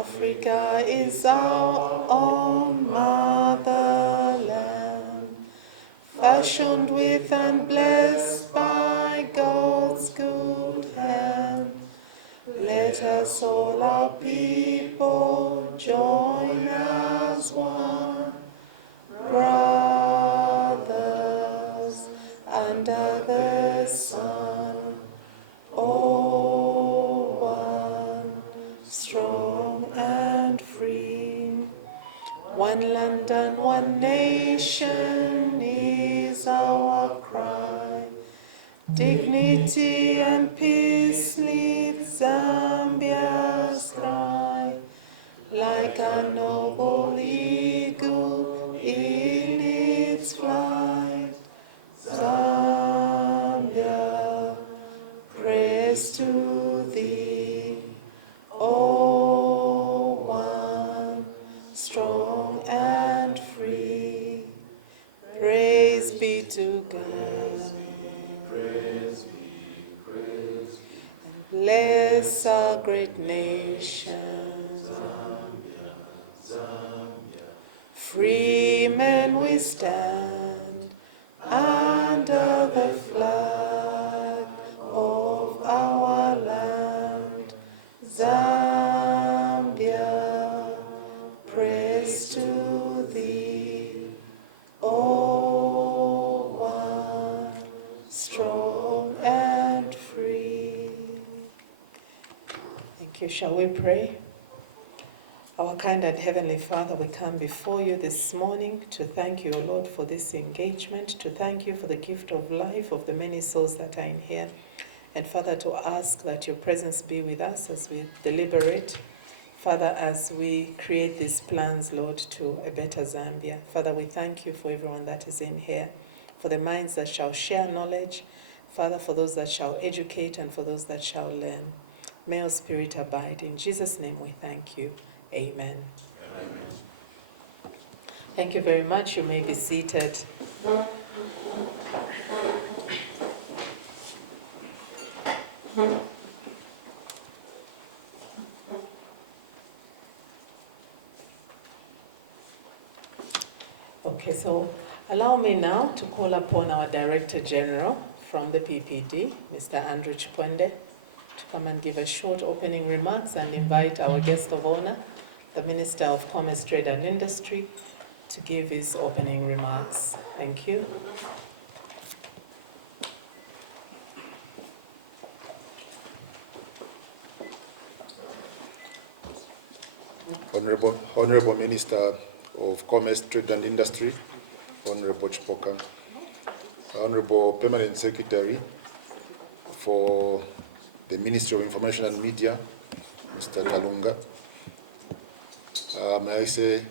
Africa is our own motherland, fashioned with and blessed by God's good hand. Let us all our people join as one, brothers under the sun, all one, strong and free. One land and one nation is our cry. Dignity and peace leads Zambia's cry. Like a noble eagle in its flight, Zambia, praise to thee, O one, strong and free. Praise be to God. Praise be. And bless our great nation. Free men we stand under the flag of our land, Zambia, praise to thee, O one, strong and free. Thank you. Shall we pray? Our kind and Heavenly Father, we come before you this morning to thank you, O Lord, for this engagement, to thank you for the gift of life of the many souls that are in here, and Father, to ask that your presence be with us as we deliberate, Father, as we create these plans, Lord, to a better Zambia. Father, we thank you for everyone that is in here, for the minds that shall share knowledge, Father, for those that shall educate and for those that shall learn. May your Spirit abide. In Jesus' name we thank you. Amen. Amen. Thank you very much. You may be seated. Okay, so allow me now to call upon our Director General from the PPD, Mr. Andrew Chipwende, to come and give a short opening remarks and invite our guest of honor, the Minister of Commerce, Trade and Industry, to give his opening remarks. Thank you. Honorable Minister of Commerce, Trade and Industry, Honorable Chipoka, Honorable Permanent Secretary for the Ministry of Information and Media, Mr. Kalunga. May I say,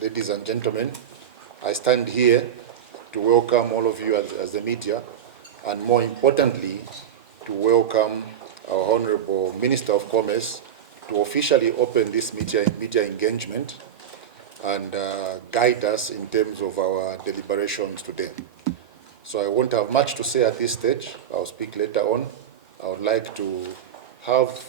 ladies and gentlemen, I stand here to welcome all of you as the media, and more importantly, to welcome our Honorable Minister of Commerce to officially open this media engagement and guide us in terms of our deliberations today. So I won't have much to say at this stage. I'll speak later on. I would like to have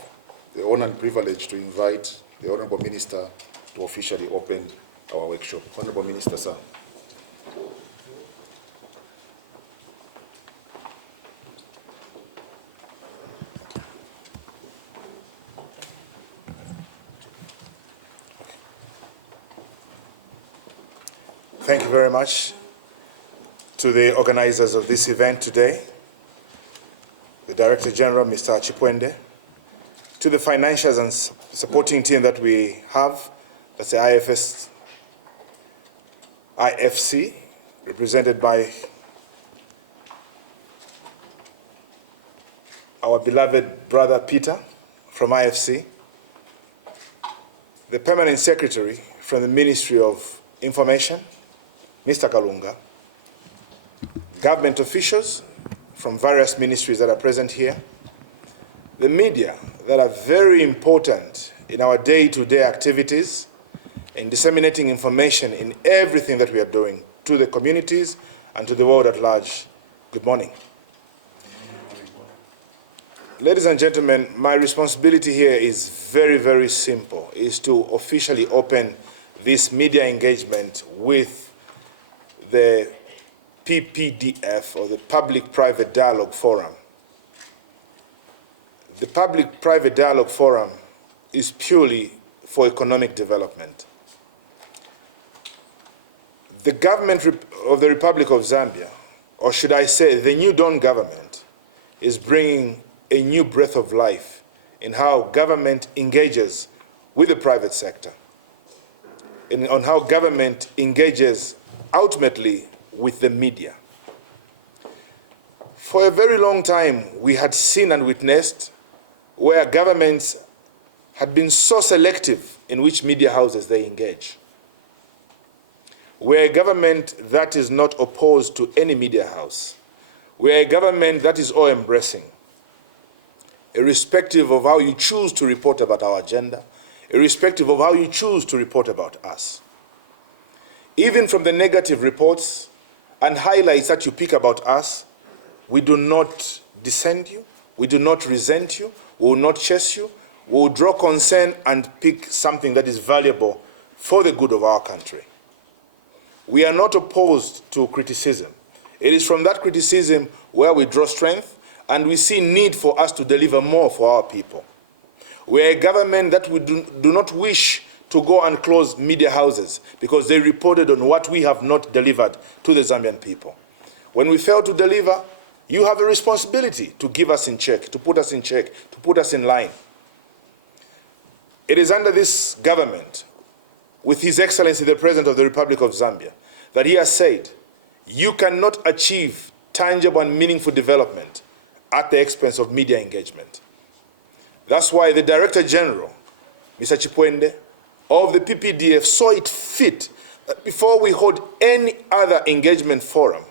the honor and privilege to invite the Honorable Minister to officially open our workshop. Honorable Minister, sir. Thank you very much to the organizers of this event today, the Director General, Mr. Chipwende, to the financials and supporting team that we have, that's the IFC, represented by our beloved brother Peter from IFC, the Permanent Secretary from the Ministry of Information, Mr. Kalunga, government officials from various ministries that are present here, the media that are very important in our day-to-day activities, in disseminating information in everything that we are doing to the communities and to the world at large. Good morning. Ladies and gentlemen, my responsibility here is very, very simple, is to officially open this media engagement with the PPDF, or the Public-Private Dialogue Forum. The Public-Private Dialogue Forum is purely for economic development. The government of the Republic of Zambia, or should I say the New Dawn government, is bringing a new breath of life in how government engages with the private sector, and on how government engages ultimately with the media. For a very long time, we had seen and witnessed where governments had been so selective in which media houses they engage. We're a government that is not opposed to any media house. We're a government that is all-embracing, irrespective of how you choose to report about our agenda, irrespective of how you choose to report about us. Even from the negative reports and highlights that you pick about us, we do not dissent you, we do not resent you, we will not chase you, we will draw concern and pick something that is valuable for the good of our country. We are not opposed to criticism. It is from that criticism where we draw strength and we see need for us to deliver more for our people. We are a government that we do not wish to go and close media houses because they reported on what we have not delivered to the Zambian people. When we fail to deliver, you have a responsibility to give us in check, to put us in check, to put us in line. It is under this government, with His Excellency the President of the Republic of Zambia, that he has said, you cannot achieve tangible and meaningful development at the expense of media engagement. That's why the Director General, Mr. Chipwende, of the PPDF saw it fit that before we hold any other engagement forum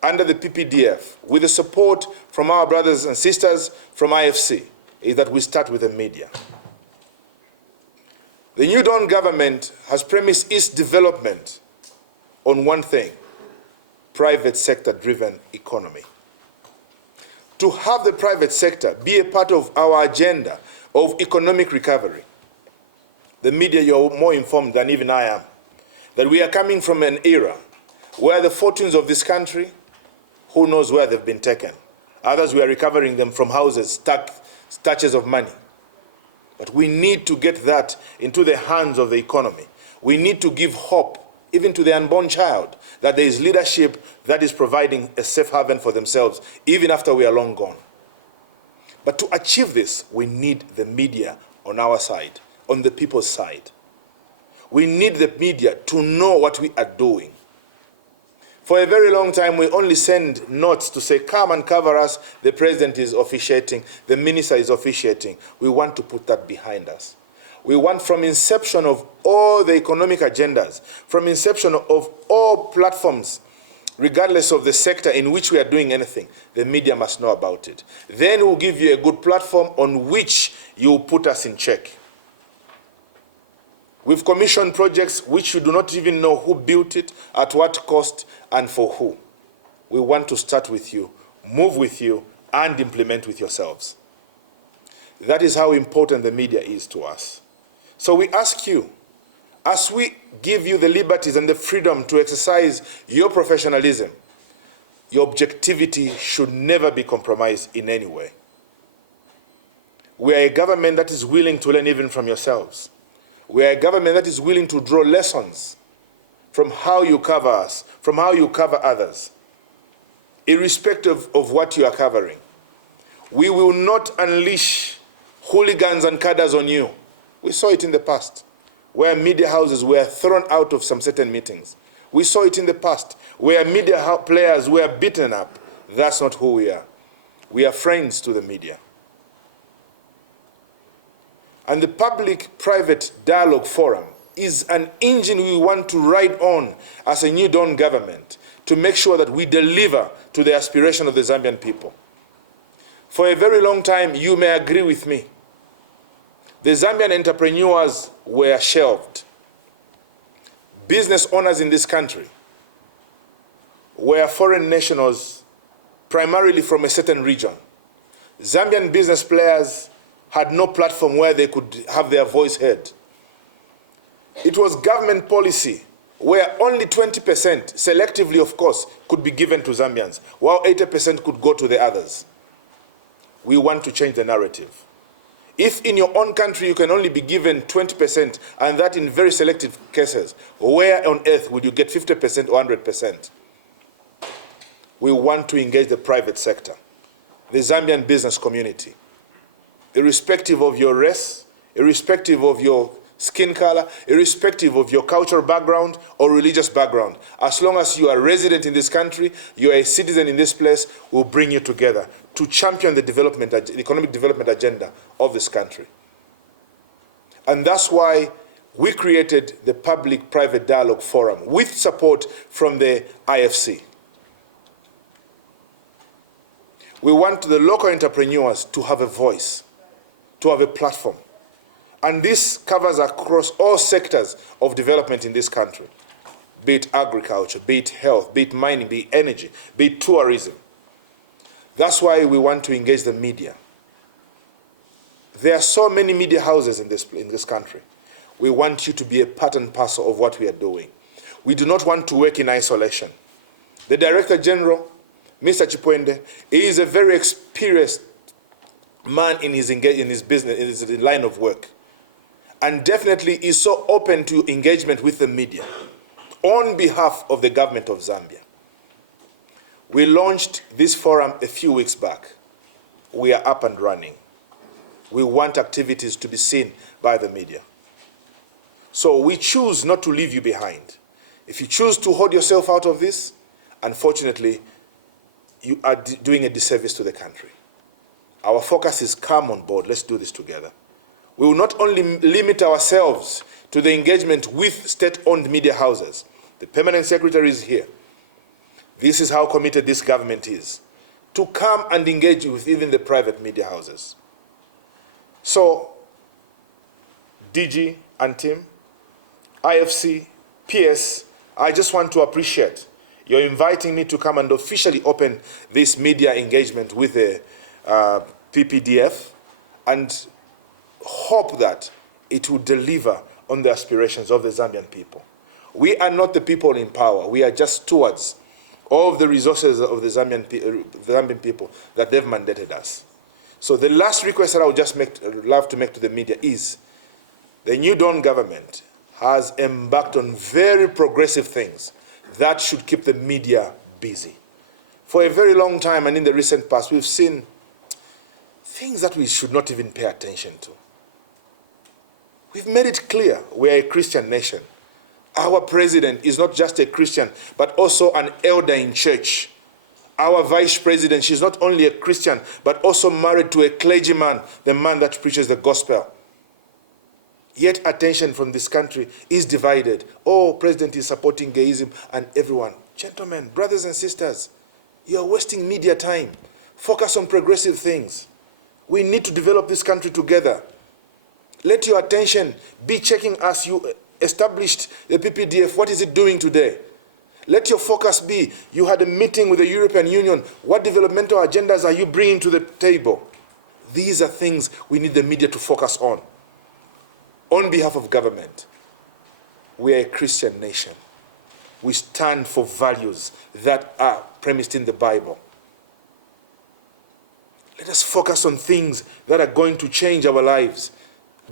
under the PPDF, with the support from our brothers and sisters from IFC, is that we start with the media. The New Dawn government has premised its development on one thing: private sector-driven economy. To have the private sector be a part of our agenda of economic recovery. The media, you're more informed than even I am, that we are coming from an era where the fortunes of this country, who knows where they've been taken. Others, we are recovering them from houses, statues of money. But we need to get that into the hands of the economy. We need to give hope, even to the unborn child, that there is leadership that is providing a safe haven for themselves, even after we are long gone. But to achieve this, we need the media on our side, on the people's side. We need the media to know what we are doing. For a very long time, we only send notes to say, come and cover us. The president is officiating, the minister is officiating. We want to put that behind us. We want, from inception of all the economic agendas, from inception of all platforms, regardless of the sector in which we are doing anything, the media must know about it. Then we'll give you a good platform on which you put us in check. We've commissioned projects which you do not even know who built it, at what cost, and for who. We want to start with you, move with you, and implement with yourselves. That is how important the media is to us. So we ask you, as we give you the liberties and the freedom to exercise your professionalism, your objectivity should never be compromised in any way. We are a government that is willing to learn even from yourselves. We are a government that is willing to draw lessons from how you cover us, from how you cover others, irrespective of what you are covering. We will not unleash hooligans and cadres on you. We saw it in the past, where media houses were thrown out of some certain meetings. We saw it in the past, where media players were beaten up. That's not who we are. We are friends to the media. And the Public-Private Dialogue Forum is an engine we want to ride on as a New Dawn government to make sure that we deliver to the aspiration of the Zambian people. For a very long time, you may agree with me, the Zambian entrepreneurs were shelved. Business owners in this country were foreign nationals, primarily from a certain region. Zambian business players had no platform where they could have their voice heard. It was government policy where only 20%, selectively of course, could be given to Zambians, while 80% could go to the others. We want to change the narrative. If in your own country you can only be given 20%, and that in very selective cases, where on earth would you get 50% or 100%? We want to engage the private sector, the Zambian business community, irrespective of your race, irrespective of your skin color, irrespective of your cultural background or religious background. As long as you are resident in this country, you are a citizen in this place, we'll bring you together to champion the development, the economic development agenda of this country. And that's why we created the Public-Private Dialogue Forum with support from the IFC. We want the local entrepreneurs to have a voice, to have a platform. And this covers across all sectors of development in this country, be it agriculture, be it health, be it mining, be it energy, be it tourism. That's why we want to engage the media. There are so many media houses in this country. We want you to be a part and parcel of what we are doing. We do not want to work in isolation. The Director General, Mr. Chipwende, is a very experienced man in his business, in his line of work, and definitely is so open to engagement with the media on behalf of the government of Zambia. We launched this forum a few weeks back. We are up and running. We want activities to be seen by the media. So we choose not to leave you behind. If you choose to hold yourself out of this, unfortunately, you are doing a disservice to the country. Our focus is come on board, let's do this together. We will not only limit ourselves to the engagement with state-owned media houses. The permanent secretary is here. This is how committed this government is, to come and engage with even the private media houses. So, DG and team, IFC, PS, I just want to appreciate you're inviting me to come and officially open this media engagement with the PPDF, and hope that it will deliver on the aspirations of the Zambian people. We are not the people in power. We are just stewards of the resources of the Zambian people that they've mandated us. So the last request that I would just love to make to the media is, the New Dawn government has embarked on very progressive things that should keep the media busy. For a very long time, and in the recent past, we've seen things that we should not even pay attention to. We've made it clear we're a Christian nation. Our president is not just a Christian, but also an elder in church. Our vice president, she's not only a Christian, but also married to a clergyman, the man that preaches the gospel. Yet attention from this country is divided. Oh, president is supporting gayism and everyone. Gentlemen, brothers and sisters, you're wasting media time. Focus on progressive things. We need to develop this country together. Let your attention be checking us. You established the PPDF. What is it doing today? Let your focus be, you had a meeting with the European Union. What developmental agendas are you bringing to the table? These are things we need the media to focus on. On behalf of government, we are a Christian nation. We stand for values that are premised in the Bible. Let us focus on things that are going to change our lives.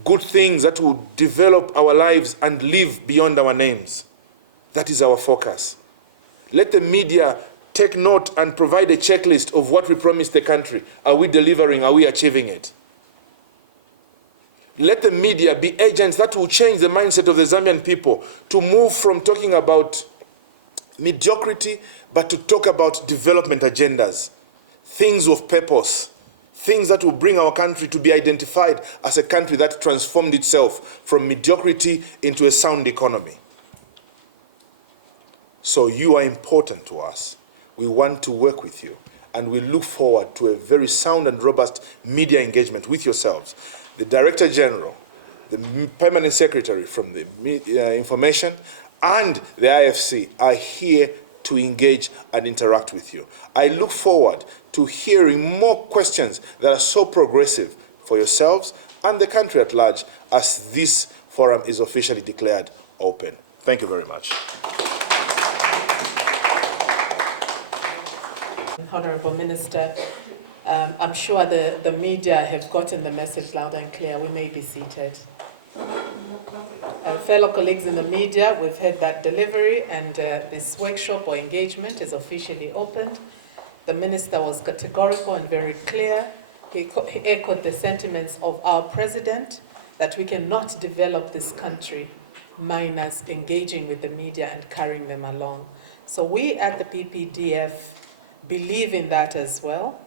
Good things that will develop our lives and live beyond our names. That is our focus. Let the media take note and provide a checklist of what we promised the country. Are we delivering? Are we achieving it? Let the media be agents that will change the mindset of the Zambian people to move from talking about mediocrity, but to talk about development agendas, things of purpose, things that will bring our country to be identified as a country that transformed itself from mediocrity into a sound economy. So you are important to us. We want to work with you, and we look forward to a very sound and robust media engagement with yourselves. The Director General, the Permanent Secretary from the Information, and the IFC are here to engage and interact with you. I look forward to hearing more questions that are so progressive for yourselves and the country at large as this forum is officially declared open. Thank you very much. Honourable Minister, I'm sure the media have gotten the message loud and clear. We may be seated. Fellow colleagues in the media, we've heard that delivery, and this workshop or engagement is officially opened. The Minister was categorical and very clear. He echoed the sentiments of our President that we cannot develop this country minus engaging with the media and carrying them along. So we at the PPDF believe in that as well.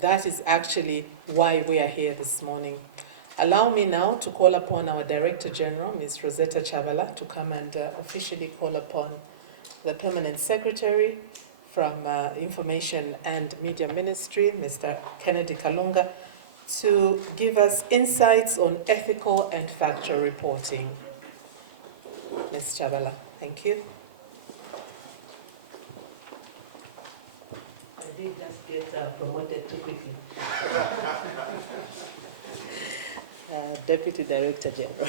That is actually why we are here this morning. Allow me now to call upon our Director General, Ms. Rosetta Chavala, to come and officially call upon the Permanent Secretary from Information and Media Ministry, Mr. Kennedy Kalunga, to give us insights on ethical and factual reporting. Ms. Chavala, thank you. I did just get promoted too quickly. Deputy Director General.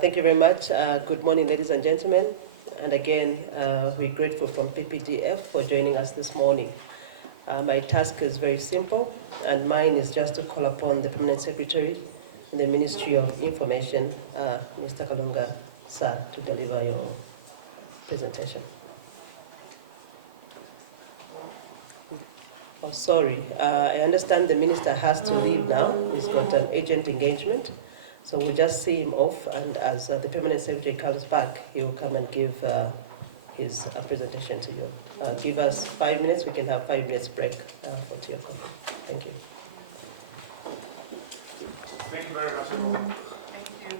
Thank you very much. Good morning, ladies and gentlemen. And again, we're grateful from PPDF for joining us this morning. My task is very simple, and mine is just to call upon the Permanent Secretary in the Ministry of Information, Mr. Kalunga, sir, to deliver your presentation. Oh, sorry. I understand the minister has to leave now. He's got an urgent engagement. So we'll just see him off, and as the Permanent Secretary comes back, he will come and give his presentation to you. Give us 5 minutes. We can have 5 minutes break for tea or coffee. Thank you. Thank you very much, everyone. Thank you.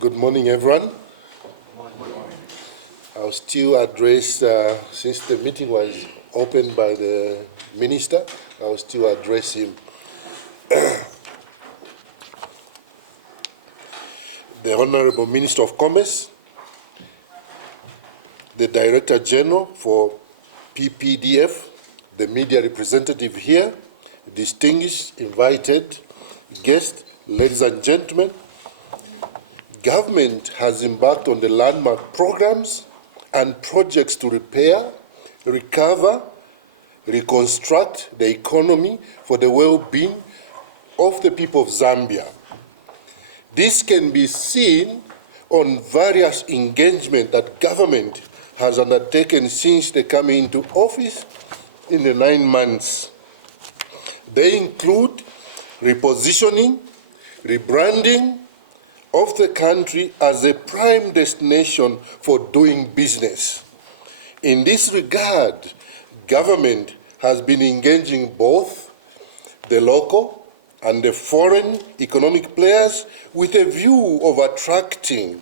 Good morning, everyone. I'll still address, since the meeting was opened by the minister, I'll still address him. The Honorable Minister of Commerce, the Director General for PPDF, the media representative here, distinguished invited guests, ladies and gentlemen, government has embarked on the landmark programs and projects to repair, recover, reconstruct the economy for the well-being of the people of Zambia. This can be seen on various engagements that government has undertaken since they came into office in the 9 months. They include repositioning, rebranding of the country as a prime destination for doing business. In this regard, government has been engaging both the local and the foreign economic players with a view of attracting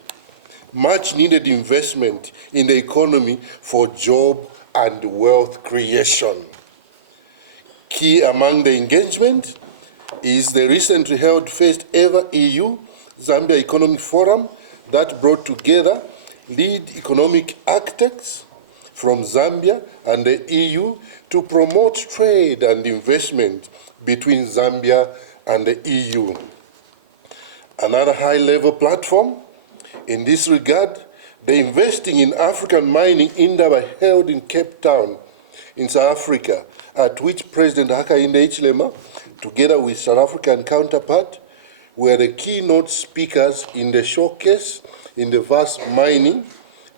much-needed investment in the economy for job and wealth creation. Key among the engagement is the recently held first ever EU Zambia Economic Forum that brought together lead economic architects from Zambia and the EU to promote trade and investment between Zambia and the EU. Another high-level platform in this regard, the Investing in African Mining Indaba held in Cape Town in South Africa, at which President Hakainde Hichilema, together with South African counterpart, were the keynote speakers in the showcase in the vast mining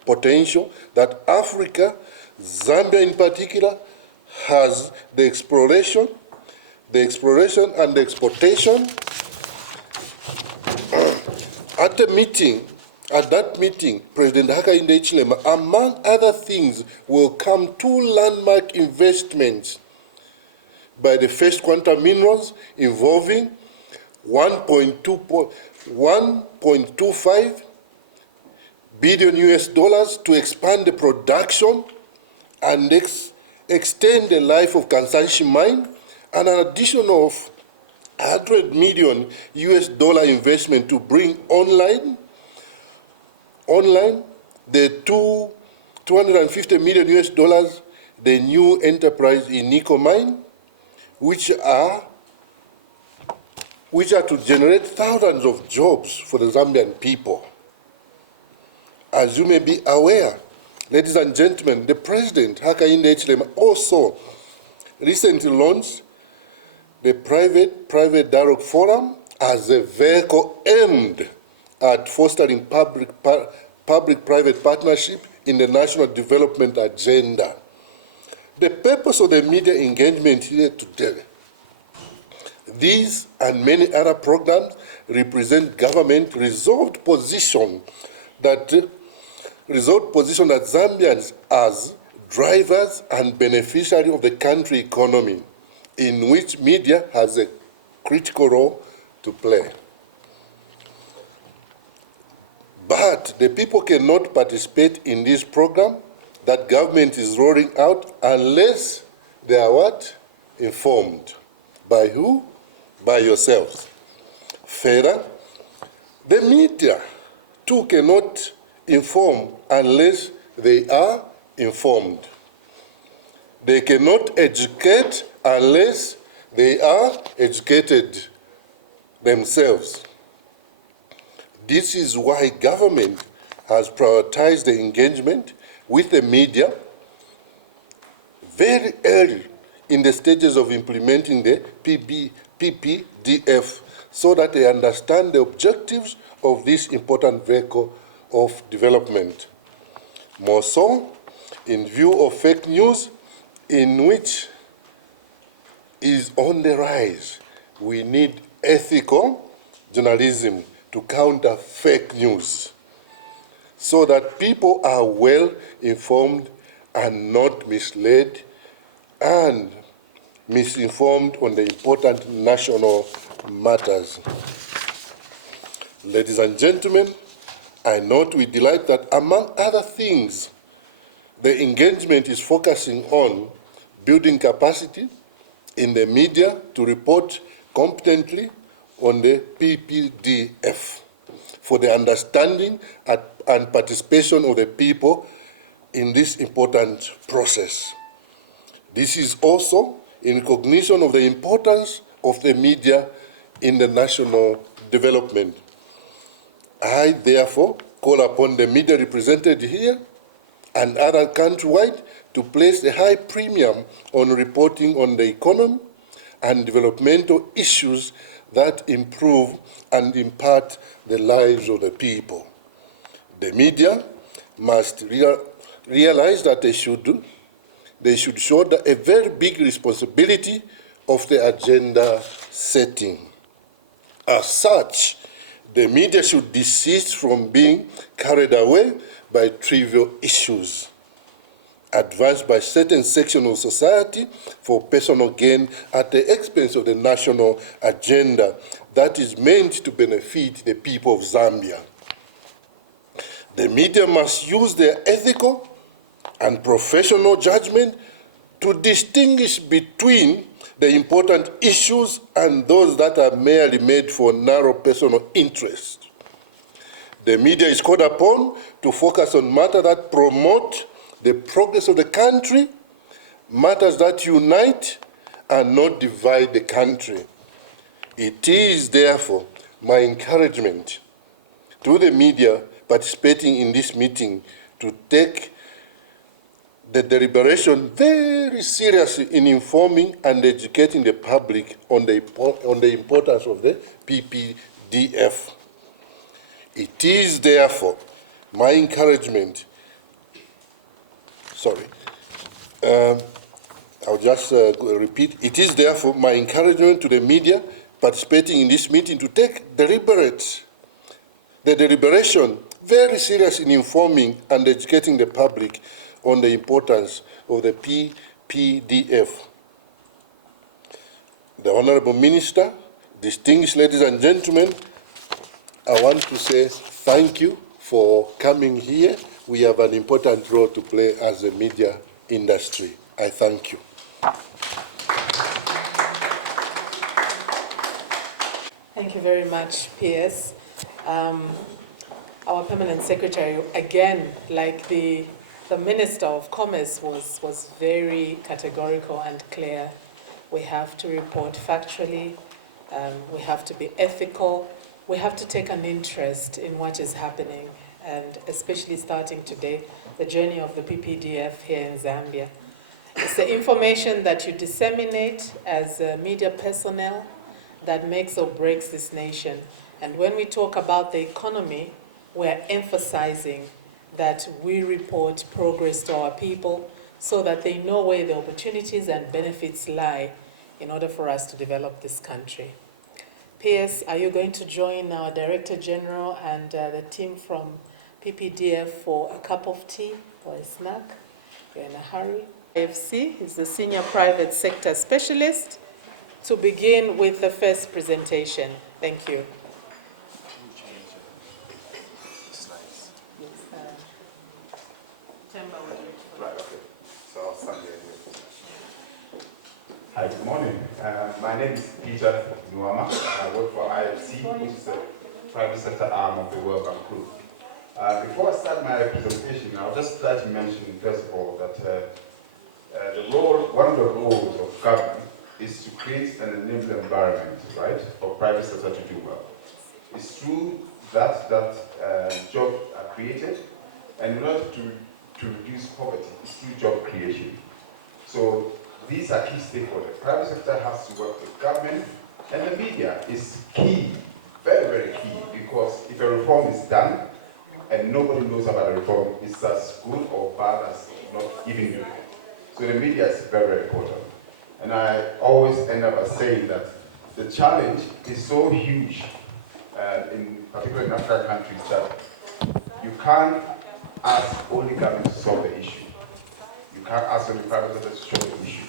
potential that Africa, Zambia in particular, has the exploration and the exportation. At that meeting, President Hakainde Hichilema, among other things, welcomed 2 landmark investments by the First Quantum Minerals involving 1.25 billion US dollars to expand the production and extend the life of Kansanshi mine, and an additional of 100 million US dollar investment to bring online the 250 million US dollars, the new enterprise in Nico Mine, which are to generate thousands of jobs for the Zambian people. As you may be aware, ladies and gentlemen, the President, Hakainde Hichilema, also recently launched the Private Dialogue Forum as a vehicle aimed at fostering public-private partnership in the national development agenda. The purpose of the media engagement here today, these and many other programs represent government resolved position that Zambians as drivers and beneficiaries of the country economy, in which media has a critical role to play. But the people cannot participate in this program that government is rolling out unless they are what? Informed. By who? By yourselves. Further, the media too cannot inform unless they are informed. They cannot educate unless they are educated themselves. This is why government has prioritized the engagement with the media very early in the stages of implementing the PPDF, so that they understand the objectives of this important vehicle of development. More so, in view of fake news, in which is on the rise, we need ethical journalism to counter fake news, so that people are well informed and not misled and misinformed on the important national matters. Ladies and gentlemen, I note with delight that among other things, the engagement is focusing on building capacity in the media to report competently on the PPDF for the understanding and participation of the people in this important process. This is also in recognition of the importance of the media in the national development. I therefore call upon the media represented here and other countrywide to place a high premium on reporting on the economy and developmental issues that improve and impart the lives of the people. The media must realize that they should shoulder a very big responsibility of the agenda setting. As such, the media should desist from being carried away by trivial issues advanced by certain sections of society for personal gain at the expense of the national agenda that is meant to benefit the people of Zambia. The media must use their ethical and professional judgment to distinguish between the important issues and those that are merely made for narrow personal interest. The media is called upon to focus on matters that promote the progress of the country, matters that unite and not divide the country. It is therefore my encouragement to the media participating in this meeting to take the deliberation very seriously in informing and educating the public on the importance of the PPDF. It is therefore my encouragement, I'll just repeat. It is therefore my encouragement to the media participating in this meeting to take the deliberation very serious in informing and educating the public on the importance of the PPDF. The Honorable Minister, distinguished ladies and gentlemen, I want to say thank you for coming here. We have an important role to play as a media industry. I thank you. Thank you very much, PS. Our permanent secretary, again, like the Minister of Commerce was very categorical and clear. We have to report factually, we have to be ethical, we have to take an interest in what is happening, and especially starting today, the journey of the PPDF here in Zambia. It's the information that you disseminate as media personnel that makes or breaks this nation. And when we talk about the economy, we're emphasizing that we report progress to our people so that they know where the opportunities and benefits lie in order for us to develop this country. PS, are you going to join our Director General and the team from PPDF for a cup of tea or a snack? You're in a hurry. IFC is the Senior Private Sector Specialist to begin with the first presentation. Thank you. Right, okay. So I'll stand there. Hi, good morning. My name is Peter Nuama. I work for IFC, which is a private sector arm of the World Bank Group. Before I start my presentation, I'll just like to mention, first of all, that one of the roles of government is to create an enabling environment, right, for private sector to do well. It's through that jobs are created, and in order to reduce poverty, it's through job creation. So these are key stakeholders. Private sector has to work with government, and the media is key, very, very key, because if a reform is done and nobody knows about the reform, it's as good or bad as not even doing it. So the media is very, very important. And I always end up by saying that the challenge is so huge, in particular in African countries, that you can't ask only government to solve the issue. You can't ask only private sector to solve the issue.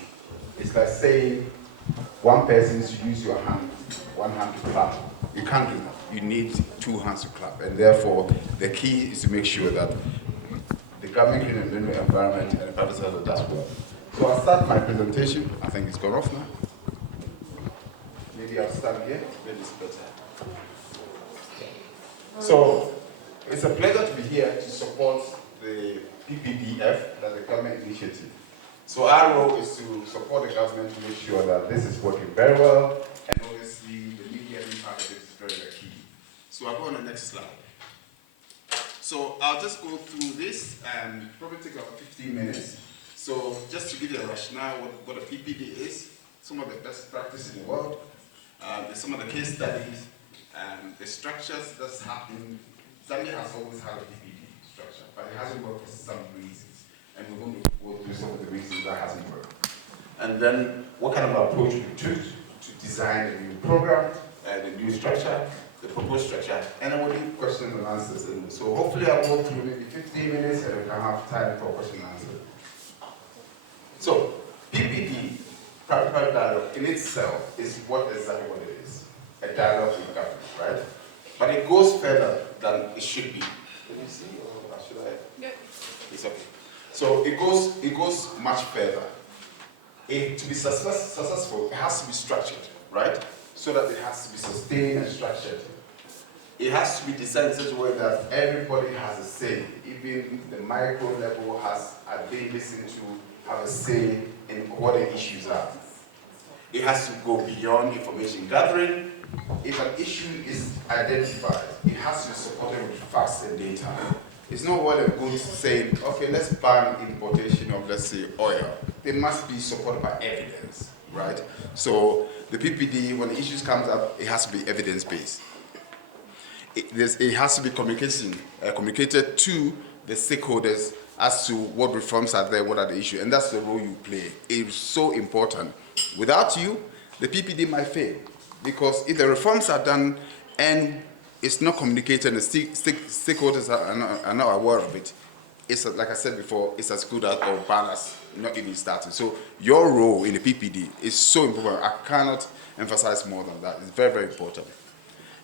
It's like saying one person is to use your hand, one hand to clap. You can't do that. You need two hands to clap. And therefore, the key is to make sure that the government creates an environment and the private sector does well. So I'll start my presentation. I think it's gone off now. Maybe I'll start here. Maybe it's better. So it's a pleasure to be here to support the PPDF, that's the government initiative. So our role is to support the government to make sure that this is working very well, and obviously the media impact of it is very, very key. So I'll go on the next slide. So I'll just go through this and probably take about 15 minutes. So just to give you a rationale what a PPD is, some of the best practice in the world, some of the case studies, the structures that's happening. Zambia has always had a PPD structure, but it hasn't worked for some reasons. And we're going to go through some of the reasons that hasn't worked. And then what kind of approach we took to design the new program, the new structure, the proposed structure, and then we'll do questions and answers. And so hopefully I'll go through maybe 15 minutes and we can have time for question and answer. So PPD, private dialogue, in itself is exactly what it is, a dialogue with government, right? But it goes further than it should be. Can you see, or should I? Yeah. It's okay. So it goes much further. To be successful, it has to be structured, right? So that it has to be sustained and structured. It has to be designed in such a way that everybody has a say, even the micro level are being listened to, have a say in what the issues are. It has to go beyond information gathering. If an issue is identified, it has to be supported with facts and data. It's not well and good saying, okay, let's ban importation of, let's say, oil. They must be supported by evidence, right? So the PPD, when the issues comes up, it has to be evidence-based. It has to be communicated to the stakeholders as to what reforms are there, what are the issues, and that's the role you play. It's so important. Without you, the PPD might fail, because if the reforms are done and it's not communicated and the stakeholders are not aware of it, it's, like I said before, it's as good as or bad as not even starting. So your role in the PPD is so important. I cannot emphasize more than that. It's very, very important.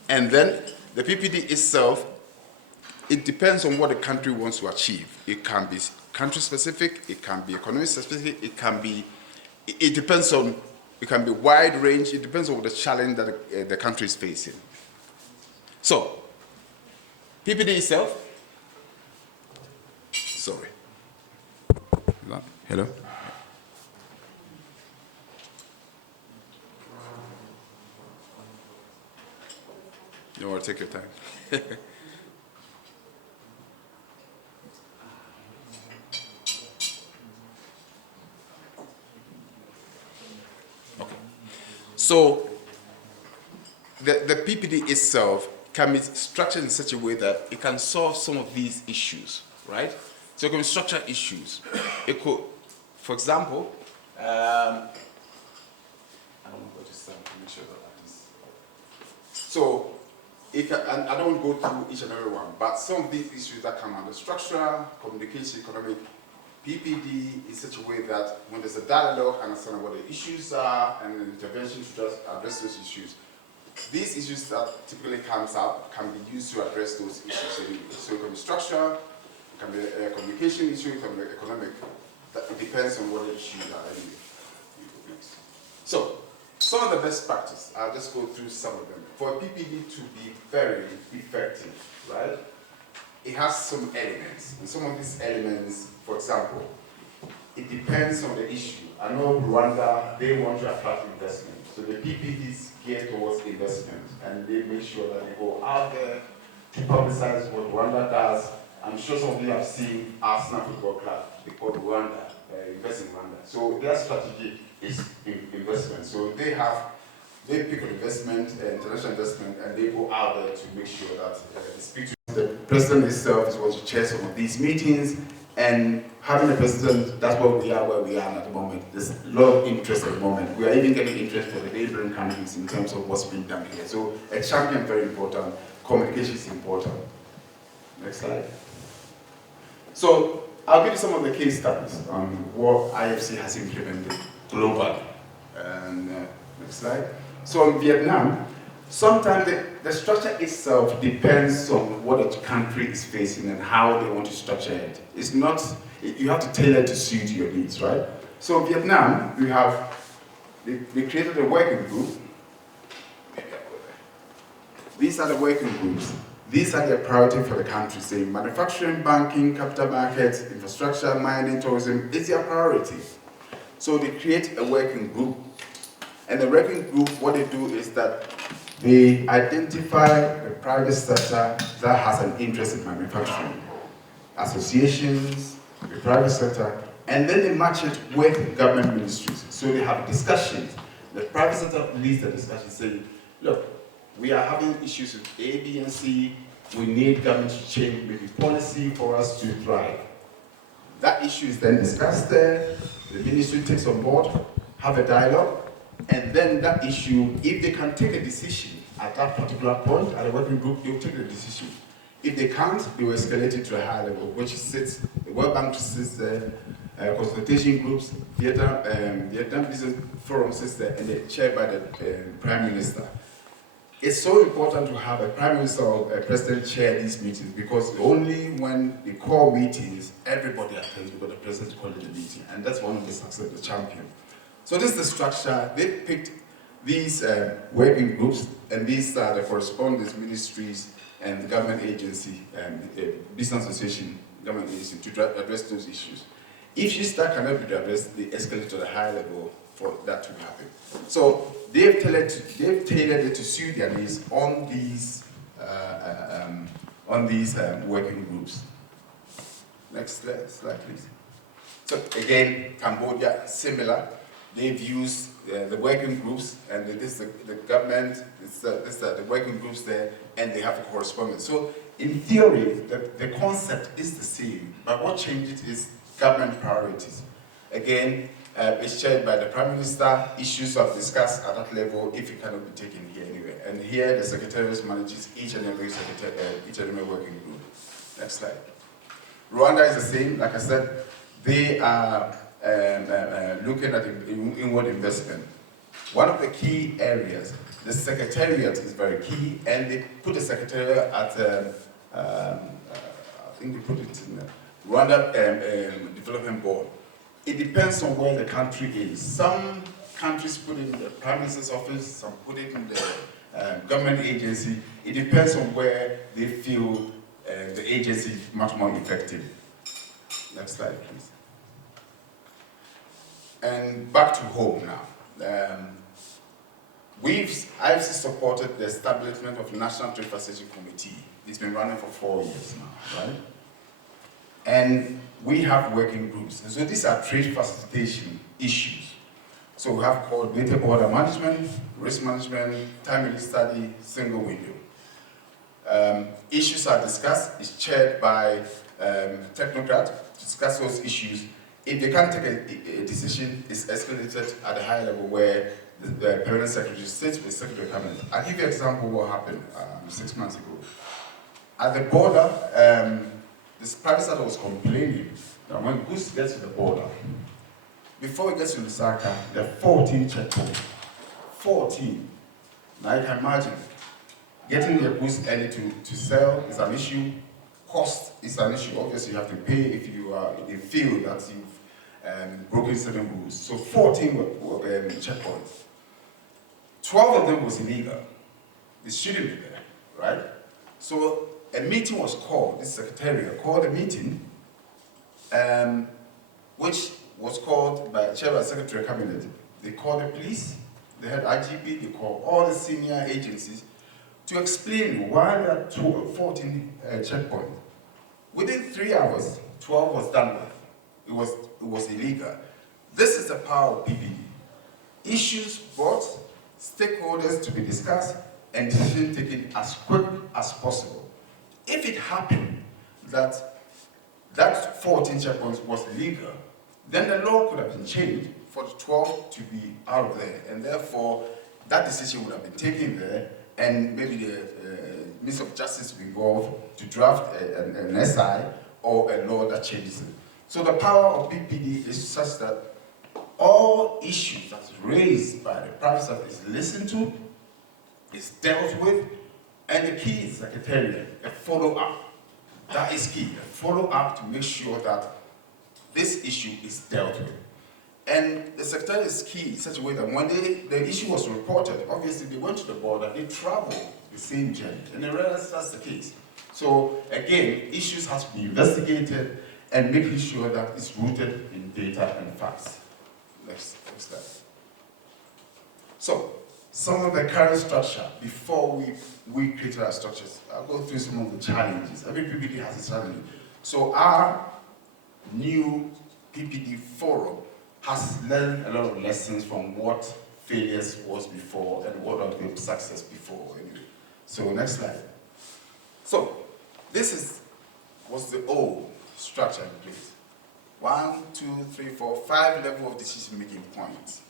And then the PPD itself, it depends on what the country wants to achieve. It can be country specific, it can be economic specific, it depends on It can be wide range. It depends on the challenge that the country is facing. So, PPD itself. Sorry. Hello? You want to take your time? Okay. So, the PPD itself can be structured in such a way that it can solve some of these issues, right? So it can be structured issues. It could, for example, I don't want to go to some to make sure that is. So, and I don't go through each and every one, but some of these issues that come under structural, communication, economic, PPD in such a way that when there's a dialogue, understand what the issues are, and an intervention to just address those issues. These issues that typically comes up can be used to address those issues anyway. So it can be structural, it can be a communication issue, it can be economic. It depends on what the issues are anyway. So, some of the best practice, I'll just go through some of them. For a PPD to be very effective, right, it has some elements. And some of these elements, for example, it depends on the issue. I know Rwanda, they want to attract investment. So the PPDs geared towards investment, and they make sure that they go out there to publicize what Rwanda does. I'm sure some of you have seen Arsenal Football Club, they call Rwanda, invest in Rwanda. So their strategy is investment. So they pick an investment, international investment, and they go out there to make sure that they speak to the president himself is going to chair some of these meetings. And having a president, that's where we are at the moment. There's a lot of interest at the moment. We are even getting interest for the neighboring countries in terms of what's being done here. So a champion is very important. Communication is important. Next slide. So I'll give you some of the case studies on what IFC has implemented globally. And next slide. So in Vietnam, sometimes the structure itself depends on what a country is facing and how they want to structure it. It's not, you have to tailor it to suit your needs, right? So in Vietnam, they created a working group. These are the working groups. These are the priority for the country, say manufacturing, banking, capital markets, infrastructure, mining, tourism is their priority. So they create a working group. And the working group, what they do is that they identify the private sector that has an interest in manufacturing, associations, the private sector, and then they match it with government ministries. So they have discussions. The private sector leads the discussion saying, look, we are having issues with A, B, and C. We need government to change maybe policy for us to thrive. That issue is then discussed there. The ministry takes on board, have a dialogue, and then that issue, if they can take a decision at that particular point, at a working group, they will take the decision. If they can't, they will escalate it to a higher level, which sits, the World Bank sits there, consultation groups, Vietnam Business Forum sits there, and they're chaired by the Prime Minister. It's so important to have a Prime Minister or a President chair these meetings, because only when they call meetings, everybody attends because the President called the meeting, and that's one of the success of the champion. So this is the structure. They picked these working groups, and these are the correspondence ministries and the government agency and business association, government agency to address those issues. If that cannot be addressed, they escalate to the higher level for that to happen. So they've tailored it to suit their needs on these working groups. Next slide, please. So again, Cambodia, similar. They've used the working groups, and this is the government, the working groups there, and they have a correspondence. So in theory, the concept is the same, but what changes is government priorities. Again, it's chaired by the Prime Minister. Issues are discussed at that level if it cannot be taken here anyway. And here, the Secretariat manages each and every working group. Next slide. Rwanda is the same. Like I said, they are looking at inward investment. One of the key areas, the Secretariat is very key, and they put the Secretariat at, I think they put it in the Rwanda Development Board. It depends on where the country is. Some countries put in the Prime Minister's office, some put it in the government agency. It depends on where they feel the agency is much more effective. Next slide, please. And back to home now. I've supported the establishment of National Trade Facilitation Committee. It's been running for 4 years now, right? And we have working groups. So these are trade facilitation issues. So we have coordinated border management, risk management, timely study, single window. Issues are discussed, it's chaired by technocrats to discuss those issues. If they can't take a decision, it's escalated at a higher level where the permanent secretary sits with the secretary of cabinet. I'll give you an example of what happened 6 months ago. At the border, this private sector was complaining that when goods get to the border, before it gets to Lusaka, there are 14 checkpoints. 14. Now you can imagine, getting your goods early to sell is an issue, cost is an issue. Obviously you have to pay if they feel that you've broken certain rules. So 14 were checkpoints. 12 of them was illegal. It shouldn't be there, right? So a meeting was called, this secretariat called a meeting, which was called by the chair of the Secretary of Cabinet. They called the police, they had IGP, they called all the senior agencies to explain why there are 14 checkpoints. Within 3 hours, 12 was done with. It was illegal. This is the power of PPD. Issues brought, stakeholders to be discussed, and decision taken as quick as possible. If it happened that 14 checkpoints was illegal, then the law could have been changed for the 12 to be out of there, and therefore that decision would have been taken there, and maybe the Minister of Justice to be involved to draft an SI or a law that changes it. So the power of PPD is such that all issues that's raised by the private sector is listened to, is dealt with, and the key is secretariat, a follow-up. That is key, a follow-up to make sure that this issue is dealt with. And the secretariat is key in such a way that when the issue was reported, obviously they went to the border, they traveled the same journey, and they realized that's the case. So again, issues have to be investigated and making sure that it's rooted in data and facts. Next slide. So, some of the current structure, before we created our structures, I'll go through some of the challenges. Every PPD has a challenge. So our new PPD forum has learned a lot of lessons from what failures was before and what have been success before. Anyway. So next slide. So this was the old structure in place. 1, 2, 3, 4, 5 level of decision-making points.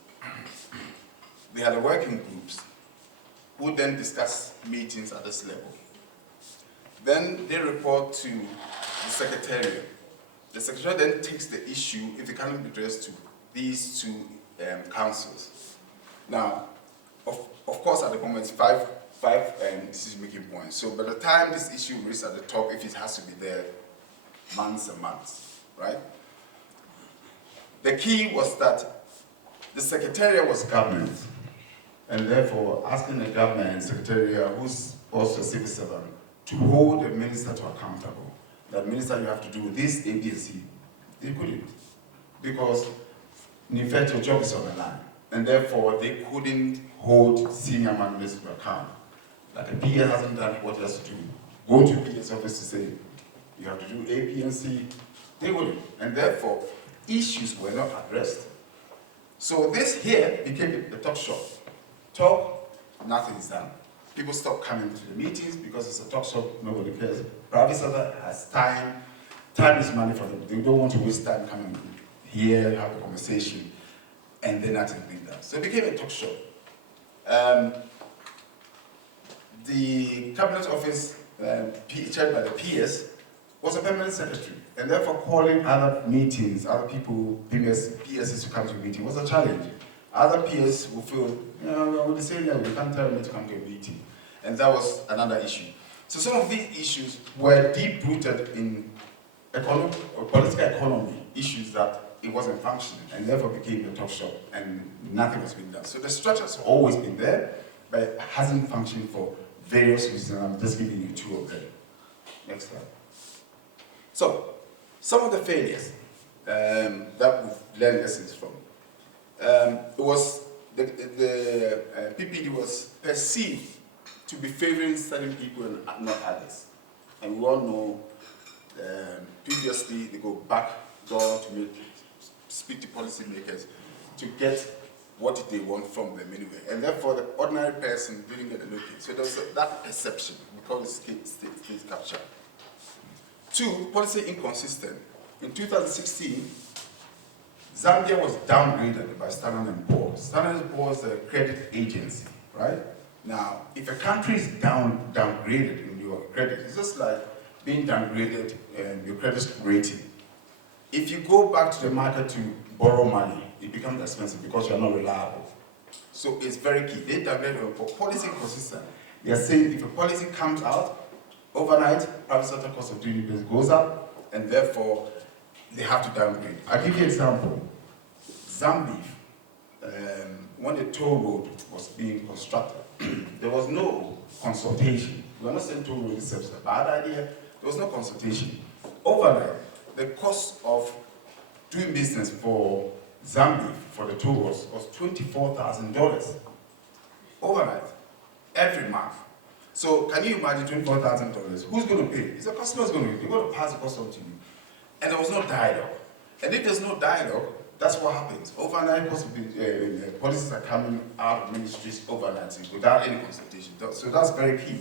We had the working groups who then discuss meetings at this level. Then they report to the secretariat. The secretariat then takes the issue, if it cannot be addressed, to these two councils. Now, of course, at the moment, it's five decision-making points. So by the time this issue reaches at the top, if it has to be there, months and months, right? The key was that the secretariat was government, and therefore asking the government secretariat, who's also a civil servant, to hold the minister to accountable. That minister, you have to do this, A, B, and C. They couldn't, because in effect your job is on the line, and therefore they couldn't hold senior managers to account. Like a PA hasn't done what he has to do. Go to PA's office to say, you have to do A, B, and C. They wouldn't, and therefore issues were not addressed. So this here became a talk shop. Talk, nothing is done. People stop coming to the meetings because it's a talk shop, nobody cares. Private sector has time. Time is money for them. They don't want to waste time coming here, have a conversation, and then nothing being done. So it became a talk shop. The cabinet office, chaired by the PS, was a permanent secretary, and therefore calling other meetings, other people, PSs to come to a meeting was a challenge. Other PS will feel, you know, with the same level, you can't tell me to come to a meeting. And that was another issue. So some of these issues were deep-rooted in political economy, issues that it wasn't functioning, and therefore became a top shop, and nothing was being done. So the structure has always been there, but it hasn't functioned for various reasons. I'm just giving you two of them. Next slide. So, some of the failures that we've learned lessons from. It was the PPD was perceived to be favoring certain people and not others. And we all know previously they go back door to speak to policymakers to get what they want from them anyway. And therefore the ordinary person didn't get a look in. So there was that perception. We call it state capture. Two, policy inconsistent. In 2016, Zambia was downgraded by Standard & Poor's. Standard & Poor's is a credit agency, right? Now, if a country is downgraded in your credit, it's just like being downgraded in your credit rating. If you go back to the market to borrow money, it becomes expensive because you're not reliable. So it's very key. They downgraded for policy inconsistent. They are saying if a policy comes out overnight, private sector cost of doing business goes up, and therefore they have to downgrade. I'll give you an example. Zambia, when the toll road was being constructed, there was no consultation. We are not saying toll road itself is a bad idea. There was no consultation. Overnight, the cost of doing business for Zambia for the toll roads was $24,000 overnight, every month. So can you imagine $24,000? Who's going to pay? It's the customer's going to pay. They're going to pass the cost on to you. And there was no dialogue. And if there's no dialogue, that's what happens. Overnight, policies are coming out of ministries overnight without any consultation. So that's very key.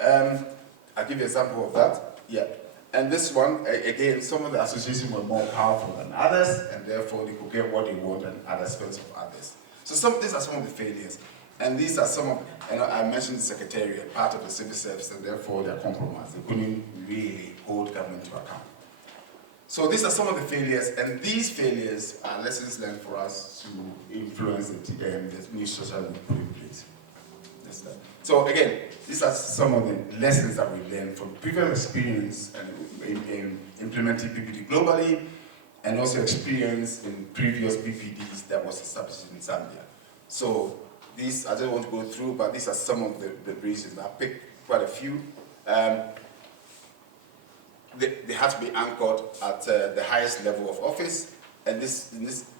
I'll give you an example of that. Yeah. And this one, again, some of the associations were more powerful than others, and therefore they could get what they want at the expense of others. So these are some of the failures. And these are some of, and I mentioned the secretariat, part of the civil service, and therefore they're compromised. They couldn't really hold government to account. So these are some of the failures, and these failures are lessons learned for us to influence the new structure we put in place. So again, these are some of the lessons that we learned from previous experience in implementing PPD globally, and also experience in previous PPDs that was established in Zambia. So these, I don't want to go through, but these are some of the reasons. I picked quite a few. They had to be anchored at the highest level of office, and in this instance,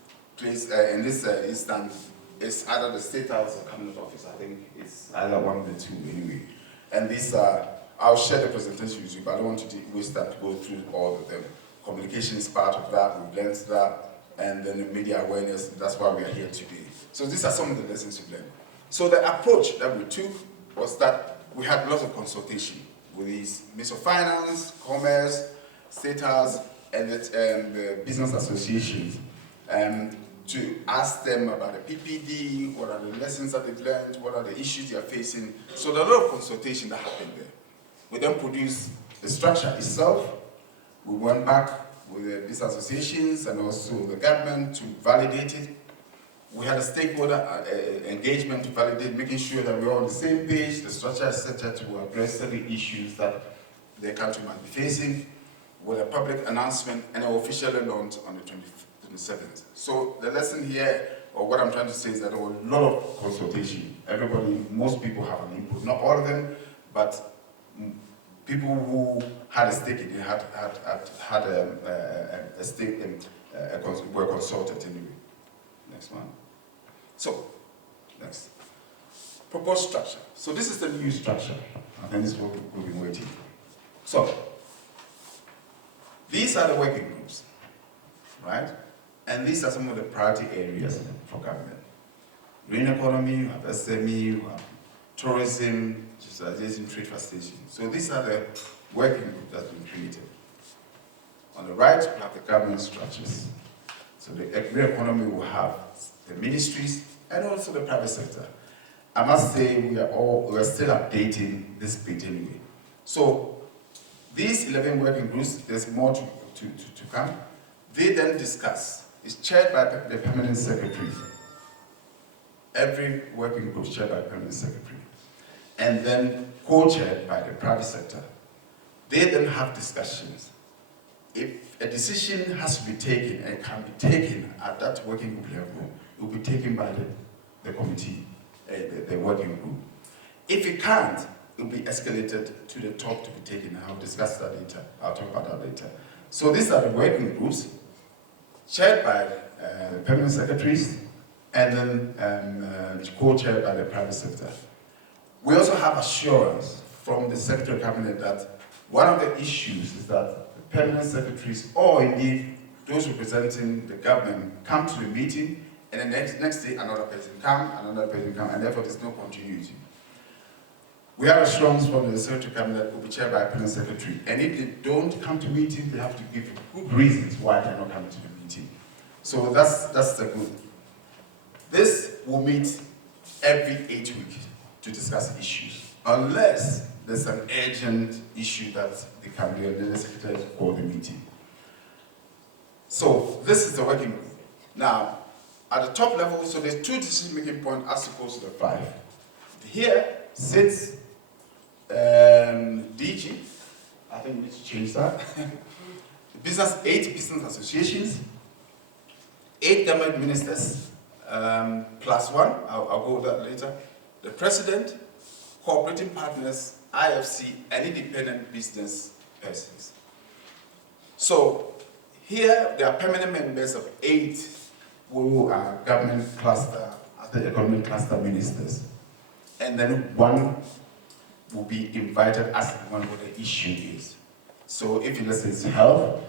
it's either the State House or Cabinet Office. I think it's either one of the two anyway. And these are, I'll share the presentation with you, but I don't want to waste time to go through all of them. Communication is part of that, we've learned that, and then the media awareness, that's why we are here today. So these are some of the lessons we've learned. So the approach that we took was that we had lots of consultation with these Ministry of Finance, Commerce, State House, and the business associations to ask them about the PPD, what are the lessons that they've learned, what are the issues they are facing. So there are a lot of consultation that happened there. We then produced the structure itself. We went back with the business associations and also the government to validate it. We had a stakeholder engagement to validate, making sure that we're all on the same page. The structure is set to address certain issues that the country might be facing, with a public announcement and officially launched on the 27th. So the lesson here, or what I'm trying to say, is that there was a lot of consultation. Everybody, most people have an input. Not all of them, but people who had a stake in it had a stake in, were consulted anyway. Next one. So, next. Proposed structure. So this is the new structure. And this is what we've been waiting for. So, these are the working groups, right? And these are some of the priority areas for government. Green economy, we have SME, we have tourism, digitalization, trade facilitation. So these are the working group that's been created. On the right, we have the government structures. So the green economy will have the ministries and also the private sector. I must say we are still updating this page anyway. So these 11 working groups, there's more to come. They then discuss. It's chaired by the permanent secretary. Every working group is chaired by the permanent secretary. And then co-chaired by the private sector. They then have discussions. If if a decision has to be taken and can be taken at that working group level, it will be taken by the committee, the working group. If it can't, it will be escalated to the top to be taken. I'll discuss that later. I'll talk about that later. So these are the working groups chaired by permanent secretaries and then co-chaired by the private sector. We also have assurance from the Secretary of Cabinet that one of the issues is that the permanent secretaries, or indeed those representing the government, come to the meeting, and the next day another person come, and therefore there's no continuity. We have assurance from the Secretary of Cabinet will be chaired by a permanent secretary, and if they don't come to meetings, they have to give good reasons why they're not coming to the meeting. So that's the good. This will meet every 8 weeks to discuss issues, unless there's an urgent issue that they can do, and then the secretary will call the meeting. So this is the working group. Now, at the top level, so there's 2 decision-making points as opposed to the 5. Here sits DG. I think we need to change that. 8 business associations, 8 government ministers, plus 1. I'll go with that later. The president, cooperating partners, IFC, and independent business persons. So here there are permanent members of 8 who are government cluster, the economic cluster ministers, and then 1 will be invited as one what the issue is. So if you listen to health,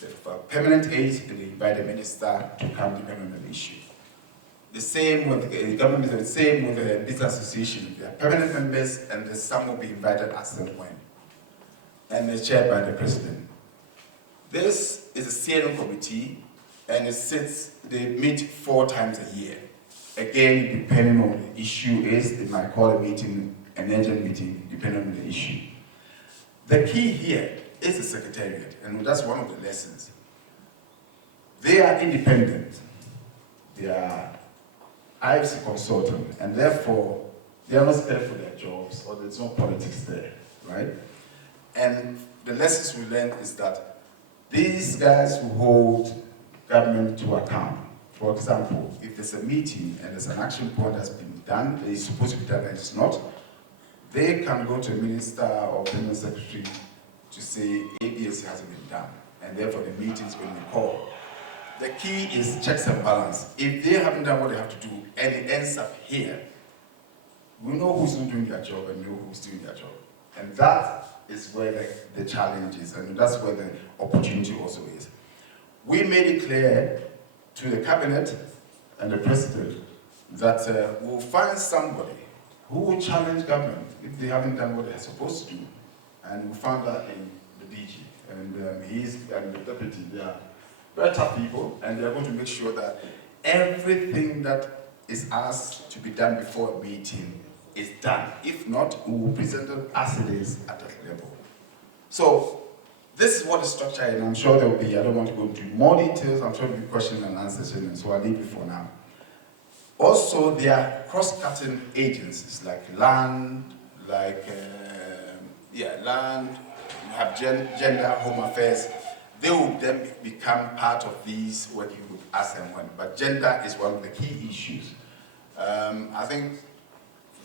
the permanent 8, they invite the minister to come depending on the issue. The same with the government, the same with the business association. They are permanent members, and the some will be invited as and when. And they're chaired by the president. This is a steering committee, and they meet 4 times a year. Again, depending on the issue they might call a meeting, an urgent meeting, depending on the issue. The key here is the secretariat, and that's one of the lessons. They are independent. They are IFC consultant, and therefore they are not scared for their jobs, or there's no politics there, right? And the lessons we learned is that these guys who hold government to account. For example, if there's a meeting and there's an action point that's been done, it's supposed to be done and it's not, they can go to a minister or permanent secretary to say ABS hasn't been done, and therefore the meeting's going to be called. The key is checks and balance. If they haven't done what they have to do and it ends up here, we know who's not doing their job and know who's doing their job. And that is where the challenge is, and that's where the opportunity also is. We made it clear to the cabinet and the president that we'll find somebody who will challenge government if they haven't done what they're supposed to do. And we found that in the DG, and and the deputy. They are very tough people, and they're going to make sure that everything that is asked to be done before a meeting is done. If not, we will present it as it is at that level. So this is what the structure is, and I'm sure there will be, I don't want to go into more details, I'm sure there will be questions and answers, and so I'll leave it for now. Also, there are cross-cutting agencies like land, land, you have gender, home affairs. They will then become part of these working groups as and when. But gender is one of the key issues. I think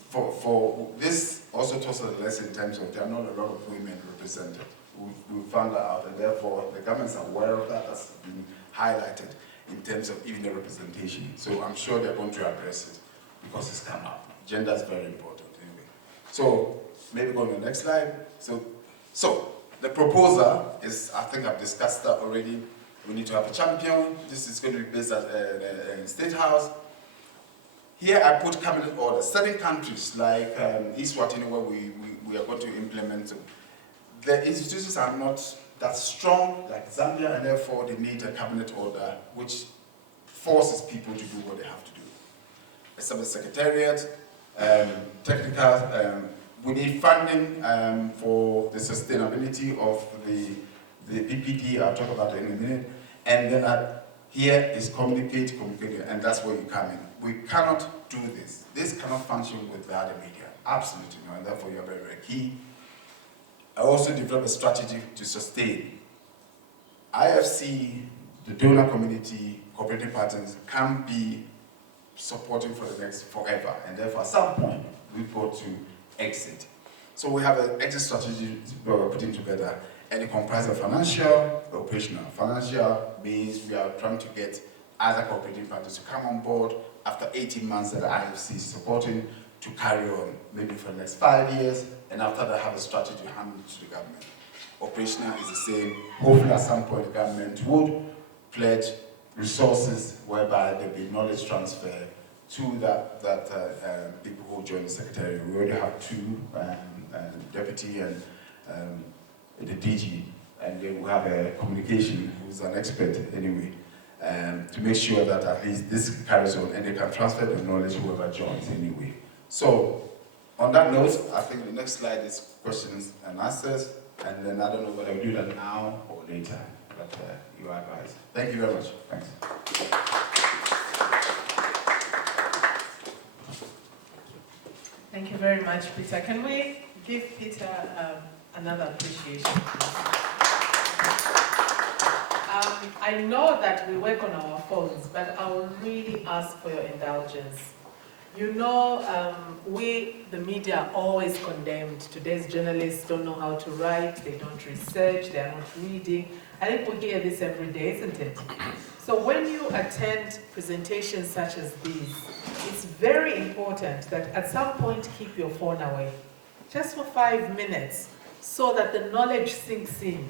for this also taught us a lesson in terms of there are not a lot of women represented. We found that out, and therefore the government's aware of that. That's been highlighted in terms of even the representation. So I'm sure they're going to address it because it's come up. Gender is very important anyway. So maybe go on the next slide. So the proposal is, I think I've discussed that already. We need to have a champion. This is going to be based at the State House. Here I put cabinet orders. Certain countries like Eswatini, where we are going to implement, the institutions are not that strong like Zambia, and therefore they need a cabinet order which forces people to do what they have to do. Establish secretariat, technical, we need funding for the sustainability of the PPD, I'll talk about it in a minute. And then here is communicate, and that's where you come in. We cannot do this. This cannot function without the media. Absolutely no, and therefore you're very, very key. I also developed a strategy to sustain IFC, the donor community, cooperating partners can't be supporting for the next forever, and therefore at some point we've got to exit. So we have an exit strategy we're putting together, and it comprises of financial, operational. Financial means we are trying to get other cooperating partners to come on board after 18 months that the IFC is supporting to carry on, maybe for the next 5 years, and after that have a strategy to hand it to the government. Operational is the same. Hopefully at some point the government would pledge resources whereby there'll be knowledge transfer to people who join the secretariat. We already have 2, deputy and the DG, and then we have a communication who's an expert anyway, to make sure that at least this carries on and they can transfer the knowledge whoever joins anyway. So on that note, I think the next slide is questions and answers, and then I don't know whether we do that now or later, but you are advised. Thank you very much. Thanks. Thank you very much, Peter. Can we give Peter another appreciation, please? I know that we work on our phones, but I will really ask for your indulgence. You know, we, the media, are always condemned. Today's journalists don't know how to write, they don't research, they are not reading. I think we hear this every day, isn't it? So when you attend presentations such as these, it's very important that at some point keep your phone away, just for 5 minutes, so that the knowledge sinks in,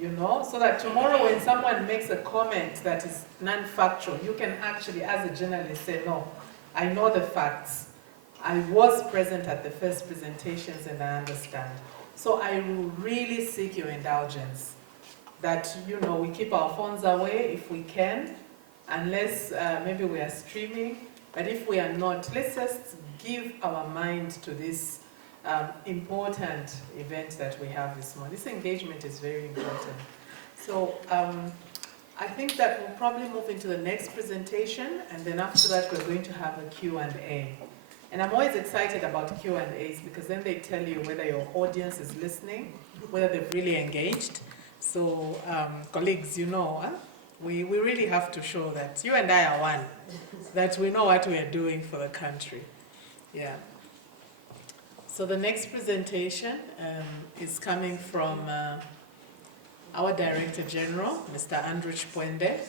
you know, so that tomorrow when someone makes a comment that is non-factual, you can actually, as a journalist, say, no, I know the facts. I was present at the first presentations and I understand. So I will really seek your indulgence that, you know, we keep our phones away if we can, unless maybe we are streaming. But if we are not, let's just give our mind to this important event that we have this morning. This engagement is very important. So I think that we'll probably move into the next presentation, and then after that we're going to have a Q&A. And I'm always excited about Q&As because then they tell you whether your audience is listening, whether they've really engaged. So colleagues, you know, we really have to show that you and I are one, that we know what we are doing for the country. Yeah. So the next presentation is coming from our Director General, Mr. Andrew Chipwende.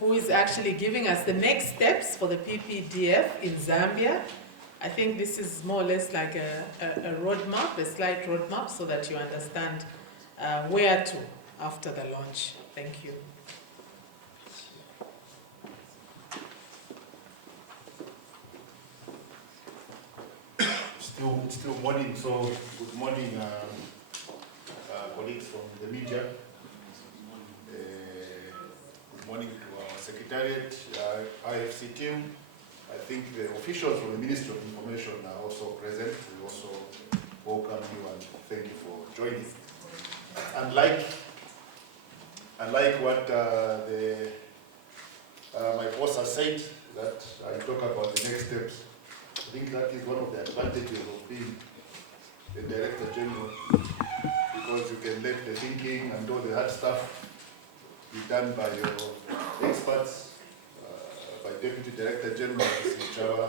Who is actually giving us the next steps for the PPDF in Zambia. I think this is more or less like a roadmap, a slight roadmap, so that you understand where to after the launch. Thank you. Still morning, so good morning, colleagues from the media. Good morning to our Secretariat, IFC team. I think the officials from the Ministry of Information are also present. We also welcome you and thank you for joining. Unlike what my boss has said, that I talk about the next steps, I think that is one of the advantages of being the Director General, because you can let the thinking and all the hard stuff be done by your experts, by Deputy Director General, Mrs. Chava.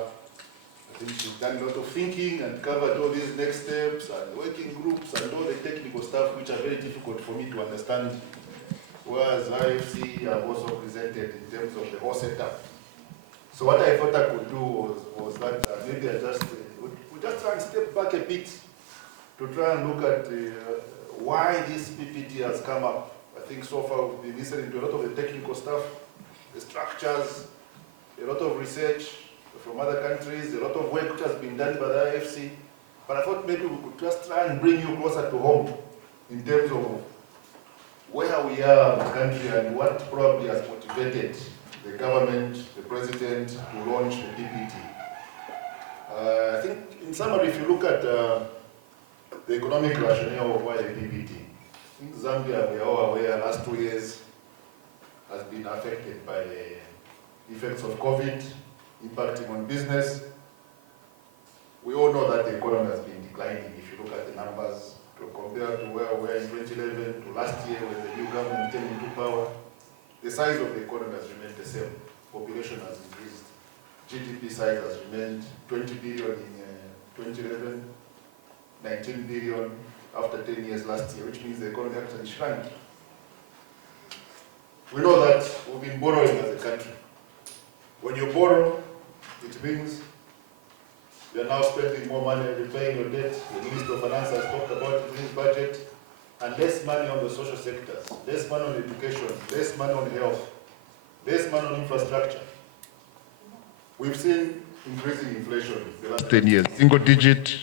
I think she's done a lot of thinking and covered all these next steps and working groups and all the technical stuff which are very difficult for me to understand, whereas IFC have also presented in terms of the whole setup. So what I thought I could do was that maybe I just would just try and step back a bit to try and look at why this PPT has come up. I think so far we've been listening to a lot of the technical stuff, the structures, a lot of research from other countries, a lot of work which has been done by the IFC. But I thought maybe we could just try and bring you closer to home in terms of where we are in the country and what probably has motivated the government, the president, to launch the PPT. I think, in summary, if you look at the economic rationale of why the PPT, I think Zambia, we are all aware, last 2 years has been affected by the effects of COVID, impacting on business. We all know that the economy has been declining. If you look at the numbers, compared to where we were in 2011 to last year when the new government came into power, the size of the economy has remained the same. Population has increased. GDP size has remained 20 billion in 2011, 19 billion after 10 years last year, which means the economy actually shrank. We know that we've been borrowing as a country. When you borrow, it means you're now spending more money repaying your debt. The Minister of Finance has talked about it in his budget, and less money on the social sectors, less money on education, less money on health, less money on infrastructure. We've seen increasing inflation the last 10 years. Single digit,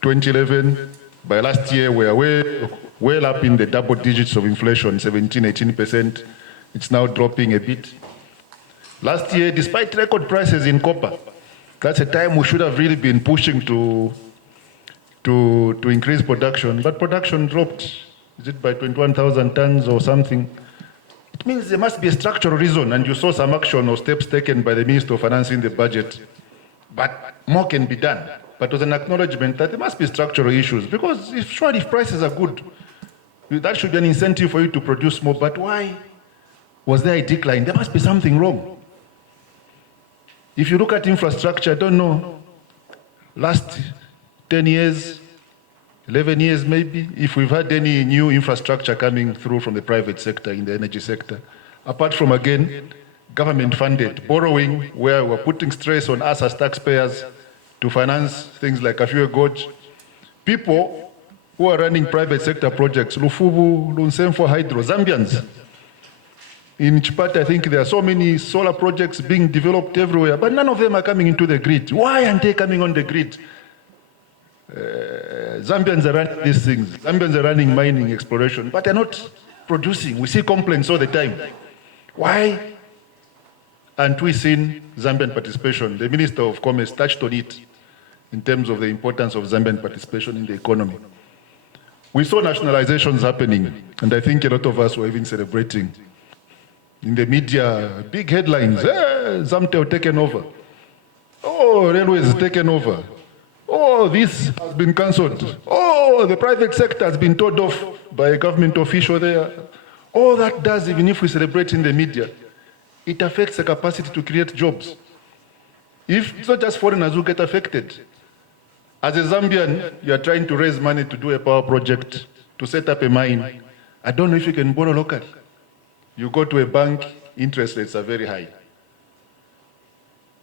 2011. By last year, we are well up in the double digits of inflation, 17, 18%. It's now dropping a bit. Last year, despite record prices in copper, that's a time we should have really been pushing to increase production, but production dropped. Is it by 21,000 tons or something? It means there must be a structural reason, and you saw some action or steps taken by the Minister of Finance in the budget, but more can be done. But with an acknowledgement that there must be structural issues, because if prices are good, that should be an incentive for you to produce more. But why was there a decline? There must be something wrong. If you look at infrastructure, I don't know, last 10 years, 11 years maybe, if we've had any new infrastructure coming through from the private sector in the energy sector, apart from, again, government-funded borrowing, where we're putting stress on us as taxpayers to finance things like Afua Gorge. People who are running private sector projects, Lufubu, Lunsemfo Hydro, Zambians. In Chipata, I think there are so many solar projects being developed everywhere, but none of them are coming into the grid. Why aren't they coming on the grid? Zambians are running these things. Zambians are running mining, exploration, but they're not producing. We see complaints all the time. Why aren't we seeing Zambian participation? The Minister of Commerce touched on it in terms of the importance of Zambian participation in the economy. We saw nationalizations happening, and I think a lot of us were even celebrating. In the media, big headlines, Zamtel taken over. Oh, railways taken over. Oh, this has been cancelled. Oh, the private sector has been told off by a government official there. All that does, even if we celebrate in the media, it affects the capacity to create jobs. If it's not just foreigners who get affected. As a Zambian, you are trying to raise money to do a power project, to set up a mine. I don't know if you can borrow locally. You go to a bank, interest rates are very high.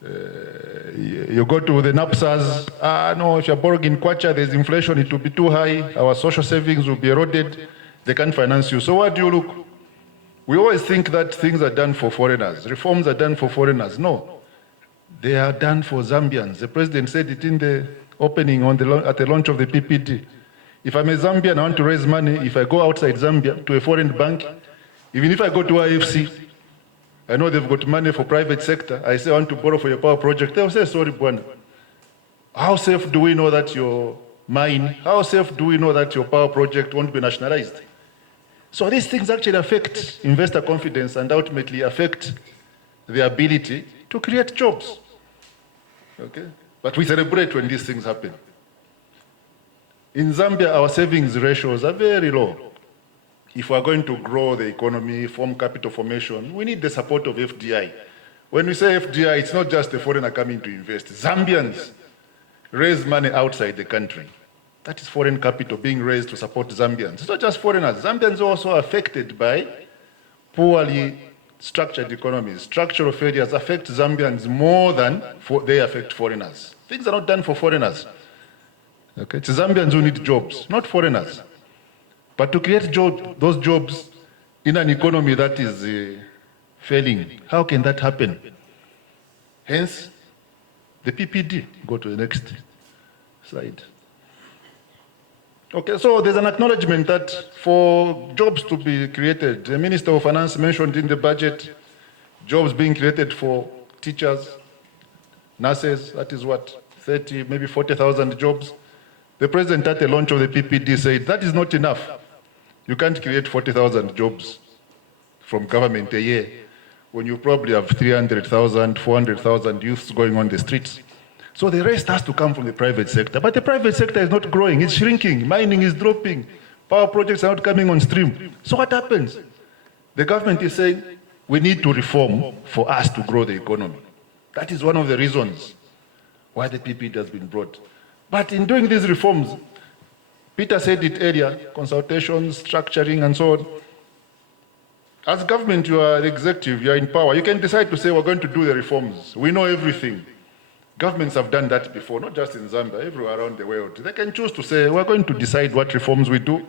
You go to the NAPSAs, no, if you're borrowing in Kwacha, there's inflation, it will be too high, our social savings will be eroded, they can't finance you. So what do you look? We always think that things are done for foreigners, reforms are done for foreigners. No, they are done for Zambians. The president said it in the opening at the launch of the PPD. If I'm a Zambian, I want to raise money, if I go outside Zambia to a foreign bank, even if I go to IFC, I know they've got money for private sector, I say I want to borrow for your power project, they'll say, sorry, Bwana. How safe do we know that your mine, how safe do we know that your power project won't be nationalized? So these things actually affect investor confidence and ultimately affect the ability to create jobs. Okay? But we celebrate when these things happen. In Zambia, our savings ratios are very low. If we're going to grow the economy, form capital formation, we need the support of FDI. When we say FDI, it's not just a foreigner coming to invest. Zambians raise money outside the country. That is foreign capital being raised to support Zambians. It's not just foreigners. Zambians are also affected by poorly structured economies. Structural failures affect Zambians more than they affect foreigners. Things are not done for foreigners. Okay? It's Zambians who need jobs, not foreigners. But to create those jobs in an economy that is failing, how can that happen? Hence, the PPD. Go to the next slide. Okay, so there's an acknowledgement that for jobs to be created, the Minister of Finance mentioned in the budget, jobs being created for teachers, nurses, that is what, 30, maybe 40,000 jobs. The President at the launch of the PPD said, that is not enough. You can't create 40,000 jobs from government a year when you probably have 300,000, 400,000 youths going on the streets. So the rest has to come from the private sector. But the private sector is not growing, it's shrinking, mining is dropping, power projects are not coming on stream. So what happens? The government is saying, we need to reform for us to grow the economy. That is one of the reasons why the PPD has been brought. But in doing these reforms, Peter said it earlier, consultations, structuring, and so on. As government, you are the executive, you are in power. You can decide to say, we're going to do the reforms. We know everything. Governments have done that before, not just in Zambia, everywhere around the world. They can choose to say, we're going to decide what reforms we do,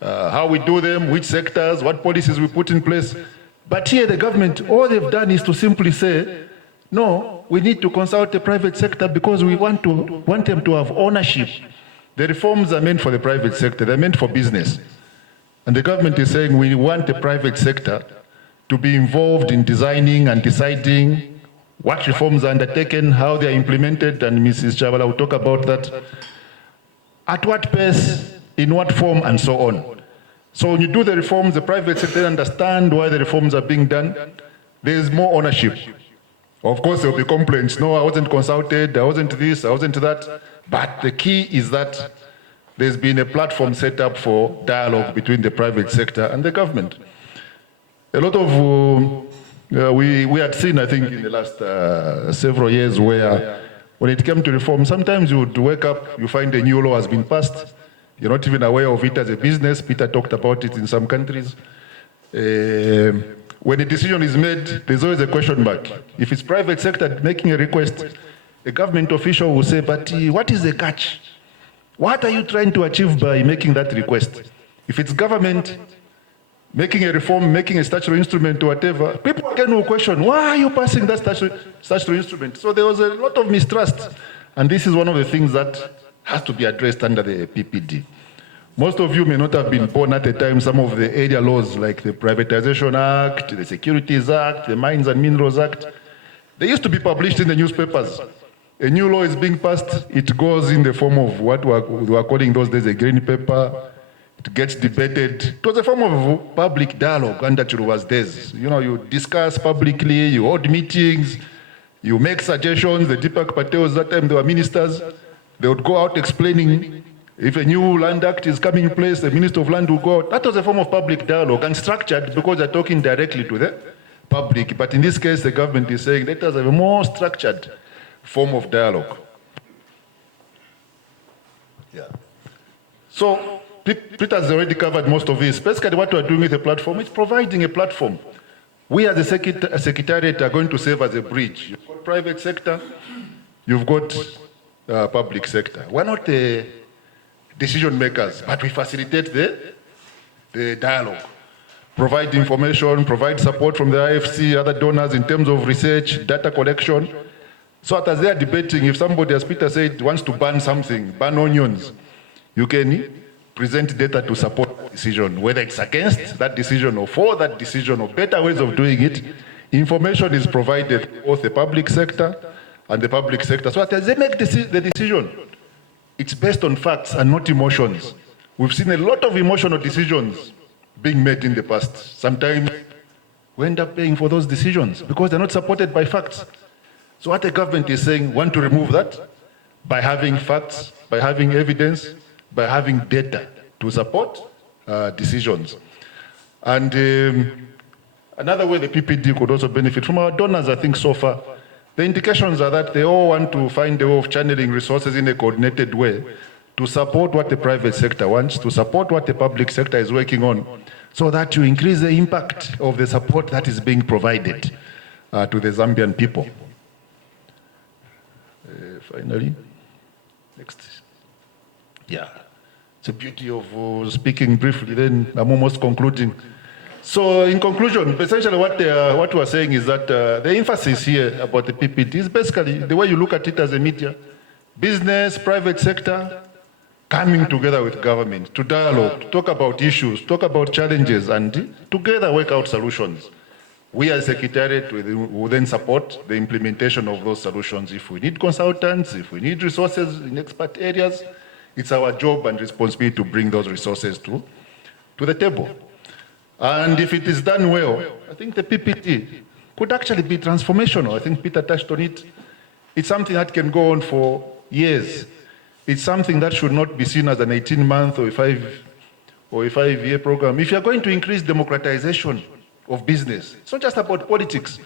how we do them, which sectors, what policies we put in place. But here the government, all they've done is to simply say, no, we need to consult the private sector because we want them to have ownership. The reforms are meant for the private sector, they're meant for business. And the government is saying we want the private sector to be involved in designing and deciding what reforms are undertaken, how they are implemented, and Mrs. Chavala will talk about that. At what pace, in what form, and so on. So when you do the reforms, the private sector understand why the reforms are being done. There is more ownership. Of course, there will be complaints. No, I wasn't consulted, I wasn't this, I wasn't that. But the key is that there's been a platform set up for dialogue between the private sector and the government. A lot of, we had seen, I think, in the last several years where when it came to reform, sometimes you would wake up, you find a new law has been passed. You're not even aware of it as a business. Peter talked about it in some countries. When a decision is made, there's always a question mark. If it's private sector making a request, a government official will say, but what is the catch? What are you trying to achieve by making that request? If it's government making a reform, making a statutory instrument or whatever, people can question, why are you passing that statutory instrument? So there was a lot of mistrust. And this is one of the things that has to be addressed under the PPD. Most of you may not have been born at the time some of the area laws like the Privatization Act, the Securities Act, the Mines and Minerals Act. They used to be published in the newspapers. A new law is being passed, it goes in the form of what we were calling those days a green paper. It gets debated. It was a form of public dialogue under Chiluba's days. You know, you discuss publicly, you hold meetings, you make suggestions. The Deepak Patels, that time they were ministers, they would go out explaining if a new land act is coming in place, the Minister of Land will go out. That was a form of public dialogue and structured because they're talking directly to the public. But in this case, the government is saying, let us have a more structured form of dialogue. Yeah. So, Peter has already covered most of this. Basically, what we're doing with the platform is providing a platform. We as a secretariat are going to serve as a bridge. You've got private sector, you've got public sector. We're not decision makers, but we facilitate the dialogue. Provide information, provide support from the IFC, other donors in terms of research, data collection. So as they are debating, if somebody, as Peter said, wants to ban something, ban onions, you can present data to support the decision, whether it's against that decision or for that decision or better ways of doing it. Information is provided both the public sector and the public sector. So as they make the decision, it's based on facts and not emotions. We've seen a lot of emotional decisions being made in the past. Sometimes we end up paying for those decisions because they're not supported by facts. So what the government is saying, want to remove that by having facts, by having evidence, by having data to support decisions. And another way the PPD could also benefit from our donors, I think so far, the indications are that they all want to find a way of channeling resources in a coordinated way to support what the private sector wants, to support what the public sector is working on, so that you increase the impact of the support that is being provided to the Zambian people. Finally, next. Yeah, it's a beauty of speaking briefly, then I'm almost concluding. So in conclusion, essentially what we're saying is that the emphasis here about the PPD is basically the way you look at it as a media, business, private sector, coming together with government to dialogue, to talk about issues, talk about challenges, and together work out solutions. We as Secretariat will then support the implementation of those solutions. If we need consultants, if we need resources in expert areas, it's our job and responsibility to bring those resources to the table. And if it is done well, I think the PPT could actually be transformational. I think Peter touched on it. It's something that can go on for years. It's something that should not be seen as an 18-month or a five-year program. If you're going to increase democratization of business, it's not just about politics.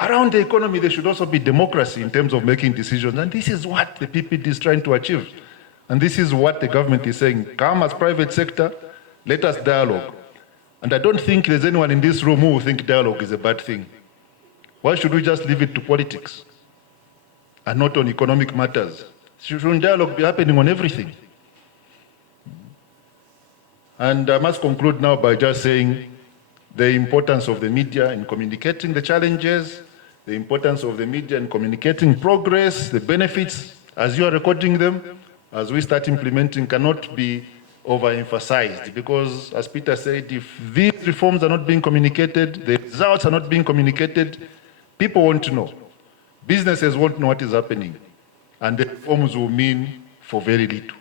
Around the economy, there should also be democracy in terms of making decisions. And this is what the PPD is trying to achieve. And this is what the government is saying. Come as private sector, let us dialogue. And I don't think there's anyone in this room who will think dialogue is a bad thing. Why should we just leave it to politics and not on economic matters? Shouldn't dialogue be happening on everything? And I must conclude now by just saying the importance of the media in communicating the challenges, the importance of the media in communicating progress, the benefits as you are recording them, as we start implementing, cannot be overemphasized, because as Peter said, if these reforms are not being communicated, the results are not being communicated, people won't know. Businesses won't know what is happening, and the reforms will mean for very little.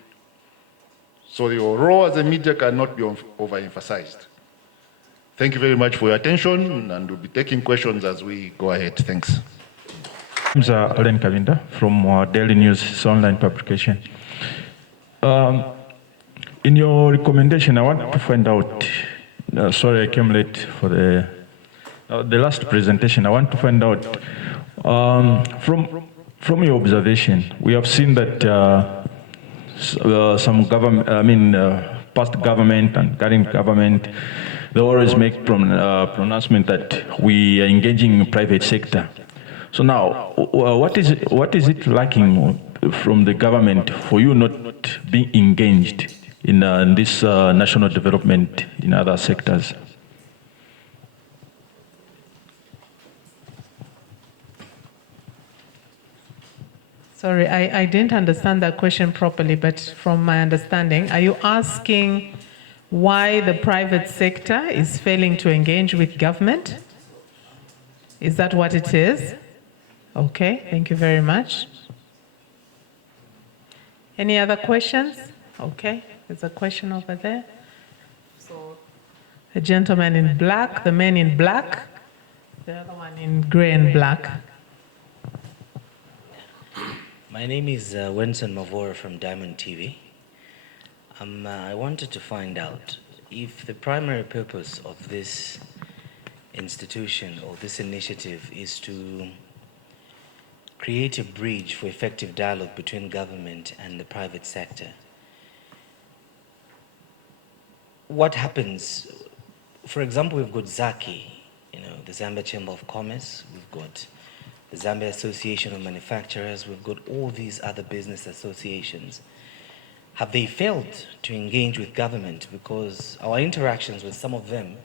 So your role as a media cannot be overemphasized. Thank you very much for your attention, and we'll be taking questions as we go ahead. Thanks. I'm Alen Kavinda from Daily News, it's an online publication. In your recommendation, I want to find out, sorry I came late for the last presentation. I want to find out, from your observation, we have seen that some government, past government and current government, they always make pronouncement that we are engaging in private sector. So now, what is it lacking from the government for you not being engaged in this national development in other sectors? Sorry, I didn't understand that question properly, but from my understanding, are you asking why the private sector is failing to engage with government? Is that what it is? Okay, thank you very much. Any other questions? Okay, there's a question over there. So, the gentleman in black, the man in black, the other one in gray and black. My name is Wenson Mavora from Diamond TV. I wanted to find out if the primary purpose of this institution or this initiative is to create a bridge for effective dialogue between government and the private sector. What happens, for example, we've got Zaki, the Zambia Chamber of Commerce, we've got the Zambia Association of Manufacturers, we've got all these other business associations. Have they failed to engage with government? Because our interactions with some of them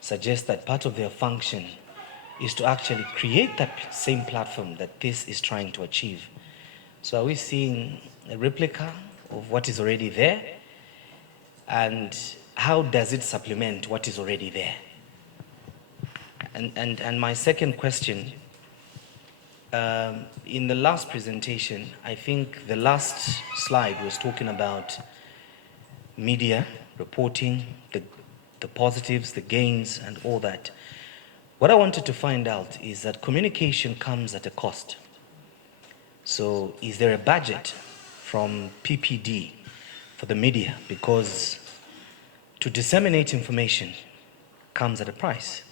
suggest that part of their function is to actually create that same platform that this is trying to achieve. So are we seeing a replica of what is already there? And how does it supplement what is already there? And my second question, in the last presentation, I think the last slide was talking about media reporting, the positives, the gains, and all that. What I wanted to find out is that communication comes at a cost. So is there a budget from PPD for the media? Because to disseminate information comes at a price.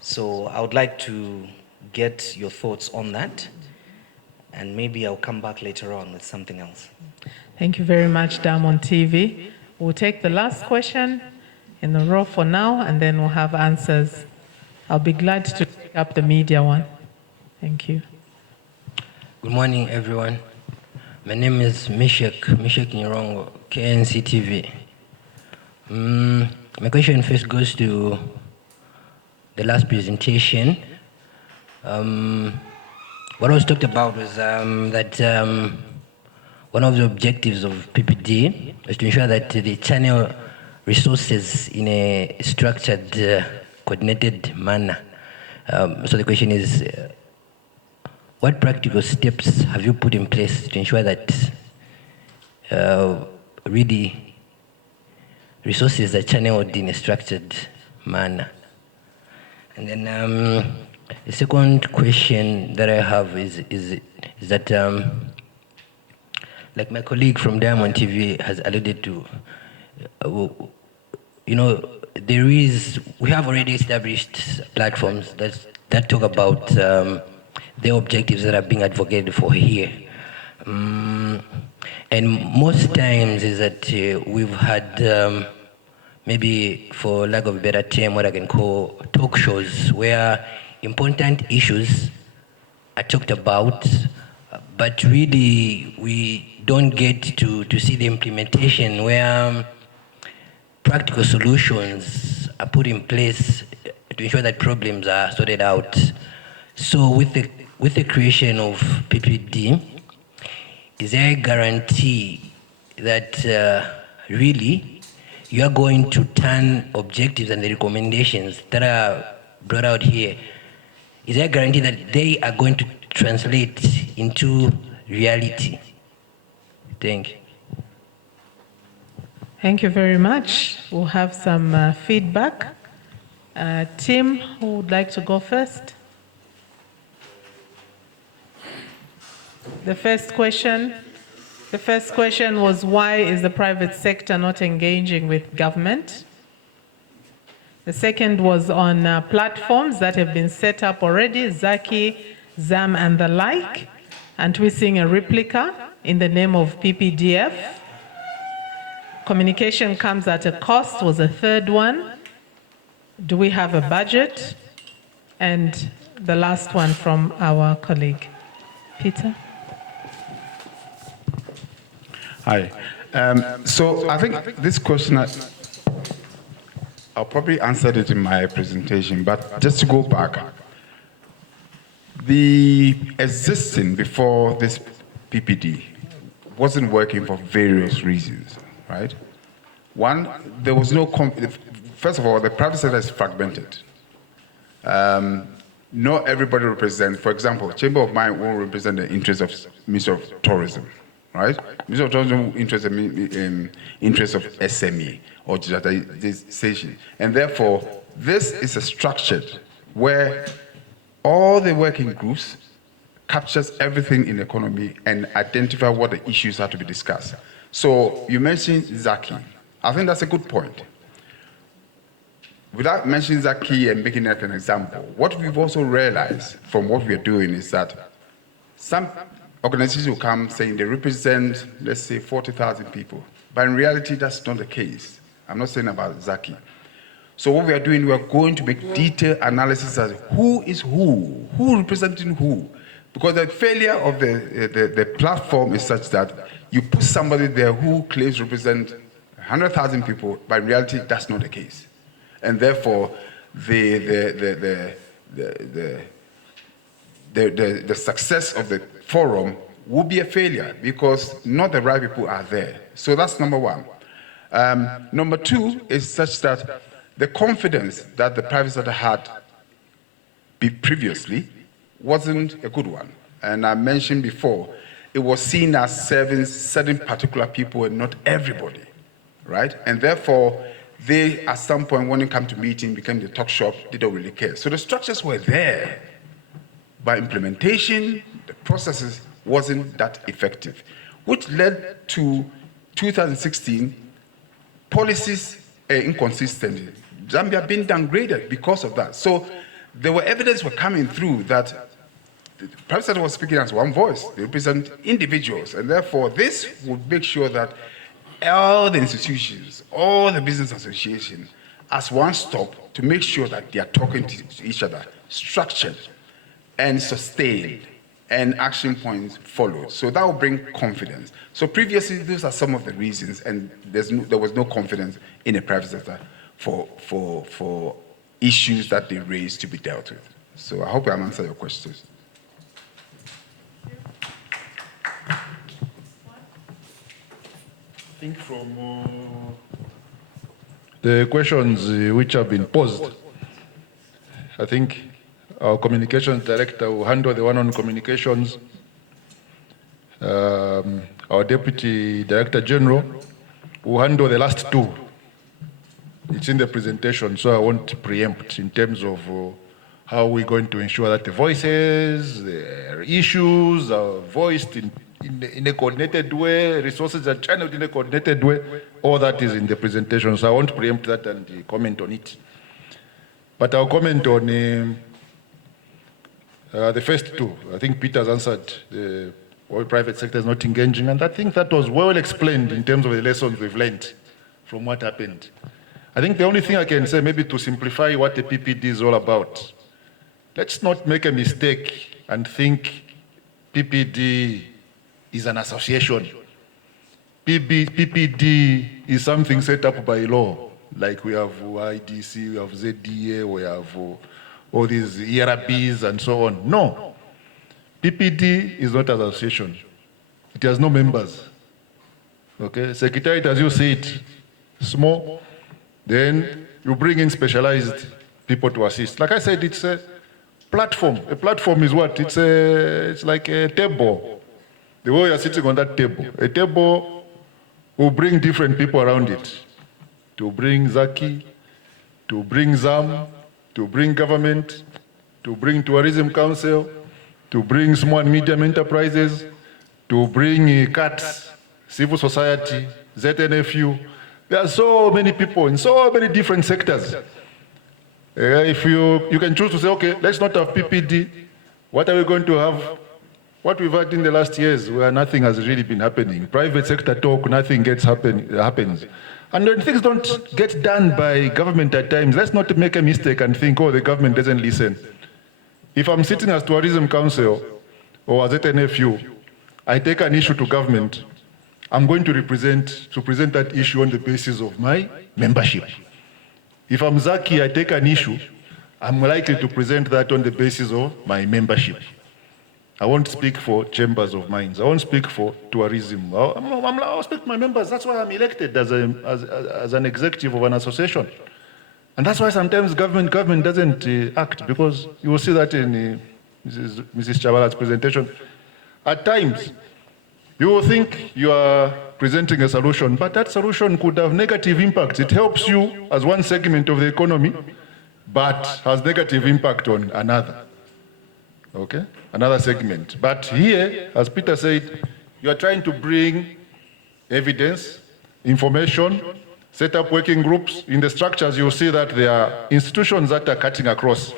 So I would like to get your thoughts on that, and maybe I'll come back later on with something else. Thank you very much, Diamond TV. We'll take the last question in the row for now, and then we'll have answers. I'll be glad to pick up the media one. Thank you. Good morning, everyone. My name is Mishek Nyirongo, KNC TV. My question first goes to the last presentation. What was talked about was that one of the objectives of PPD is to ensure that they channel resources in a structured, coordinated manner. So the question is, what practical steps have you put in place to ensure that really resources are channeled in a structured manner? And then The second question that I have is that, like my colleague from Diamond TV has alluded to, you know, we have already established platforms that talk about the objectives that are being advocated for here. And most times is that we've had maybe, for lack of a better term, what I can call talk shows where important issues are talked about, but really we don't get to see the implementation where practical solutions are put in place to ensure that problems are sorted out. So with the creation of PPD, is there a guarantee that really you are going to turn objectives and the recommendations that are brought out here, is there a guarantee that they are going to translate into reality? Thank you. Thank you very much. We'll have some feedback. Tim, who would like to go first? The first question was, why is the private sector not engaging with government? The second was on platforms that have been set up already, Zaki, ZAM, and the like, and we're seeing a replica in the name of PPDF. Communication comes at a cost was a third one. Do we have a budget? And the last one from our colleague, Peter. Hi. So I think this question, I'll probably answered it in my presentation, but just to go back, the existing before this PPD wasn't working for various reasons, right? One, there was no, first of all, the private sector is fragmented. Not everybody represents, for example, Chamber of Mine will represent the interests of Minister of Tourism, right? Minister of Tourism interests in interests of SME or digitization. And therefore, this is a structured where all the working groups captures everything in the economy and identify what the issues are to be discussed. So you mentioned Zaki. I think that's a good point. Without mentioning Zaki and making that an example, what we've also realized from what we're doing is that some organizations will come saying they represent, let's say, 40,000 people. But in reality, that's not the case. I'm not saying about Zaki. So what we are doing, we are going to make detailed analysis as who is who representing who. Because the failure of the platform is such that you put somebody there who claims to represent 100,000 people, but in reality, that's not the case. And therefore, the success of the forum will be a failure because not the right people are there. So that's number one. Number two is such that the confidence that the private sector had previously wasn't a good one. And I mentioned before, it was seen as serving certain particular people and not everybody, right? And therefore, they, at some point, when it came to meeting, became the talk shop, they don't really care. So the structures were there, but implementation, the processes wasn't that effective, which led to 2016, policies inconsistent. Zambia being downgraded because of that. So there were evidence were coming through that the private sector was speaking as one voice. They represent individuals, and therefore this would make sure that all the institutions, all the business associations, as one stop to make sure that they are talking to each other, structured and sustained, and action points followed. So that will bring confidence. So previously, those are some of the reasons, and there was no confidence in the private sector for issues that they raised to be dealt with. So I hope I answered your questions. I think from the questions which have been posed, I think our communications director will handle the one on communications. Our deputy director general will handle the last two. It's in the presentation, so I won't preempt in terms of how we're going to ensure that the voices, the issues are voiced in a coordinated way, resources are channeled in a coordinated way. All that is in the presentation, so I won't preempt that and comment on it. But I'll comment on the first two. I think Peter's answered the why private sector is not engaging, and I think that was well explained in terms of the lessons we've learned from what happened. I think the only thing I can say, maybe to simplify what the PPD is all about, let's not make a mistake and think PPD is an association. PPD is something set up by law, like we have IDC, we have ZDA, we have all these ERBs and so on. No, PPD is not an association. It has no members. Okay, secretariat, as you see it, small, then you bring in specialized people to assist. Like I said, it's a platform. A platform is what? It's like a table. The way you're sitting on that table. A table will bring different people around it. To bring Zaki, to bring ZAM, to bring government, to bring tourism council, to bring small and medium enterprises, to bring CATS, civil society, ZNFU. There are so many people in so many different sectors. If you can choose to say, okay, let's not have PPD, what are we going to have? What we've had in the last years where nothing has really been happening. Private sector talk, nothing happens. And when things don't get done by government at times, let's not make a mistake and think, oh, the government doesn't listen. If I'm sitting as Tourism Council or as ZNFU, I take an issue to government, I'm going to present that issue on the basis of my membership. If I'm Zaki, I take an issue, I'm likely to present that on the basis of my membership. I won't speak for chambers of mines. I won't speak for tourism. I'll speak to my members. That's why I'm elected as an executive of an association. And that's why sometimes government doesn't act, because you will see that in Mrs. Chabala's presentation. At times, you will think you are presenting a solution, but that solution could have negative impacts. It helps you as one segment of the economy, but has negative impact on another. Okay? Another segment. But here, as Peter said, you are trying to bring evidence, information, set up working groups. In the structures, you'll see that there are institutions that are cutting across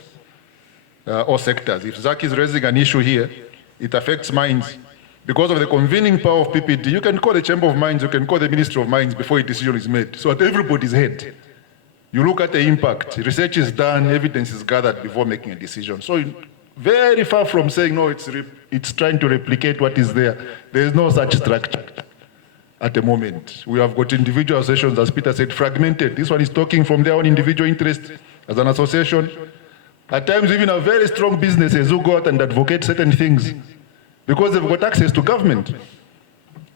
all sectors. If Zaki is raising an issue here, it affects mines. Because of the convening power of PPD, you can call the Chamber of Mines, you can call the Ministry of Mines before a decision is made. So at everybody's head, you look at the impact, research is done, evidence is gathered before making a decision. So very far from saying, no, it's trying to replicate what is there. There is no such structure at the moment. We have got individual associations, as Peter said, fragmented. This one is talking from their own individual interest as an association. At times, even have very strong businesses who go out and advocate certain things because they've got access to government.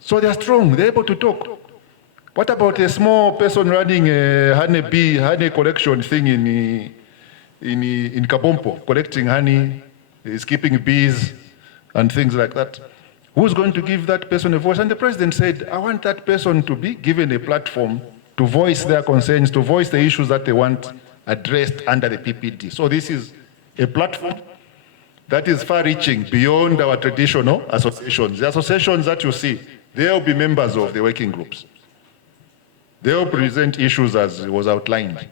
So they are strong, they're able to talk. What about a small person running a honey collection thing in Kabompo, collecting honey, is keeping bees and things like that? Who's going to give that person a voice? And the president said, I want that person to be given a platform to voice their concerns, to voice the issues that they want addressed under the PPD. So this is a platform that is far-reaching beyond our traditional associations. The associations that you see, they'll be members of the working groups. They'll present issues as was outlined.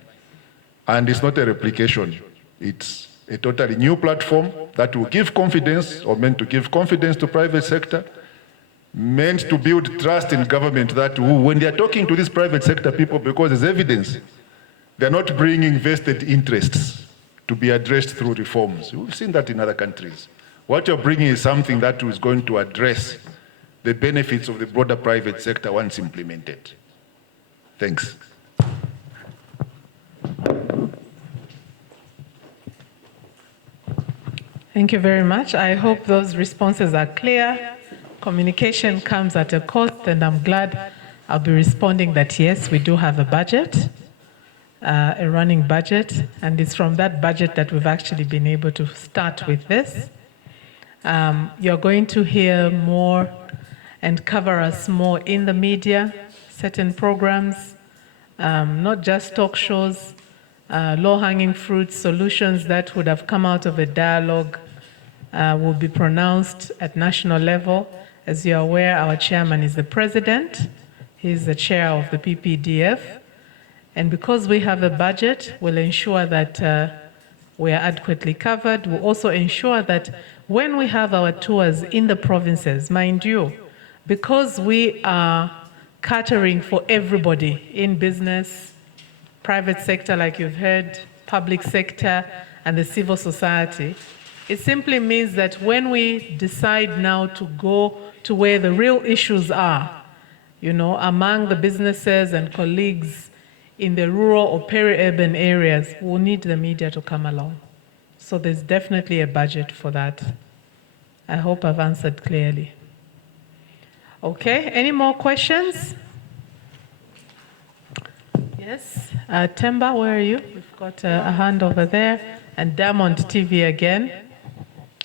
And it's not a replication. It's a totally new platform that will give confidence, or meant to give confidence to private sector, meant to build trust in government that when they're talking to these private sector people, because there's evidence, they're not bringing vested interests to be addressed through reforms. We've seen that in other countries. What you're bringing is something that is going to address the benefits of the broader private sector once implemented. Thanks. Thank you very much. I hope those responses are clear. Communication comes at a cost, and I'm glad I'll be responding that yes, we do have a budget, a running budget, and it's from that budget that we've actually been able to start with this. You're going to hear more and cover us more in the media, certain programs, not just talk shows, low-hanging fruit solutions that would have come out of a dialogue will be pronounced at national level. As you're aware, our chairman is the president. He's the chair of the PPDF. And because we have a budget, we'll ensure that we are adequately covered. We'll also ensure that when we have our tours in the provinces, mind you, because we are catering for everybody in business, private sector, like you've heard, public sector, and the civil society, it simply means that when we decide now to go to where the real issues are, you know, among the businesses and colleagues in the rural or peri-urban areas, we'll need the media to come along. So there's definitely a budget for that. I hope I've answered clearly. Okay, any more questions? Yes, Temba, where are you? We've got a hand over there, and Diamond TV again.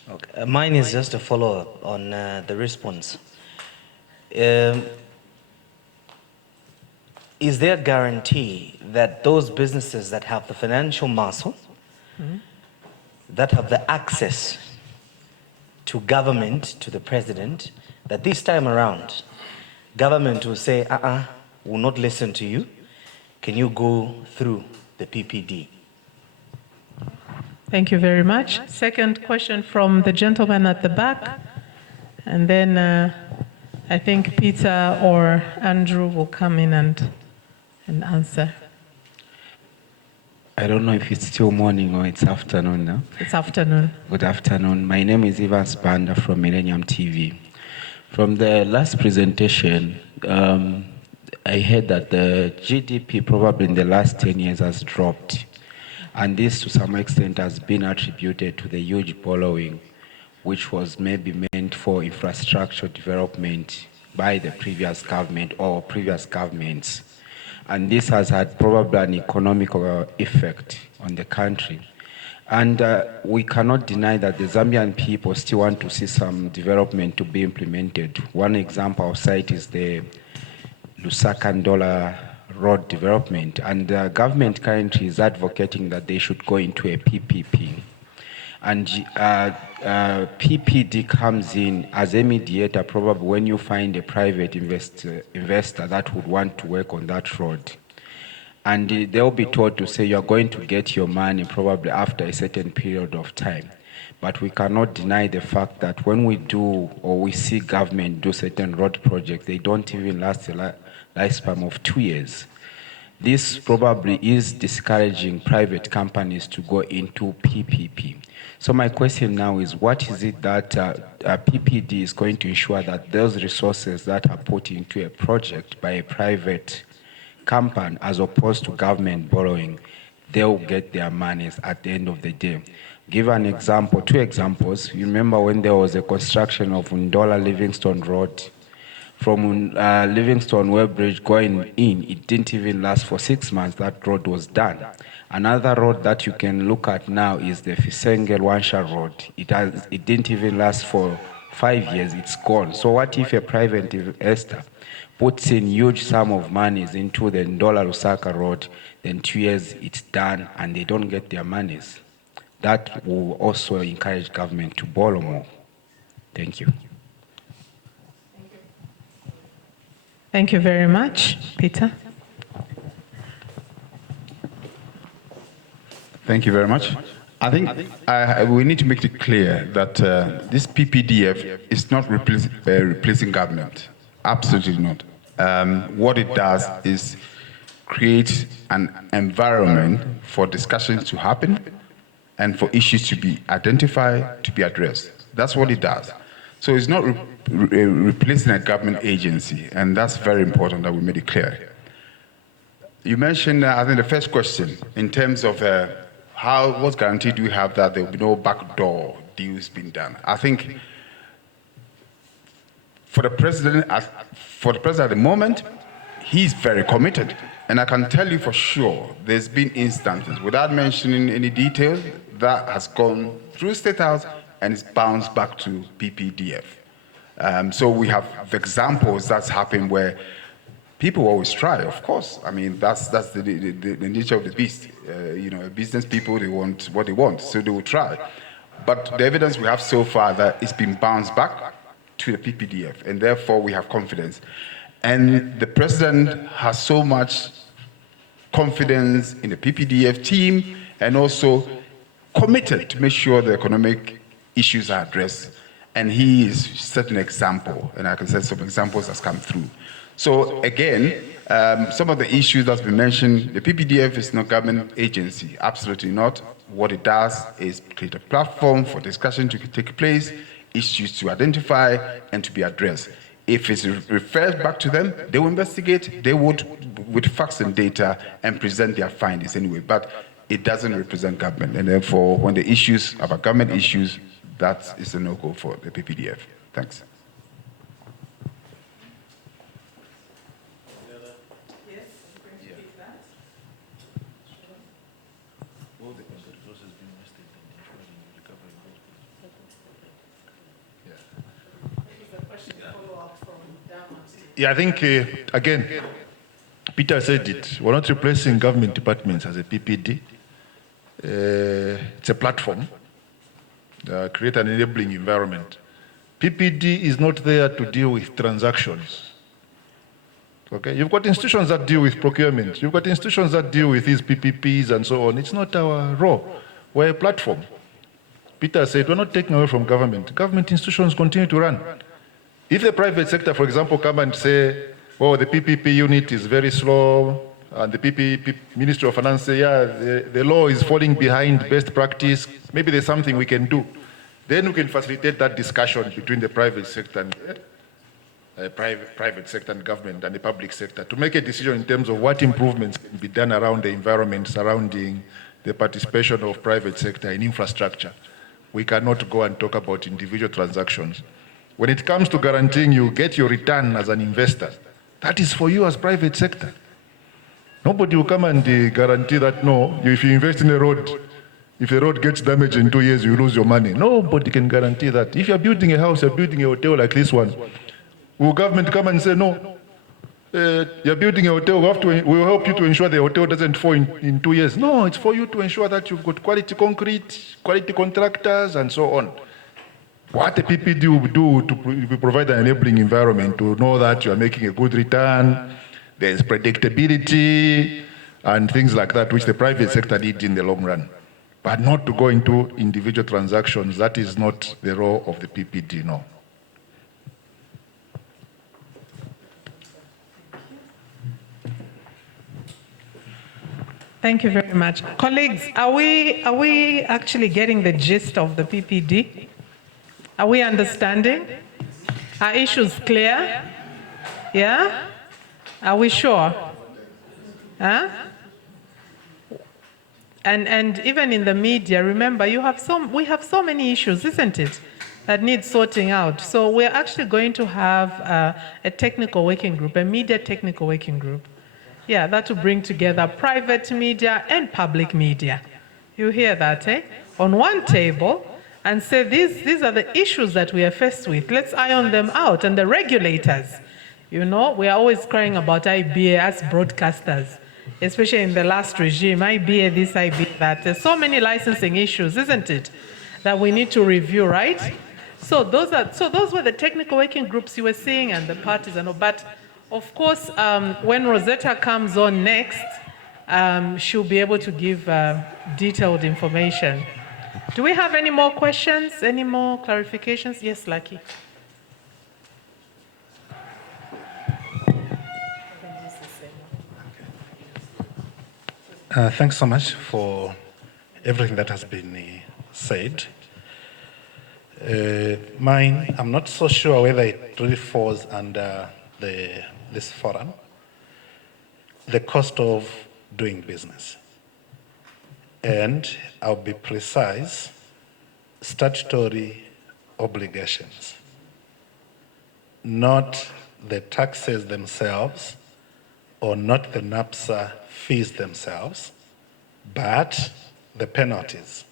Okay. Mine is just a follow-up on the response. Is there a guarantee that those businesses that have the financial muscle, that have the access to government, to the president, that this time around, government will say, will not listen to you, can you go through the PPD? Thank you very much. Second question from the gentleman at the back. And then I think Peter or Andrew will come in and answer. I don't know if it's still morning or it's afternoon now. It's afternoon. Good afternoon. My name is Evans Banda from Millennium TV. From the last presentation, I heard that the GDP probably in the last 10 years has dropped. And this to some extent has been attributed to the huge borrowing, which was maybe meant for infrastructure development by the previous government or previous governments. And this has had probably an economic effect on the country. And we cannot deny that the Zambian people still want to see some development to be implemented. One example I'll cite is the Lusaka-Ndola road development. And the government currently is advocating that they should go into a PPP. And PPD comes in as a mediator probably when you find a private investor that would want to work on that road. And they'll be told to say you're going to get your money probably after a certain period of time. But we cannot deny the fact that when we do or we see government do certain road projects, they don't even last a lifespan of 2 years. This probably is discouraging private companies to go into PPP. So my question now is, what is it that PPD is going to ensure that those resources that are put into a project by a private company as opposed to government borrowing, they'll get their monies at the end of the day? Give an example, 2 examples. You remember when there was a construction of Ndola Livingstone Road, from Livingstone Weybridge going in, it didn't even last for 6 months, that road was done. Another road that you can look at now is the Fisengel-Wansha Road. It didn't even last for 5 years, it's gone. So what if a private investor puts in huge sum of monies into the Ndola-Lusaka Road, then 2 years it's done and they don't get their monies? That will also encourage government to borrow more. Thank you. Thank you very much. Peter? Thank you very much. I think we need to make it clear that this PPDF is not replacing government. Absolutely not. What it does is create an environment for discussions to happen and for issues to be identified, to be addressed. That's what it does. So it's not replacing a government agency, and that's very important that we made it clear. You mentioned, I think, the first question in terms of what guarantee do we have that there will be no backdoor deals being done? I think for the president at the moment, he's very committed. And I can tell you for sure, there's been instances, without mentioning any details, that has gone through State House and it's bounced back to PPDF. So we have examples that's happened where People always try, of course. I mean, that's the nature of the beast. Business people, they want what they want, so they will try. But the evidence we have so far that it's been bounced back to the PPDF, and therefore we have confidence. And the president has so much confidence in the PPDF team and also committed to make sure the economic issues are addressed. And he is set an example, and I can say some examples that's come through. So again, some of the issues that's been mentioned, the PPDF is not a government agency, absolutely not. What it does is create a platform for discussion to take place, issues to identify and to be addressed. If it's referred back to them, they will investigate, they would, with facts and data, and present their findings anyway. But it doesn't represent government, and therefore, when the issues about government issues, that is a no-go for the PPDF. Thanks. Yeah, I think, again, Peter said it. We're not replacing government departments as a PPD. It's a platform, create an enabling environment. PPD is not there to deal with transactions. Okay, you've got institutions that deal with procurement. You've got institutions that deal with these PPPs and so on. It's not our role. We're a platform. Peter said, we're not taking away from government. Government institutions continue to run. If the private sector, for example, come and say, oh, the PPP unit is very slow, and the PPP Ministry of Finance say, yeah, the law is falling behind best practice, maybe there's something we can do. Then we can facilitate that discussion between the private sector and private sector and government and the public sector to make a decision in terms of what improvements can be done around the environment surrounding the participation of private sector in infrastructure. We cannot go and talk about individual transactions. When it comes to guaranteeing you get your return as an investor, that is for you as private sector. Nobody will come and guarantee that, no, if you invest in a road, if the road gets damaged in 2 years, you lose your money. Nobody can guarantee that. If you're building a house, you're building a hotel like this one, will government come and say, no, you're building a hotel, we'll help you to ensure the hotel doesn't fall in 2 years. No, it's for you to ensure that you've got quality concrete, quality contractors, and so on. What the PPD will do to provide an enabling environment to know that you are making a good return, there's predictability, and things like that, which the private sector needs in the long run. But not to go into individual transactions, that is not the role of the PPD, no. Thank you very much. Colleagues, are we actually getting the gist of the PPD? Are we understanding? Are issues clear? Yeah? Are we sure? Huh? And even in the media, remember, we have so many issues, isn't it, that need sorting out. So we're actually going to have a technical working group, a media technical working group. Yeah, that will bring together private media and public media. You hear that, eh? On one table, and say these are the issues that we are faced with. Let's iron them out. And the regulators, we are always crying about IBA as broadcasters, especially in the last regime, IBA this, IBA that. There's so many licensing issues, isn't it, that we need to review, right? So those were the technical working groups you were seeing and the parties and all. But of course, when Rosetta comes on next, she'll be able to give detailed information. Do we have any more questions? Any more clarifications? Yes, Lucky. Thanks so much for everything that has been said. Mine, I'm not so sure whether it really falls under this forum. The cost of doing business. And I'll be precise, statutory obligations, not the taxes themselves or not the NAPSA fees themselves, but the penalties.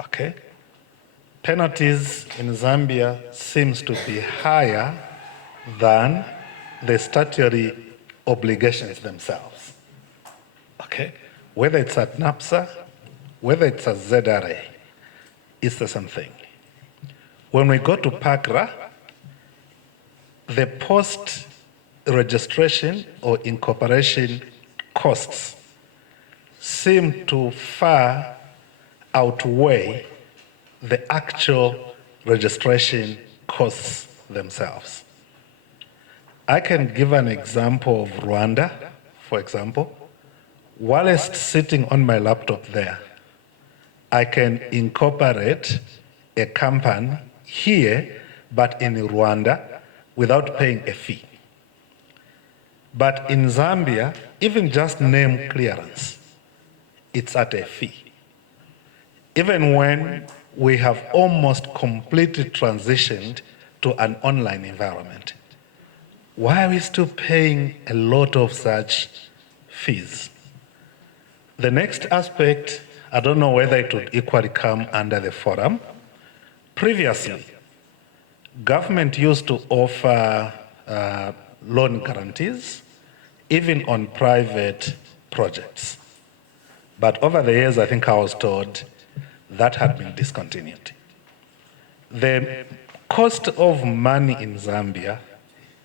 Okay? Penalties in Zambia seems to be higher than the statutory obligations themselves. Okay? Whether it's at NAPSA, whether it's at ZRA, it's the same thing. When we go to PACRA, the post-registration or incorporation costs seem to far outweigh the actual registration costs themselves. I can give an example of Rwanda, for example. Whilst sitting on my laptop there, I can incorporate a company here, but in Rwanda, without paying a fee. But in Zambia, even just name clearance, it's at a fee. Even when we have almost completely transitioned to an online environment, why are we still paying a lot of such fees? The next aspect, I don't know whether it would equally come under the forum. Previously, government used to offer loan guarantees, even on private projects. But over the years, I think I was told that had been discontinued. The cost of money in Zambia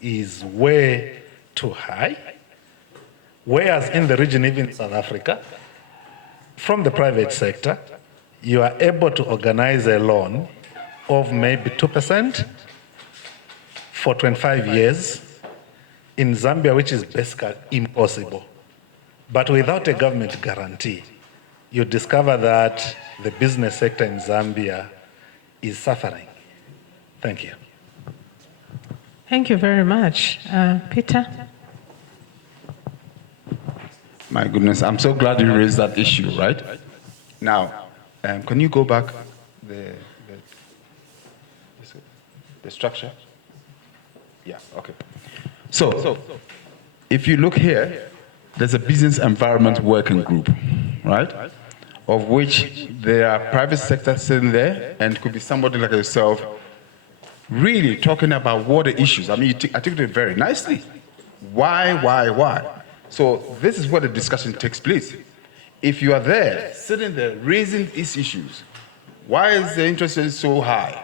is way too high, whereas in the region, even South Africa, from the private sector, you are able to organize a loan of maybe 2% for 25 years in Zambia, which is basically impossible. But without a government guarantee, you discover that the business sector in Zambia is suffering. Thank you. Thank you very much. Peter? My goodness, I'm so glad you raised that issue, right? Now, can you go back the structure? Yeah, okay. So, if you look here, there's a business environment working group, right? Of which there are private sector sitting there, and it could be somebody like yourself really talking about what the issues. I mean, you articulated it very nicely. Why? So this is where the discussion takes place. If you are there, sitting there, raising these issues, why is the interest rate so high?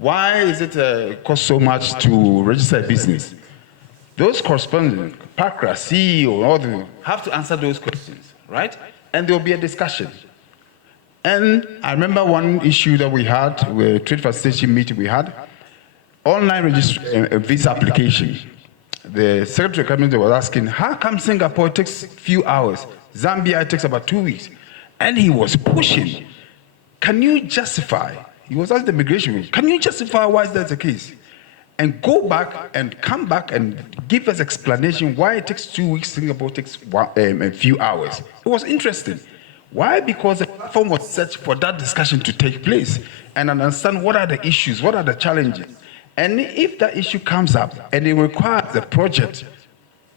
Why is it cost so much to register a business? Those corresponding, PACRA, CEO, all them have to answer those questions, right? And there will be a discussion. And I remember one issue that we had, a trade facilitation meeting we had, online visa application. The Secretary of Cabinet was asking, how come Singapore takes a few hours? Zambia, it takes about 2 weeks. And he was pushing. Can you justify? He was asking the immigration, can you justify why that's the case? And go back and come back and give us explanation why it takes 2 weeks, Singapore takes a few hours. It was interesting. Why? Because the platform was set for that discussion to take place and understand what are the issues, what are the challenges. And if that issue comes up and it requires the project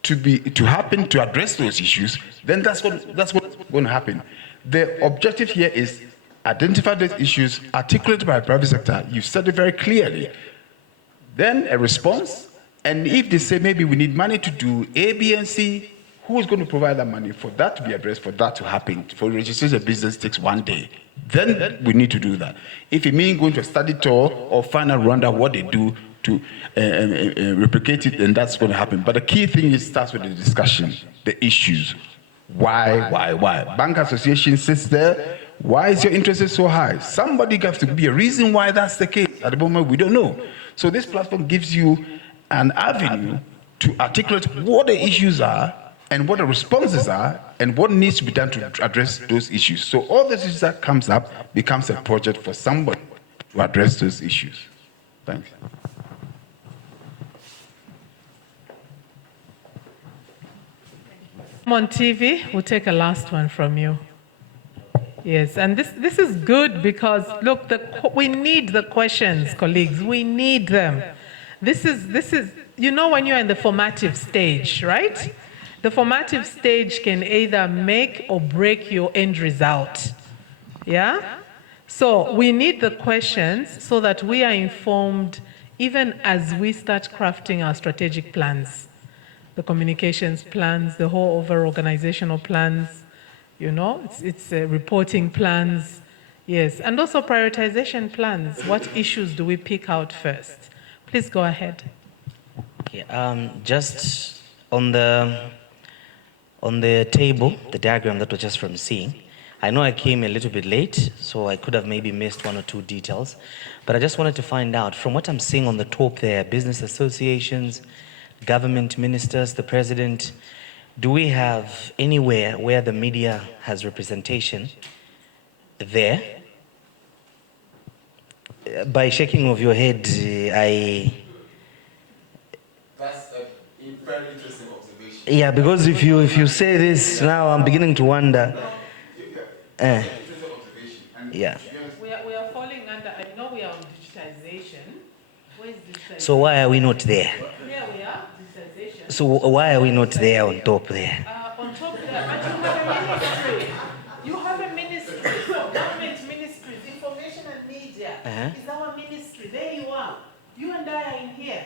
to happen to address those issues, then that's what's going to happen. The objective here is identify those issues articulated by the private sector. You said it very clearly. Then a response, and if they say maybe we need money to do A, B, and C, who is going to provide that money for that to be addressed, for that to happen? For registration of business takes 1 day. Then we need to do that. If it means going to a study tour or find out Rwanda what they do to replicate it, then that's going to happen. But the key thing is starts with the discussion, the issues. Why? Bank Association sits there. Why is your interest rate so high? Somebody has to be a reason why that's the case. At the moment, we don't know. So this platform gives you an avenue to articulate what the issues are and what the responses are and what needs to be done to address those issues. So all the issues that comes up becomes a project for somebody to address those issues. Thanks. On TV, we'll take a last one from you. Yes, and this is good because, look, we need the questions, colleagues. We need them. This is, you know, when you're in the formative stage, right? The formative stage can either make or break your end result. Yeah? So we need the questions so that we are informed even as we start crafting our strategic plans, the communications plans, the whole over organizational plans, you know, it's reporting plans, yes, and also prioritization plans. What issues do we pick out first? Please go ahead. Okay, just on the table, the diagram that was just from seeing, I know I came a little bit late, so I could have maybe missed one or two details, but I just wanted to find out, from what I'm seeing on the top there, business associations, government ministers, the president, do we have anywhere where the media has representation there? By shaking of your head, That's a very interesting observation. yeah, because if you say this now, I'm beginning to wonder. Yeah. We are falling under, I know we are on digitization. Where is digitization? So why are we not there? Here we are, digitization. So why are we not there on top there? On top there, but you have a ministry. You have a ministry, so government ministries, information and media is our ministry. There you are. You and I are in here.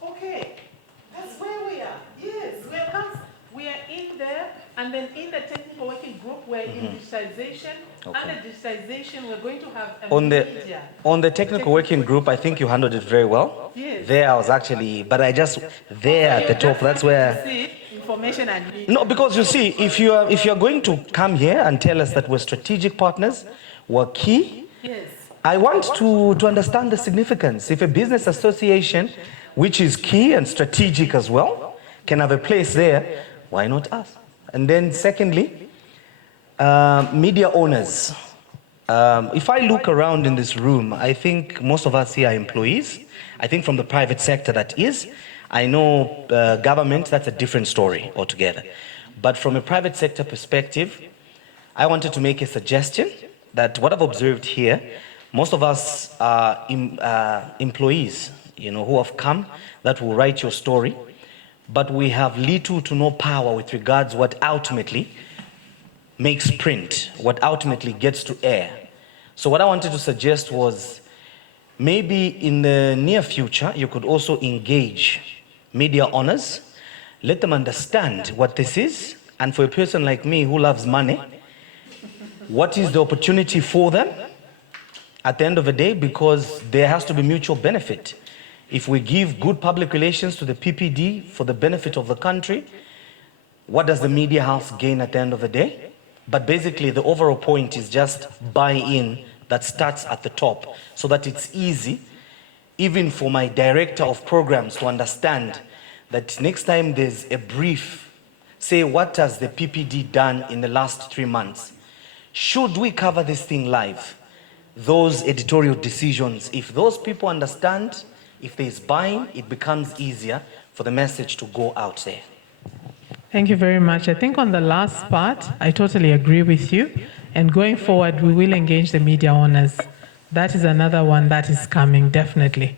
Okay, that's where we are. Yes, we are in there, and then in the technical working group, we're in digitization. Okay. Under digitization, we're going to have a On the technical working group, I think you handled it very well. Yes. There I was actually, but I just, there at the top, that's where. See, information and media. No, because you see, if you are going to come here and tell us that we're strategic partners, we're key, Yes. I want to understand the significance. If a business association, which is key and strategic as well, can have a place there, why not us? And then secondly, media owners. If I look around in this room, I think most of us here are employees. I think from the private sector that is. I know government, that's a different story altogether. But from a private sector perspective, I wanted to make a suggestion that what I've observed here, most of us are employees, you know, who have come, that will write your story, but we have little to no power with regards what ultimately makes print, what ultimately gets to air. So what I wanted to suggest was maybe in the near future, you could also engage media owners, let them understand what this is, and for a person like me who loves money, what is the opportunity for them at the end of the day, because there has to be mutual benefit. If we give good public relations to the PPD for the benefit of the country, what does the media house gain at the end of the day? But basically the overall point is just buy-in that starts at the top so that it's easy, even for my director of programs to understand that next time there's a brief, say what has the PPD done in the last 3 months? Should we cover this thing live? Those editorial decisions, if those people understand, if there's buying, it becomes easier for the message to go out there. Thank you very much. I think on the last part, I totally agree with you. And going forward, we will engage the media owners. That is another one that is coming, definitely.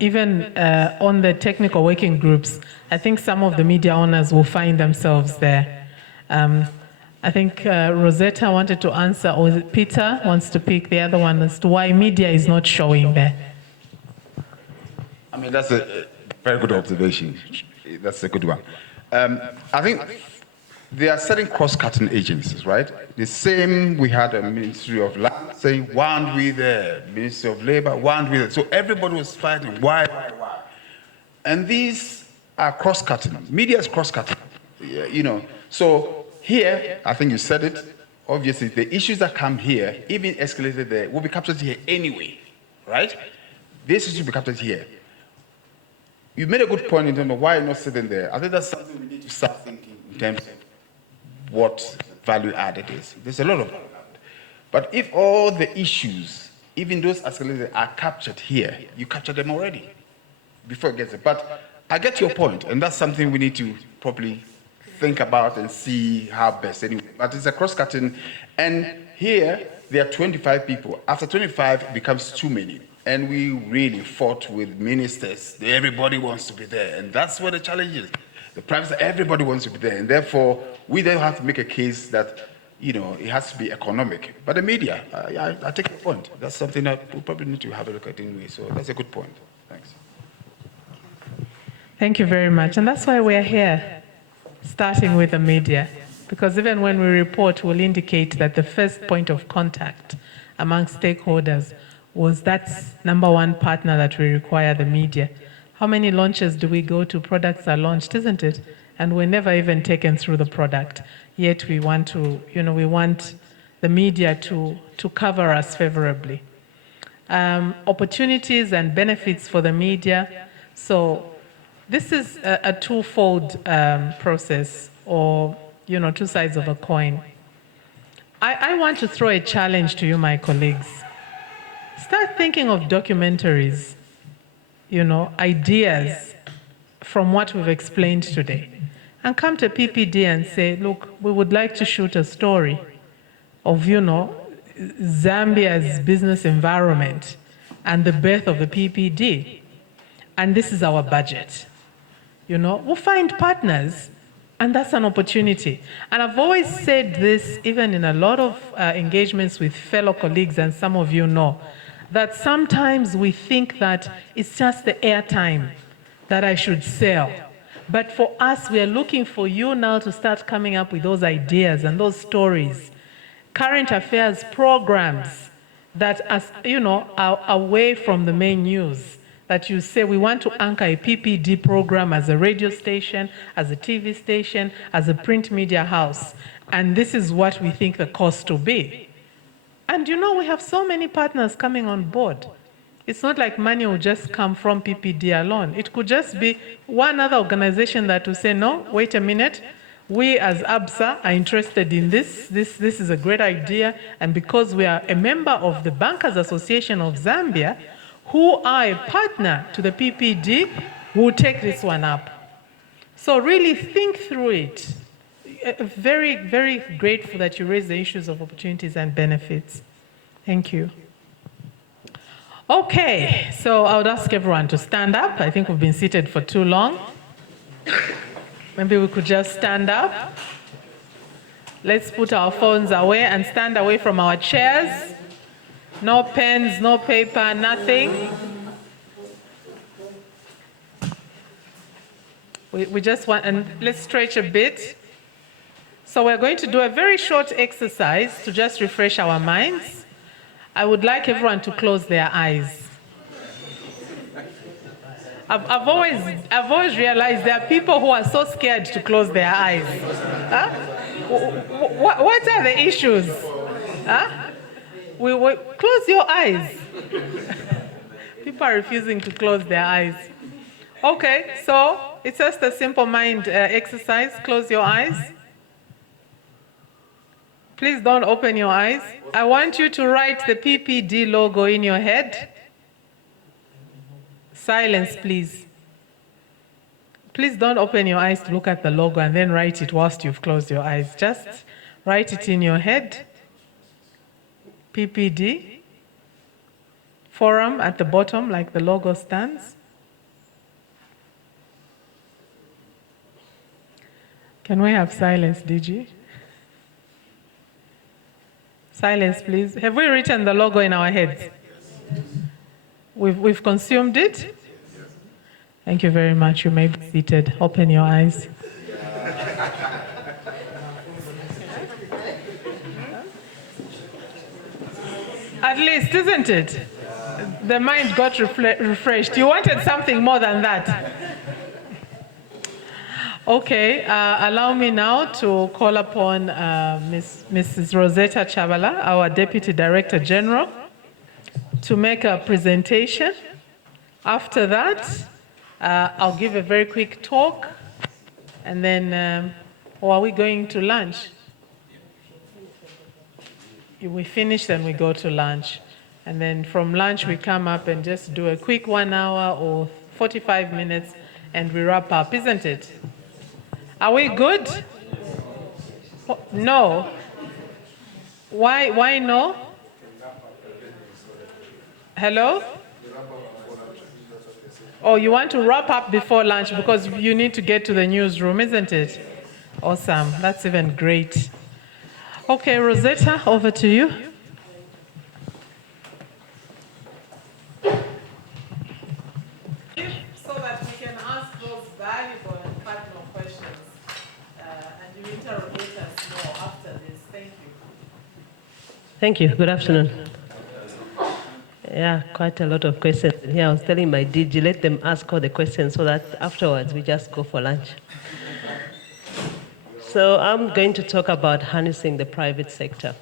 Even on the technical working groups, I think some of the media owners will find themselves there. I think Rosetta wanted to answer, or Peter wants to pick the other one as to why media is not showing there. I mean, that's a very good observation. That's a good one. I think there are certain cross-cutting agencies, right? The same, we had a Ministry of Land saying, why aren't we there? Ministry of Labor, why aren't we there? So everybody was fighting, why? And these are cross-cutting. Media is cross-cutting, you know. So here, I think you said it, obviously the issues that come here, even escalated there, will be captured here anyway, right? This issue will be captured here. You made a good point in terms of why not sitting there. I think that's something we need to start thinking in terms of what value added is. There's a lot of value added. But if all the issues, even those escalated, are captured here, you captured them already before it gets there. But I get your point, and that's something we need to properly think about and see how best anyway. But it's a cross-cutting, and here there are 25 people. After 25, it becomes too many. And we really fought with ministers. Everybody wants to be there. And that's where the challenge is. The private sector, everybody wants to be there. And therefore, we then have to make a case that it has to be economic. But the media, I take your point. That's something that we probably need to have a look at anyway. So that's a good point. Thanks. Thank you very much. And that's why we're here, starting with the media. Because even when we report, we'll indicate that the first point of contact among stakeholders was that number one partner that we require, the media. How many launches do we go to? Products are launched, isn't it? And we're never even taken through the product. Yet we want to, we want the media to cover us favorably. Opportunities and benefits for the media. So this is a twofold process, or, two sides of a coin. I want to throw a challenge to you, my colleagues. Start thinking of documentaries, ideas from what we've explained today. And come to PPD and say, look, we would like to shoot a story of, Zambia's business environment and the birth of the PPD. And this is our budget. We'll find partners, and that's an opportunity. And I've always said this, even in a lot of engagements with fellow colleagues, and some of you know, that sometimes we think that it's just the airtime that I should sell. But for us, we are looking for you now to start coming up with those ideas and those stories, current affairs programs that, are away from the main news. That you say, we want to anchor a PPD program as a radio station, as a TV station, as a print media house. And this is what we think the cost will be. And we have so many partners coming on board. It's not like money will just come from PPD alone. It could just be one other organization that will say, no, wait a minute, we as ABSA are interested in this. This is a great idea. And because we are a member of the Bankers Association of Zambia, who are a partner to the PPD, will take this one up. So really think through it. Very, very grateful that you raised the issues of opportunities and benefits. Thank you. Okay, so I would ask everyone to stand up. I think we've been seated for too long. Maybe we could just stand up. Let's put our phones away and stand away from our chairs. No pens, no paper, nothing. We just want, and let's stretch a bit. So we're going to do a very short exercise to just refresh our minds. I would like everyone to close their eyes. I've always realized there are people who are so scared to close their eyes. Huh? What are the issues? Huh? We close your eyes. People are refusing to close their eyes. Okay, so it's just a simple mind exercise. Close your eyes. Please don't open your eyes. I want you to write the PPD logo in your head. Silence, please. Please don't open your eyes to look at the logo and then write it whilst you've closed your eyes. Just write it in your head. PPD. Forum at the bottom, like the logo stands. Can we have silence, DG? Silence, please. Have we written the logo in our heads? We've consumed it? Thank you very much. You may be seated. Open your eyes. At least, isn't it? The mind got refreshed. You wanted something more than that. Okay, allow me now to call upon Mrs. Rosetta Chavala, our Deputy Director General, to make a presentation. After that, I'll give a very quick talk, and then, or are we going to lunch? We finish, then we go to lunch. And then from lunch, we come up and just do a quick 1 hour or 45 minutes, and we wrap up, isn't it? Are we good? No. Why no? Hello? Oh, you want to wrap up before lunch because you need to get to the newsroom, isn't it? Awesome. That's even great. Okay, Rosetta, over to you. So that we can ask those valuable and cardinal questions, and you interrogate us more after this. Thank you. Thank you. Good afternoon. Yeah, quite a lot of questions here. I was telling my DG, let them ask all the questions so that afterwards we just go for lunch. So I'm going to talk about harnessing the private sector.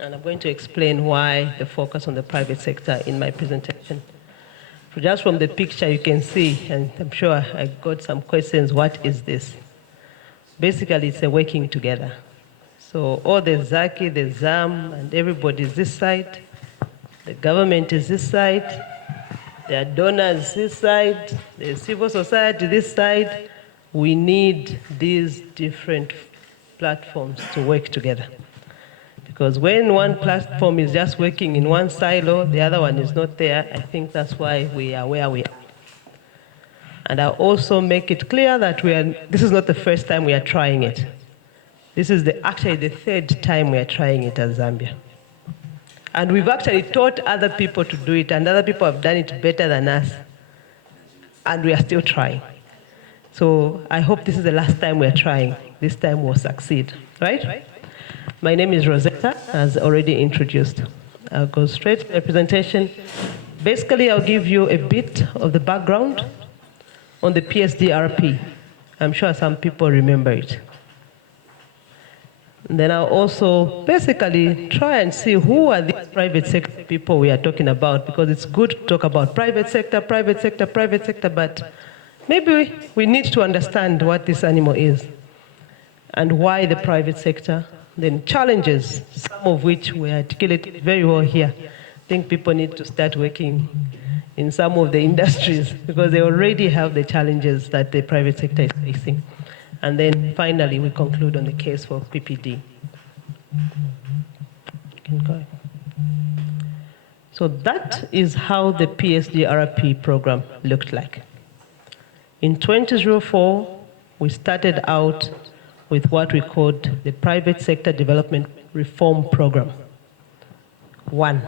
And I'm going to explain why the focus on the private sector in my presentation. Just from the picture you can see, and I'm sure I got some questions, what is this? Basically, it's a working together. So all the Zaki, the ZAM, and everybody is this side. The government is this side. There are donors this side. The civil society this side. We need these different platforms to work together. Because when one platform is just working in one silo, the other one is not there, I think that's why we are where we are. And I'll also make it clear that this is not the first time we are trying it. This is actually the third time we are trying it as Zambia. And we've actually taught other people to do it, and other people have done it better than us. And we are still trying. So I hope this is the last time we are trying. This time we'll succeed, right? My name is Rosetta, as already introduced. I'll go straight to the presentation. Basically, I'll give you a bit of the background on the PSDRP. I'm sure some people remember it. And then I'll also basically try and see who are these private sector people we are talking about, because it's good to talk about private sector, but maybe we need to understand what this animal is and why the private sector. Then challenges, some of which we articulated very well here. I think people need to start working in some of the industries because they already have the challenges that the private sector is facing. And then finally, we conclude on the case for PPD. So that is how the PSDRP program looked like. In 2004, we started out with what we called the Private Sector Development Reform Program. One,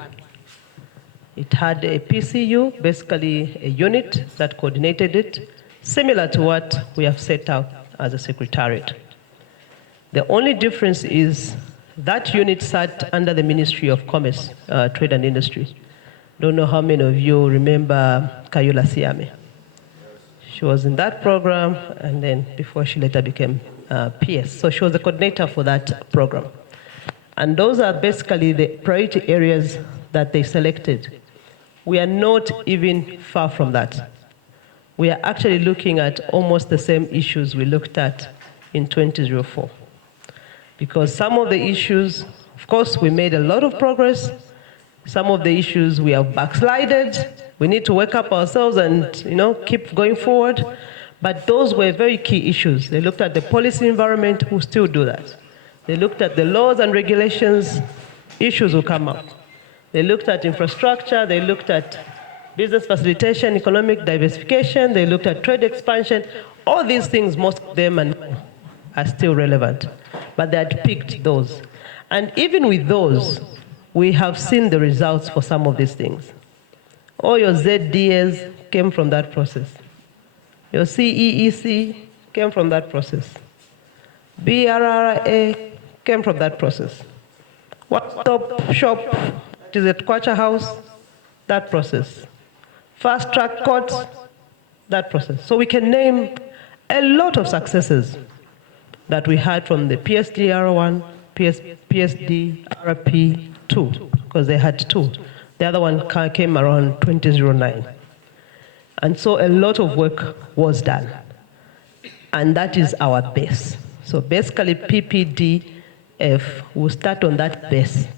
it had a PCU, basically a unit that coordinated it, similar to what we have set out as a secretariat. The only difference is that unit sat under the Ministry of Commerce, Trade and Industry. Don't know how many of you remember Kayula Siame. She was in that program, and then before she later became PS. So she was the coordinator for that program. And those are basically the priority areas that they selected. We are not even far from that. We are actually looking at almost the same issues we looked at in 2004. Because some of the issues, of course, we made a lot of progress. Some of the issues we have backslided. We need to wake up ourselves and keep going forward. But those were very key issues. They looked at the policy environment, we'll still do that. They looked at the laws and regulations, issues will come up. They looked at infrastructure, they looked at business facilitation, economic diversification, they looked at trade expansion. All these things, most of them are still relevant. But they had picked those. And even with those, we have seen the results for some of these things. All your ZDAs came from that process. Your CEEC came from that process. BRRA came from that process. One-stop shop, which is at Kwacha House, that process. Fast-track courts, that process. So we can name a lot of successes that we had from the PSDR1, PSDRP2, because they had two. The other one came around 2009. And so a lot of work was done. And that is our base. So basically PPDF will start on that base.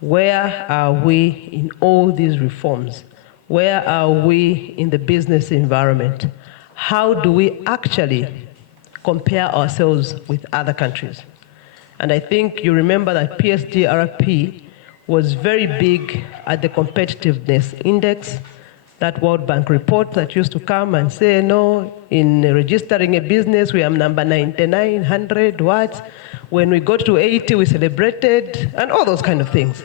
Where are we in all these reforms? Where are we in the business environment? How do we actually compare ourselves with other countries? And I think you remember that PSDRP was very big at the competitiveness index, that World Bank report that used to come and say, no, in registering a business, we are number 99, 100, what? When we got to 80, we celebrated, and all those kind of things.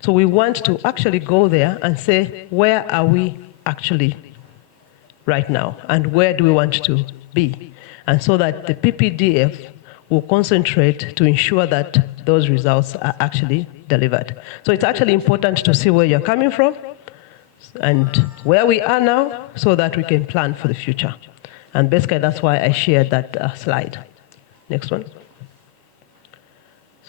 So we want to actually go there and say, where are we actually right now? And where do we want to be? And so that the PPDF will concentrate to ensure that those results are actually delivered. So it's actually important to see where you're coming from and where we are now so that we can plan for the future. And basically that's why I shared that slide. Next one.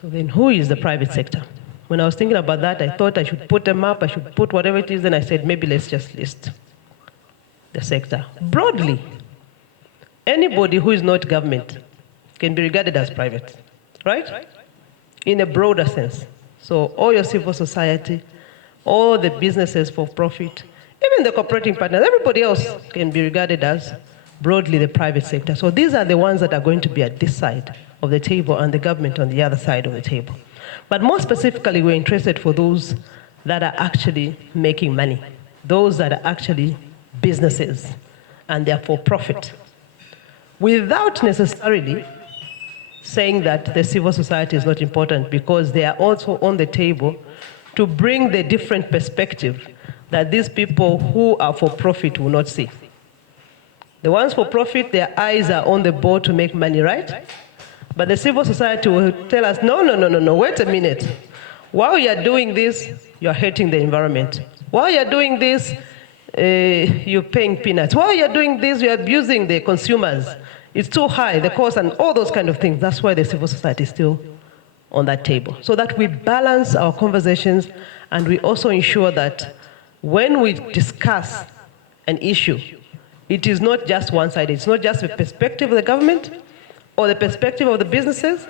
So then who is the private sector? When I was thinking about that, I thought I should put them up, I should put whatever it is, and I said, maybe let's just list the sector. Broadly, anybody who is not government can be regarded as private, right? In a broader sense. So all your civil society, all the businesses for profit, even the cooperating partners, everybody else can be regarded as broadly the private sector. So these are the ones that are going to be at this side of the table and the government on the other side of the table. But more specifically, we're interested for those that are actually making money, those that are actually businesses and they're for profit, without necessarily saying that the civil society is not important, because they are also on the table to bring the different perspective that these people who are for profit will not see. The ones for profit, their eyes are on the ball to make money, right? But the civil society will tell us, no, wait a minute. While you're doing this, you're hurting the environment. While you're doing this, you're paying peanuts. While you're doing this, you're abusing the consumers. It's too high, the cost, and all those kind of things. That's why the civil society is still on that table. So that we balance our conversations, and we also ensure that when we discuss an issue, it is not just one-sided. It's not just the perspective of the government or the perspective of the businesses,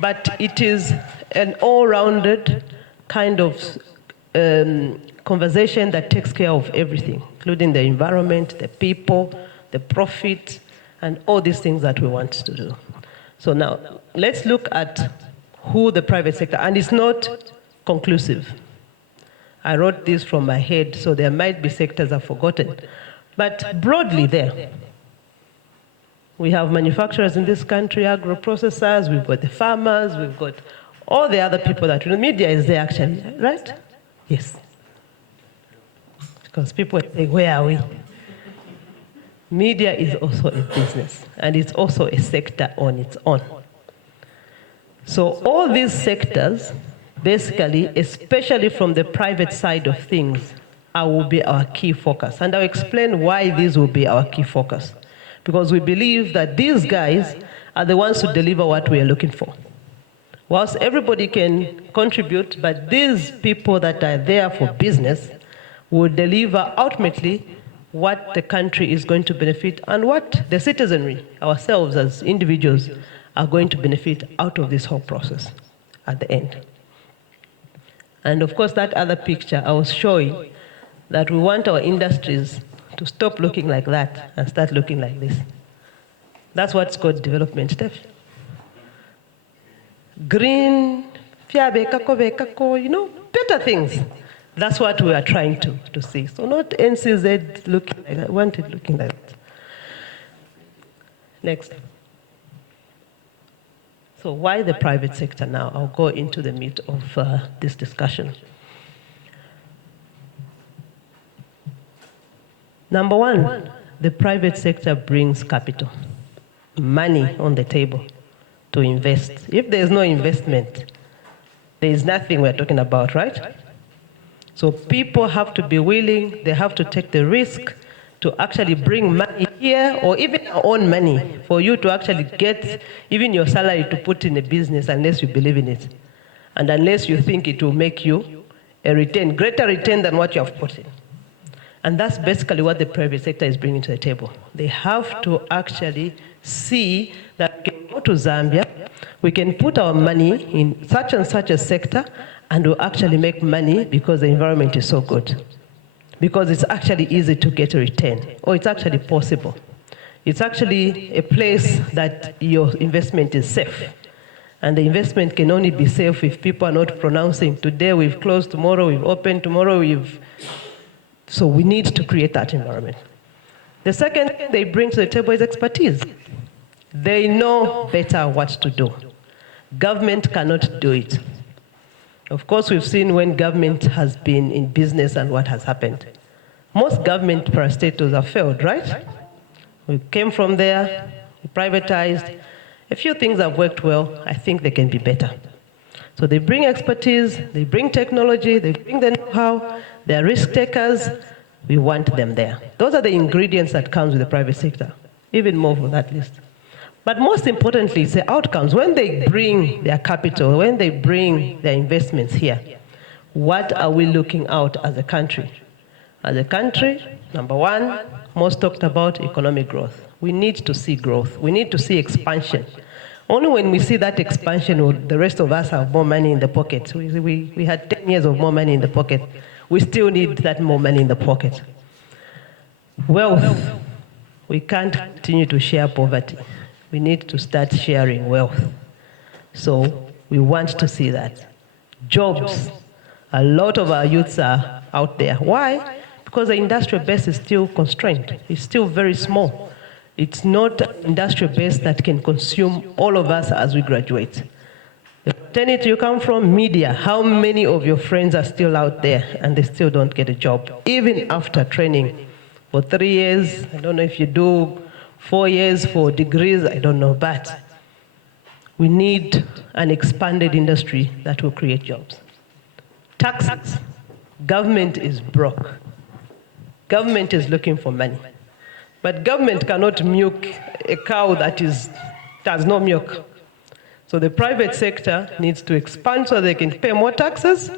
but it is an all-rounded kind of conversation that takes care of everything, including the environment, the people, the profit, and all these things that we want to do. So now, let's look at who the private sector, and it's not conclusive. I wrote this from my head, so there might be sectors I've forgotten. But broadly there, we have manufacturers in this country, agro-processors, we've got the farmers, we've got all the other people that, the media is there actually, right? Yes. Because people are saying, where are we? Media is also a business, and it's also a sector on its own. So all these sectors, basically, especially from the private side of things, will be our key focus. And I'll explain why these will be our key focus. Because we believe that these guys are the ones who deliver what we are looking for. Whilst everybody can contribute, but these people that are there for business will deliver ultimately what the country is going to benefit and what the citizenry, ourselves as individuals, are going to benefit out of this whole process at the end. And of course, that other picture I was showing, that we want our industries to stop looking like that and start looking like this. That's what's called development, Steph. Green, you know, better things. That's what we are trying to see. So not NCZ looking like that, I want it looking like that. Next. So why the private sector now? I'll go into the meat of this discussion. Number one, the private sector brings capital, money on the table to invest. If there's no investment, there is nothing we're talking about, right? So people have to be willing, they have to take the risk to actually bring money here, or even our own money, for you to actually get even your salary to put in a business unless you believe in it. And unless you think it will make you a return, greater return than what you have put in. And that's basically what the private sector is bringing to the table. They have to actually see that we can go to Zambia, we can put our money in such and such a sector, and we'll actually make money because the environment is so good. Because it's actually easy to get a return, or it's actually possible. It's actually a place that your investment is safe. And the investment can only be safe if people are not pronouncing, today we've closed, tomorrow we've opened, tomorrow we've... So we need to create that environment. The second thing they bring to the table is expertise. They know better what to do. Government cannot do it. Of course, we've seen when government has been in business and what has happened. Most government parastatals have failed, right? We came from there, we privatized. A few things have worked well. I think they can be better. So they bring expertise, they bring technology, they bring the know-how, they're risk takers. We want them there. Those are the ingredients that comes with the private sector, even more for that list. But most importantly, it's the outcomes. When they bring their capital, when they bring their investments here, what are we looking out as a country? As a country, number one, most talked about economic growth. We need to see growth. We need to see expansion. Only when we see that expansion will the rest of us have more money in the pocket. We had 10 years of more money in the pocket. We still need that more money in the pocket. Wealth. We can't continue to share poverty. We need to start sharing wealth. So we want to see that. Jobs. A lot of our youths are out there. Why? Because the industrial base is still constrained. It's still very small. It's not an industrial base that can consume all of us as we graduate. The fraternity you come from, media, how many of your friends are still out there and they still don't get a job, even after training for 3 years? I don't know if you do 4 years for degrees, I don't know, but we need an expanded industry that will create jobs. Taxes. Government is broke. Government is looking for money. But government cannot milk a cow that has no milk. So the private sector needs to expand so they can pay more taxes.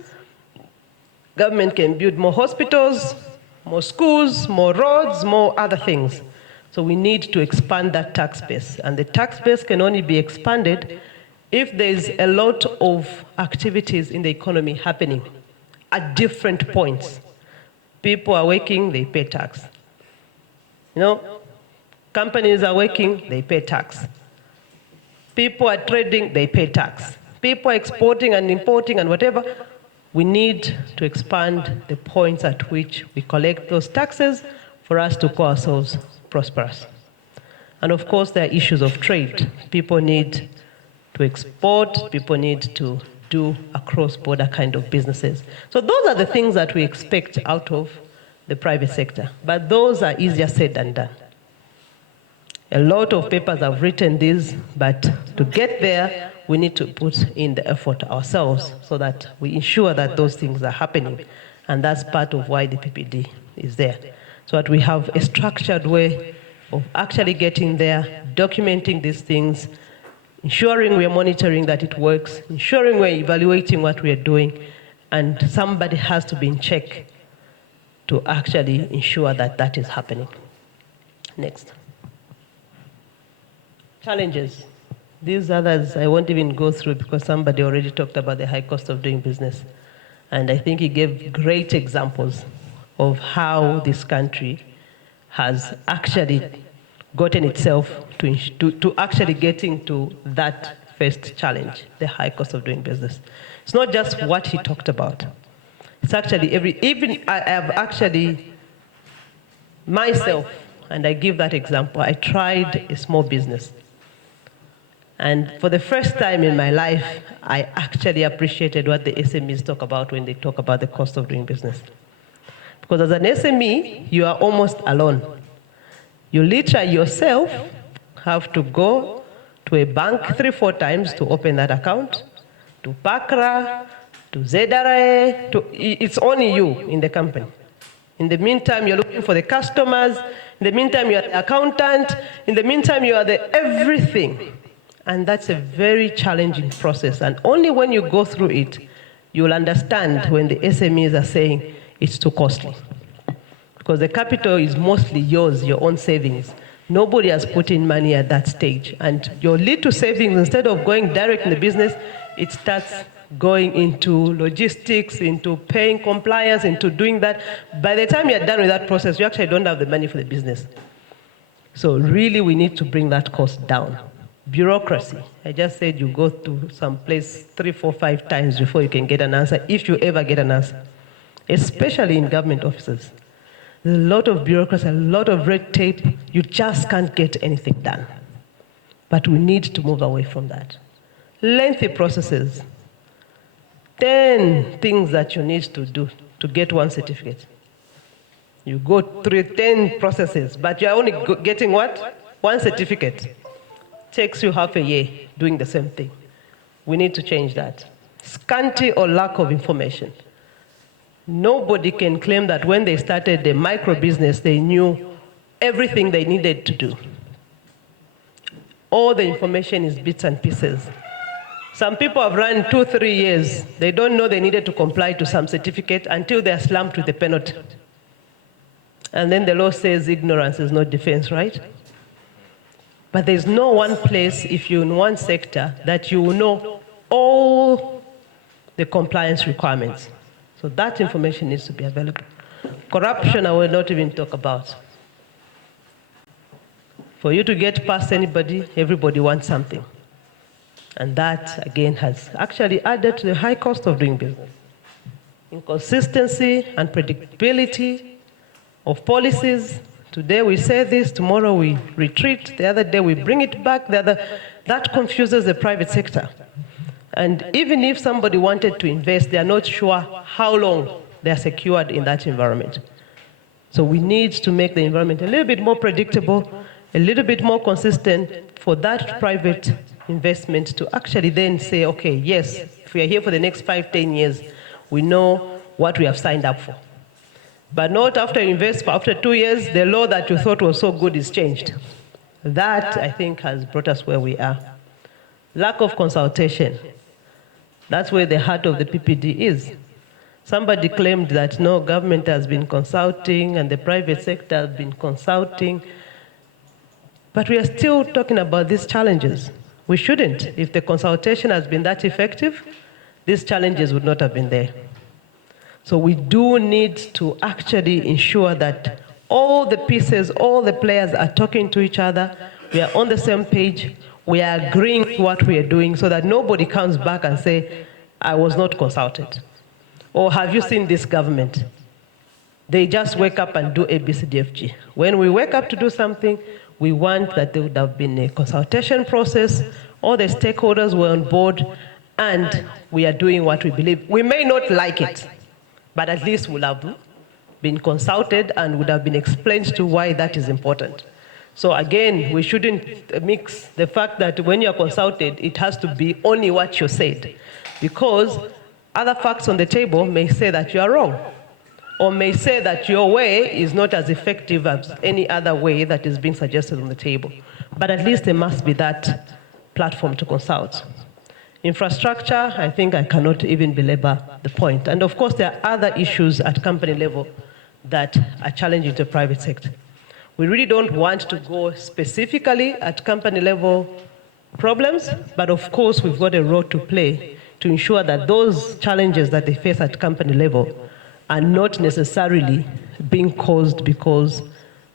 Government can build more hospitals, more schools, more roads, more other things. So we need to expand that tax base. And the tax base can only be expanded if there's a lot of activities in the economy happening at different points. People are working, they pay tax. You know, companies are working, they pay tax. People are trading, they pay tax. People are exporting and importing and whatever. We need to expand the points at which we collect those taxes for us to call ourselves prosperous. And of course, there are issues of trade. People need to export, people need to do a cross-border kind of businesses. So those are the things that we expect out of the private sector. But those are easier said than done. A lot of papers have written this, but to get there, we need to put in the effort ourselves so that we ensure that those things are happening. And that's part of why the PPD is there. So that we have a structured way of actually getting there, documenting these things, ensuring we're monitoring that it works, ensuring we're evaluating what we're doing, and somebody has to be in check to actually ensure that that is happening. Next. Challenges. These others I won't even go through because somebody already talked about the high cost of doing business. And I think he gave great examples of how this country has actually gotten itself to actually getting to that first challenge, the high cost of doing business. It's not just what he talked about. It's actually even I have actually myself, and I give that example, I tried a small business. And for the first time in my life, I actually appreciated what the SMEs talk about when they talk about the cost of doing business. Because as an SME, you are almost alone. You literally yourself have to go to a bank 3-4 times to open that account, to PACRA, to ZRA, it's only you in the company. In the meantime, you're looking for the customers. In the meantime, you're the accountant. In the meantime, you are the everything. And that's a very challenging process. And only when you go through it, you'll understand when the SMEs are saying it's too costly. Because the capital is mostly yours, your own savings. Nobody has put in money at that stage. And your little savings, instead of going direct in the business, it starts going into logistics, into paying compliance, into doing that. By the time you're done with that process, you actually don't have the money for the business. So really, we need to bring that cost down. Bureaucracy. I just said you go to some place 3, 4, 5 times before you can get an answer, if you ever get an answer, especially in government offices. There's a lot of bureaucracy, a lot of red tape. You just can't get anything done. But we need to move away from that. lengthy processes, 10 things that you need to do to get one certificate. You go through 10 processes, but you're only getting what? One certificate. Takes you half a year doing the same thing. We need to change that. Scanty or lack of information. Nobody can claim that when they started the micro business, they knew everything they needed to do. All the information is bits and pieces. Some people have run 2-3 years. They don't know they needed to comply to some certificate until they're slumped with the penalty. And then the law says ignorance is not defense, right? But there's no one place, if you're in one sector, that you will know all the compliance requirements. So that information needs to be available. Corruption, I will not even talk about. For you to get past anybody, everybody wants something. And that, again, has actually added to the high cost of doing business. Inconsistency and predictability of policies. Today we say this, tomorrow we retreat, the other day we bring it back. That confuses the private sector. And even if somebody wanted to invest, they are not sure how long they are secured in that environment. So we need to make the environment a little bit more predictable, a little bit more consistent for that private investment to actually then say, okay, yes, if we are here for the next 5-10 years, we know what we have signed up for. But not after you invest, after 2 years, the law that you thought was so good is changed. That, I think, has brought us where we are. Lack of consultation. That's where the heart of the PPD is. Somebody claimed that no, government has been consulting and the private sector has been consulting. But we are still talking about these challenges. We shouldn't. If the consultation has been that effective, these challenges would not have been there. So we do need to actually ensure that all the pieces, all the players are talking to each other, we are on the same page, we are agreeing to what we are doing so that nobody comes back and say, I was not consulted. Or have you seen this government? They just wake up and do A, B, C, D, F, G. When we wake up to do something, we want that there would have been a consultation process, all the stakeholders were on board, and we are doing what we believe. We may not like it, but at least we'll have been consulted and would have been explained to why that is important. So again, we shouldn't mix the fact that when you're consulted, it has to be only what you said, because other facts on the table may say that you are wrong, or may say that your way is not as effective as any other way that is being suggested on the table. But at least there must be that platform to consult. Infrastructure, I think I cannot even belabor the point. And of course, there are other issues at company level that are challenging to the private sector. We really don't want to go specifically at company level problems, but of course, we've got a role to play to ensure that those challenges that they face at company level are not necessarily being caused because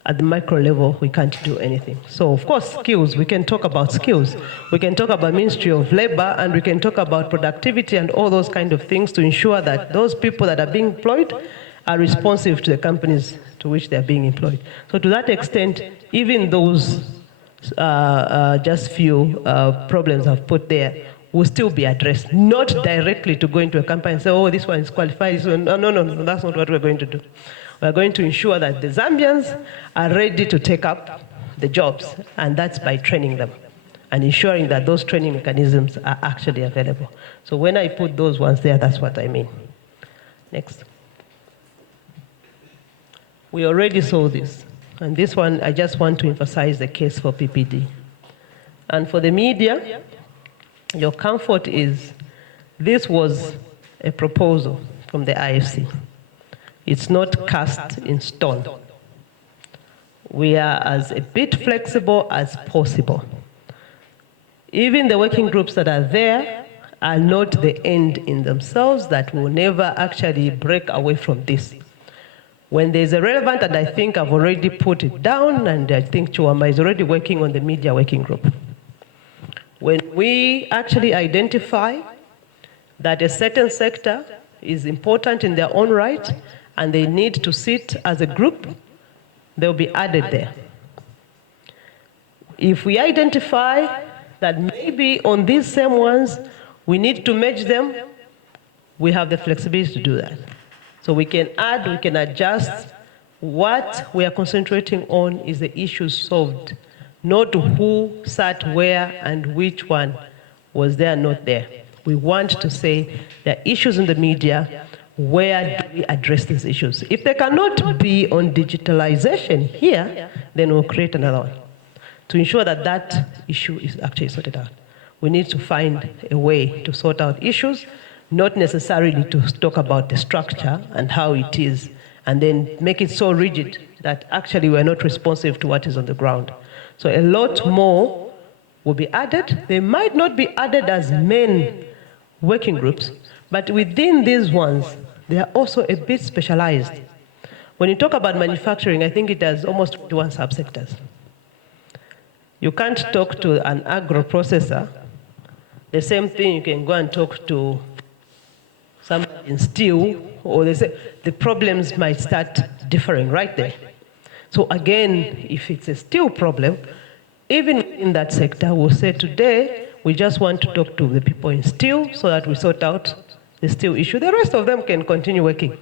at the micro level, we can't do anything. So of course, skills, we can talk about skills. We can talk about Ministry of Labor, and we can talk about productivity and all those kind of things to ensure that those people that are being employed are responsive to the companies to which they're being employed. So to that extent, even those just few problems I've put there will still be addressed, not directly to go into a company and say, oh, this one is qualified. No, that's not what we're going to do. We're going to ensure that the Zambians are ready to take up the jobs, and that's by training them and ensuring that those training mechanisms are actually available. So when I put those ones there, that's what I mean. Next. We already saw this, and this one, I just want to emphasize the case for PPD. And for the media, your comfort is this was a proposal from the IFC. It's not cast in stone. We are as a bit flexible as possible. Even the working groups that are there are not the end in themselves, that will never actually break away from this. When there's a relevant, and I think I've already put it down, and I think Chuama is already working on the media working group. When we actually identify that a certain sector is important in their own right, and they need to sit as a group, they'll be added there. If we identify that maybe on these same ones, we need to merge them, we have the flexibility to do that. So we can add, we can adjust. What we are concentrating on is the issues solved, not who sat where and which one was there, not there. We want to say there are issues in the media, where do we address these issues? If they cannot be on digitalization here, then we'll create another one to ensure that that issue is actually sorted out. We need to find a way to sort out issues, not necessarily to talk about the structure and how it is, and then make it so rigid that actually we're not responsive to what is on the ground. So a lot more will be added. They might not be added as main working groups, but within these ones, they are also a bit specialized. When you talk about manufacturing, I think it has almost 21 subsectors. You can't talk to an agro-processor the same thing you can go and talk to somebody in steel, or they say the problems might start differing right there. So again, if it's a steel problem, even in that sector, we'll say today, we just want to talk to the people in steel so that we sort out the steel issue. The rest of them can continue working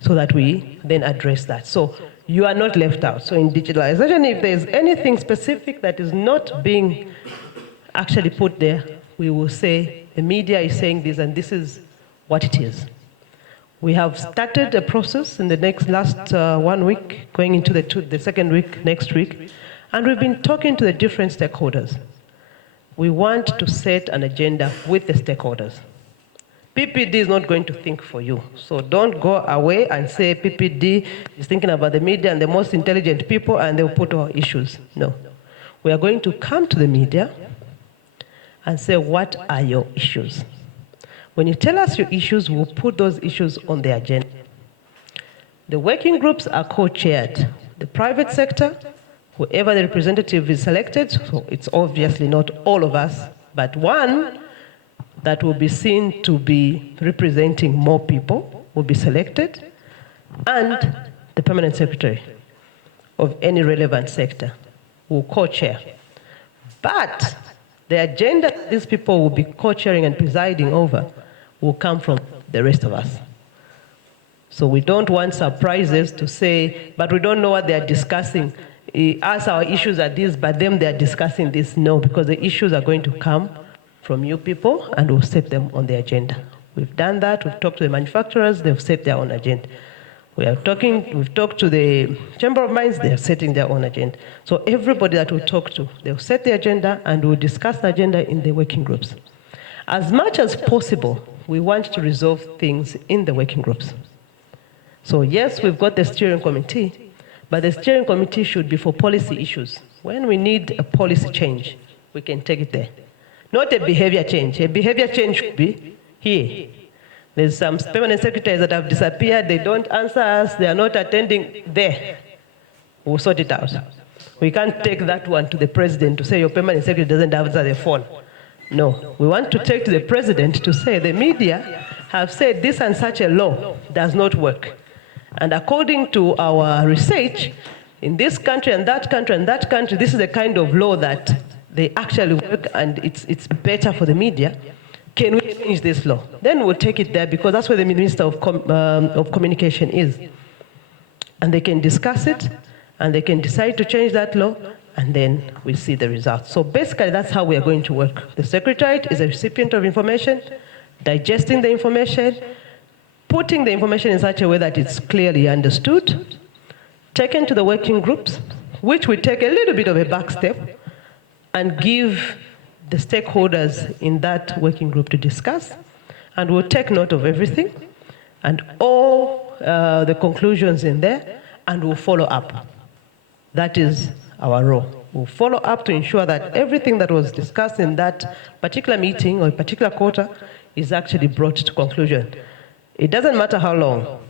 so that we then address that. So you are not left out. So in digitalization, if there's anything specific that is not being actually put there, we will say the media is saying this and this is what it is. We have started a process in the last 1 week, going into the second week next week, and we've been talking to the different stakeholders. We want to set an agenda with the stakeholders. PPD is not going to think for you. So don't go away and say PPD is thinking about the media and the most intelligent people and they'll put our issues. No. We are going to come to the media and say, what are your issues? When you tell us your issues, we'll put those issues on the agenda. The working groups are co-chaired. The private sector, whoever the representative is selected, so it's obviously not all of us, but one that will be seen to be representing more people will be selected, and the permanent secretary of any relevant sector will co-chair. But the agenda that these people will be co-chairing and presiding over will come from the rest of us. So we don't want surprises to say, but we don't know what they are discussing. Us, our issues are this, but them, they are discussing this. No, because the issues are going to come from you people, and we'll set them on the agenda. We've done that. We've talked to the manufacturers. They've set their own agenda. We've talked to the Chamber of Mines. They're setting their own agenda. So everybody that we talk to, they'll set the agenda, and we'll discuss the agenda in the working groups. As much as possible, we want to resolve things in the working groups. So yes, we've got the steering committee, but the steering committee should be for policy issues. When we need a policy change, we can take it there. Not a behavior change. A behavior change should be here. There's some permanent secretaries that have disappeared. They don't answer us. They are not attending there. We'll sort it out. We can't take that one to the president to say your permanent secretary doesn't answer the phone. No. We want to take to the president to say the media have said this and such a law does not work. And according to our research, in this country and that country and that country, this is the kind of law that they actually work and it's better for the media. Can we change this law? Then we'll take it there because that's where the Minister of Communication is. And they can discuss it and they can decide to change that law and then we'll see the results. So basically that's how we are going to work. The Secretariat is a recipient of information, digesting the information, putting the information in such a way that it's clearly understood, taken to the working groups, which we take a little bit of a back step, and give the stakeholders in that working group to discuss, and we'll take note of everything and all the conclusions in there, and we'll follow up. That is our role. We'll follow up to ensure that everything that was discussed in that particular meeting or a particular quarter is actually brought to conclusion. It doesn't matter how long.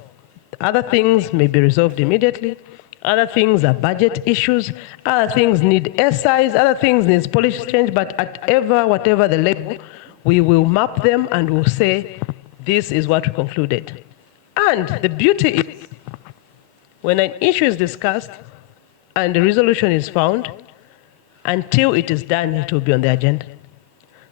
Other things may be resolved immediately. Other things are budget issues. Other things need SIs. Other things need policy change. But at whatever the level, we will map them and we'll say, this is what we concluded. And the beauty is, when an issue is discussed and the resolution is found, Until it is done, it will be on the agenda.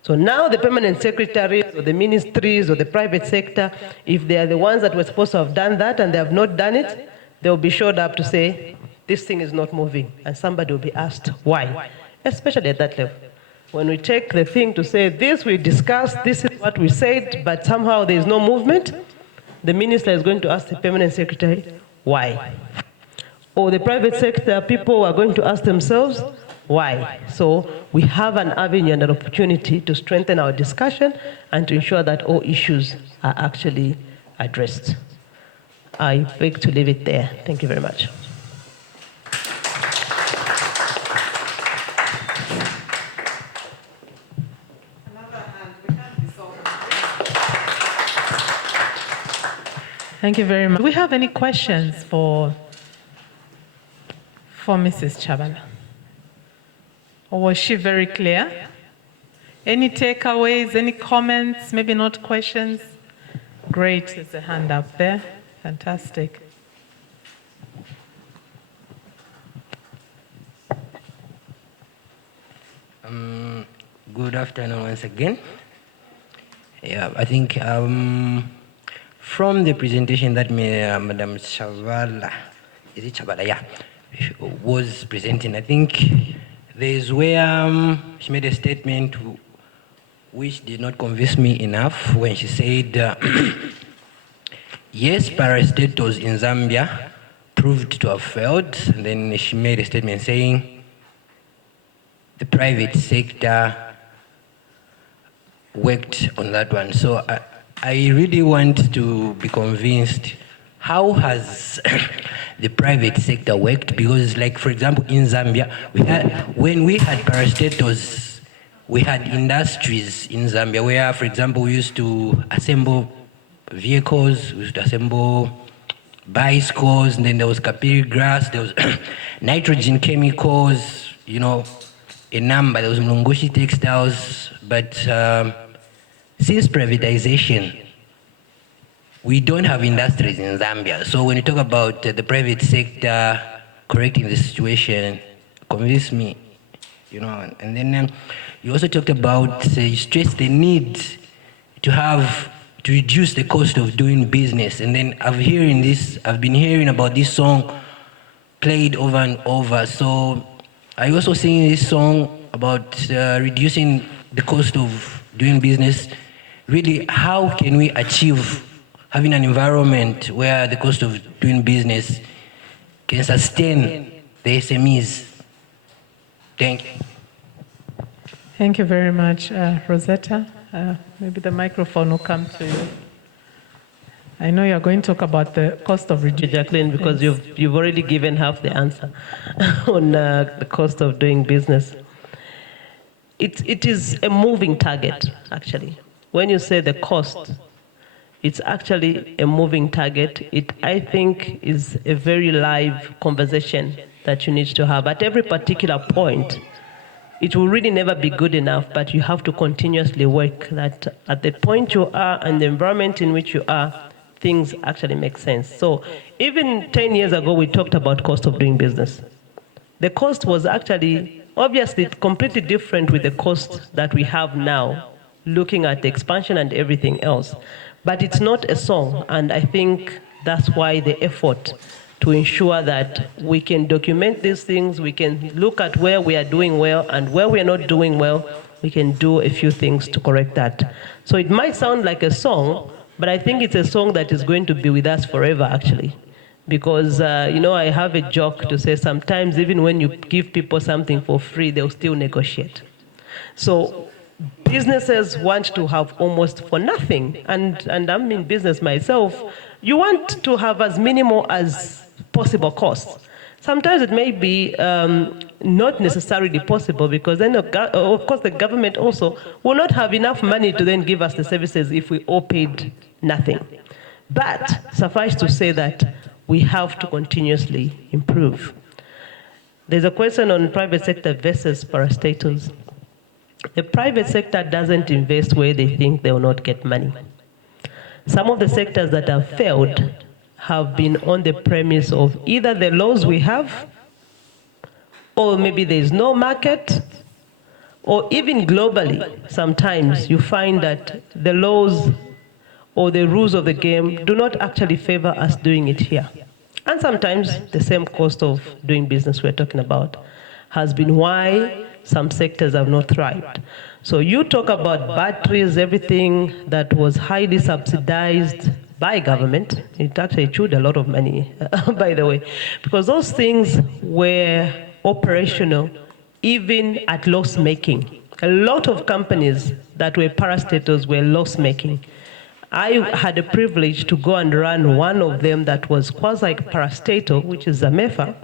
So now the permanent secretaries or the ministries or the private sector, if they are the ones that were supposed to have done that and they have not done it, they will be showed up to say, this thing is not moving, and somebody will be asked why, especially at that level. When we take the thing to say, this we discussed, this is what we said, but somehow there is no movement, the minister is going to ask the permanent secretary, why? Or the private sector people are going to ask themselves, why? So we have an avenue and an opportunity to strengthen our discussion and to ensure that all issues are actually addressed. I beg to leave it there. Thank you very much. Thank you very much. Do we have any questions for Mrs. Chabala? Or was she very clear? Any takeaways, any comments, maybe not questions? Great, there's a hand up there. Fantastic. Good afternoon once again. Yeah, I think from the presentation that Madam Chavala, is it Chavala? Yeah, was presenting, I think there's where she made a statement which did not convince me enough when she said, yes, parastatals in Zambia proved to have failed. And then she made a statement saying the private sector worked on that one. So I really want to be convinced, how has the private sector worked? Because, like, for example, in Zambia, when we had parastatals, we had industries in Zambia where, for example, we used to assemble vehicles, we used to assemble bicycles, and then there was capillary grass, there was nitrogen chemicals, you know, a number, there was Mlungushi textiles, but since privatization, we don't have industries in Zambia. So when you talk about the private sector correcting the situation, convince me, you know. And then you also talked about, you stressed the need to reduce the cost of doing business. And then I've been hearing about this song played over and over. So are you also singing this song about reducing the cost of doing business? Really, how can we achieve having an environment where the cost of doing business can sustain the SMEs? Thank you. Thank you very much, Rosetta. Maybe the microphone will come to you. I know you're going to talk about the cost of reducing. Jacqueline, because you've already given half the answer on the cost of doing business. It is a moving target, actually. When you say the cost, it's actually a moving target. It, I think, is a very live conversation that you need to have. At every particular point, it will really never be good enough, but you have to continuously work that at the point you are and the environment in which you are, things actually make sense. So even 10 years ago, we talked about cost of doing business. The cost was actually, obviously, completely different with the cost that we have now, looking at the expansion and everything else. But it's not a song, and I think that's why the effort to ensure that we can document these things, we can look at where we are doing well, and where we are not doing well, we can do a few things to correct that. So it might sound like a song, but I think it's a song that is going to be with us forever, actually. Because, you know, I have a joke to say sometimes even when you give people something for free, they'll still negotiate. So businesses want to have almost for nothing. And I'm in business myself. You want to have as minimal as possible costs. Sometimes it may be not necessarily possible, because then, of course, the government also will not have enough money to then give us the services if we all paid nothing. But suffice to say that we have to continuously improve. There's a question on private sector versus parastatals. The private sector doesn't invest where they think they will not get money. Some of the sectors that have failed have been on the premise of either the laws we have or maybe there is no market, or even globally, sometimes you find that the laws or the rules of the game do not actually favor us doing it here. And sometimes the same cost of doing business we're talking about has been why some sectors have not thrived. So you talk about batteries, everything that was highly subsidized by government. It actually chewed a lot of money, by the way, because those things were operational even at loss making. A lot of companies that were parastatals were loss making. I had a privilege to go and run one of them that was quasi-parastatal, which is Zamefa.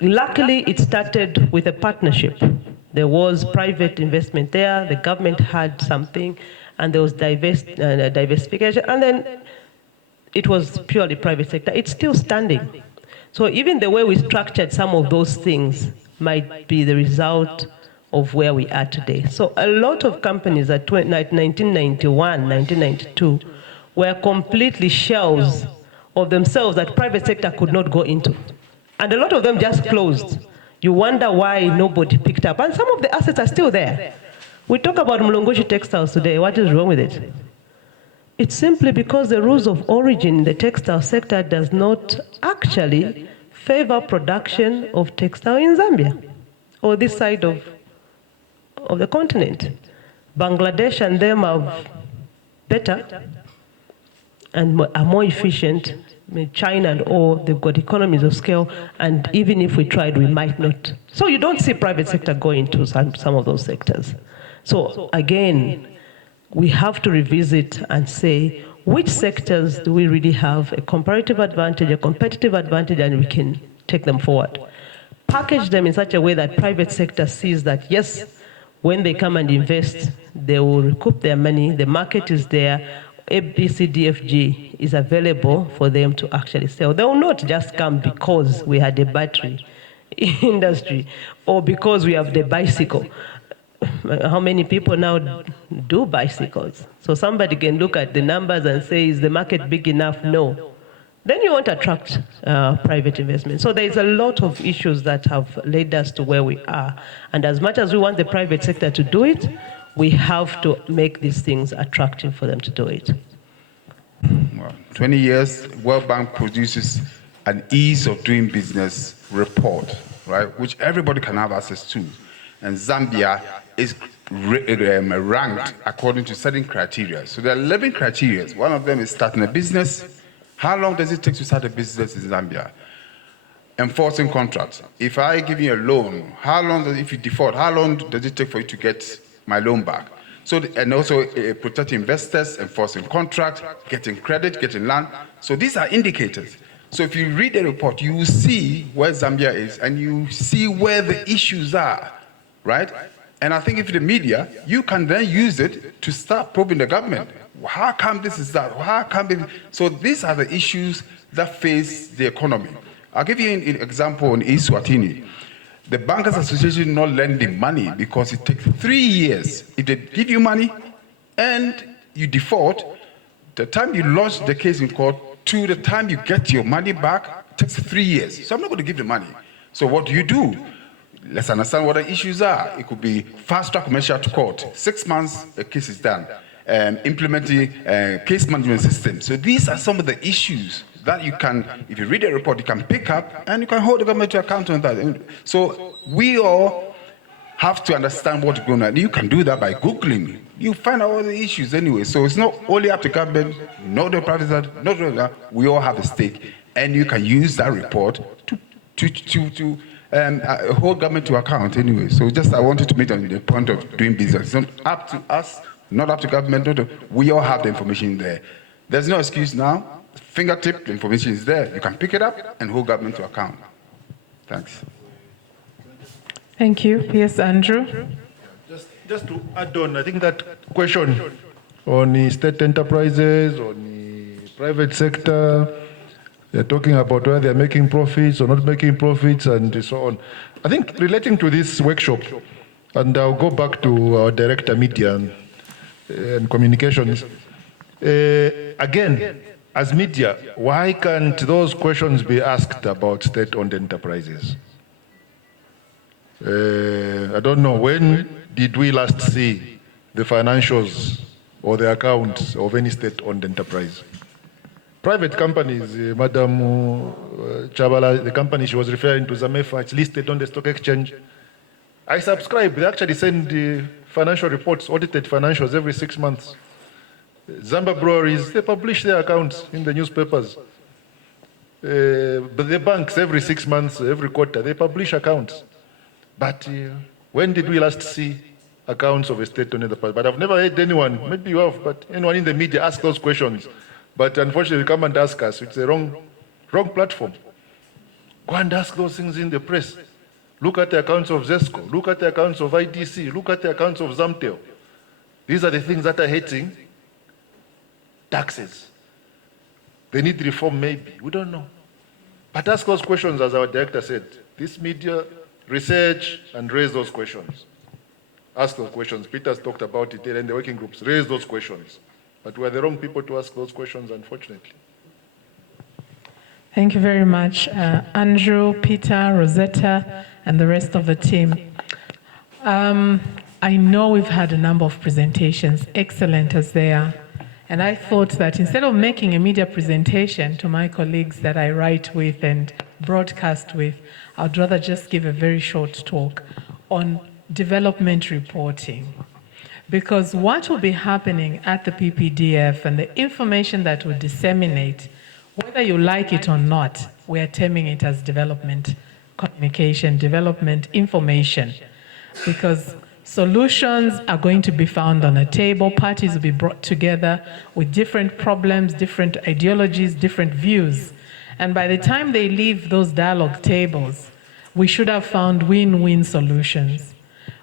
Luckily, it started with a partnership. There was private investment there, the government had something, and there was diversification, and then it was purely private sector. It's still standing. So even the way we structured some of those things might be the result of where we are today. So a lot of companies at 1991, 1992 were completely shells of themselves that private sector could not go into. And a lot of them just closed. You wonder why nobody picked up. And some of the assets are still there. We talk about Mlongoshi Textiles today. What is wrong with it? It's simply because the rules of origin in the textile sector does not actually favor production of textile in Zambia or this side of the continent. Bangladesh and them are better and are more efficient. I mean, China and all, they've got economies of scale, and even if we tried, we might not. So you don't see private sector going to some of those sectors. So again, we have to revisit and say, which sectors do we really have a comparative advantage, a competitive advantage, and we can take them forward. Package them in such a way that private sector sees that, yes, when they come and invest, they will recoup their money, the market is there, ABCDFG is available for them to actually sell. They will not just come because we had a battery industry or because we have the bicycle. How many people now do bicycles? So somebody can look at the numbers and say, is the market big enough? No. Then you won't attract private investment. So there's a lot of issues that have led us to where we are. And as much as we want the private sector to do it, we have to make these things attractive for them to do it. Well, 20 years, World Bank produces an ease of doing business report, right, which everybody can have access to. And Zambia is ranked according to certain criteria. So there are 11 criteria. One of them is starting a business. How long does it take to start a business in Zambia? Enforcing contracts. If I give you a loan, how long does, if you default, how long does it take for you to get my loan back? So, and also protecting investors, enforcing contracts, getting credit, getting land. So these are indicators. So if you read the report, you will see where Zambia is and you see where the issues are, right? And I think if the media, you can then use it to start probing the government. How come this is that? How come this? So these are the issues that face the economy. I'll give you an example in Eswatini. The Bankers Association not lending money because it takes 3 years. If they give you money and you default, the time you lodge the case in court to the time you get your money back, it takes 3 years. So I'm not going to give the money. So what do? Let's understand what the issues are. It could be fast-track commercial to court. 6 months, the case is done. Implementing case management system. So these are some of the issues that you can, if you read a report, you can pick up and you can hold the government to account on that. So we all have to understand what's going on. You can do that by Googling. You find out all the issues anyway. So it's not only up to government, not the private sector, not the we all have a stake. And you can use that report to hold government to account anyway. So just I wanted to make the point of doing business. It's not up to us, not up to government. We all have the information there. There's no excuse now. Fingertip, the information is there. You can pick it up and hold government to account. Thanks. Thank you. Yes, Andrew. Just to add on, I think that question on the state enterprises, on the private sector, they're talking about whether they're making profits or not making profits and so on. I think relating to this workshop, and I'll go back to our director media and communications, again, as media, why can't those questions be asked about state-owned enterprises? I don't know, when did we last see the financials or the accounts of any state-owned enterprise? Private companies, Madam Chabala, the company she was referring to, Zamefa, it's listed on the stock exchange. I subscribe. They actually send financial reports, audited financials every 6 months. Zamba breweries, they publish their accounts in the newspapers. But the banks, every 6 months, every quarter, they publish accounts. But when did we last see accounts of a state-owned enterprise? But I've never heard anyone, maybe you have, but anyone in the media ask those questions. But unfortunately, come and ask us. It's a wrong platform. Go and ask those things in the press. Look at the accounts of ZESCO. Look at the accounts of IDC. Look at the accounts of Zamtel. These are the things that are hitting taxes. They need reform, maybe. We don't know. But ask those questions, as our director said. This media, research, and raise those questions. Ask those questions. Peter's talked about it in the working groups. Raise those questions. But we're the wrong people to ask those questions, unfortunately. Thank you very much, Andrew, Peter, Rosetta, and the rest of the team. I know we've had a number of presentations, excellent as they are. And I thought that instead of making a media presentation to my colleagues that I write with and broadcast with, I'd rather just give a very short talk on development reporting. Because what will be happening at the PPDF and the information that will disseminate, whether you like it or not, we are terming it as development communication, development information. Because solutions are going to be found on a table, parties will be brought together with different problems, different ideologies, different views. And by the time they leave those dialogue tables, we should have found win-win solutions.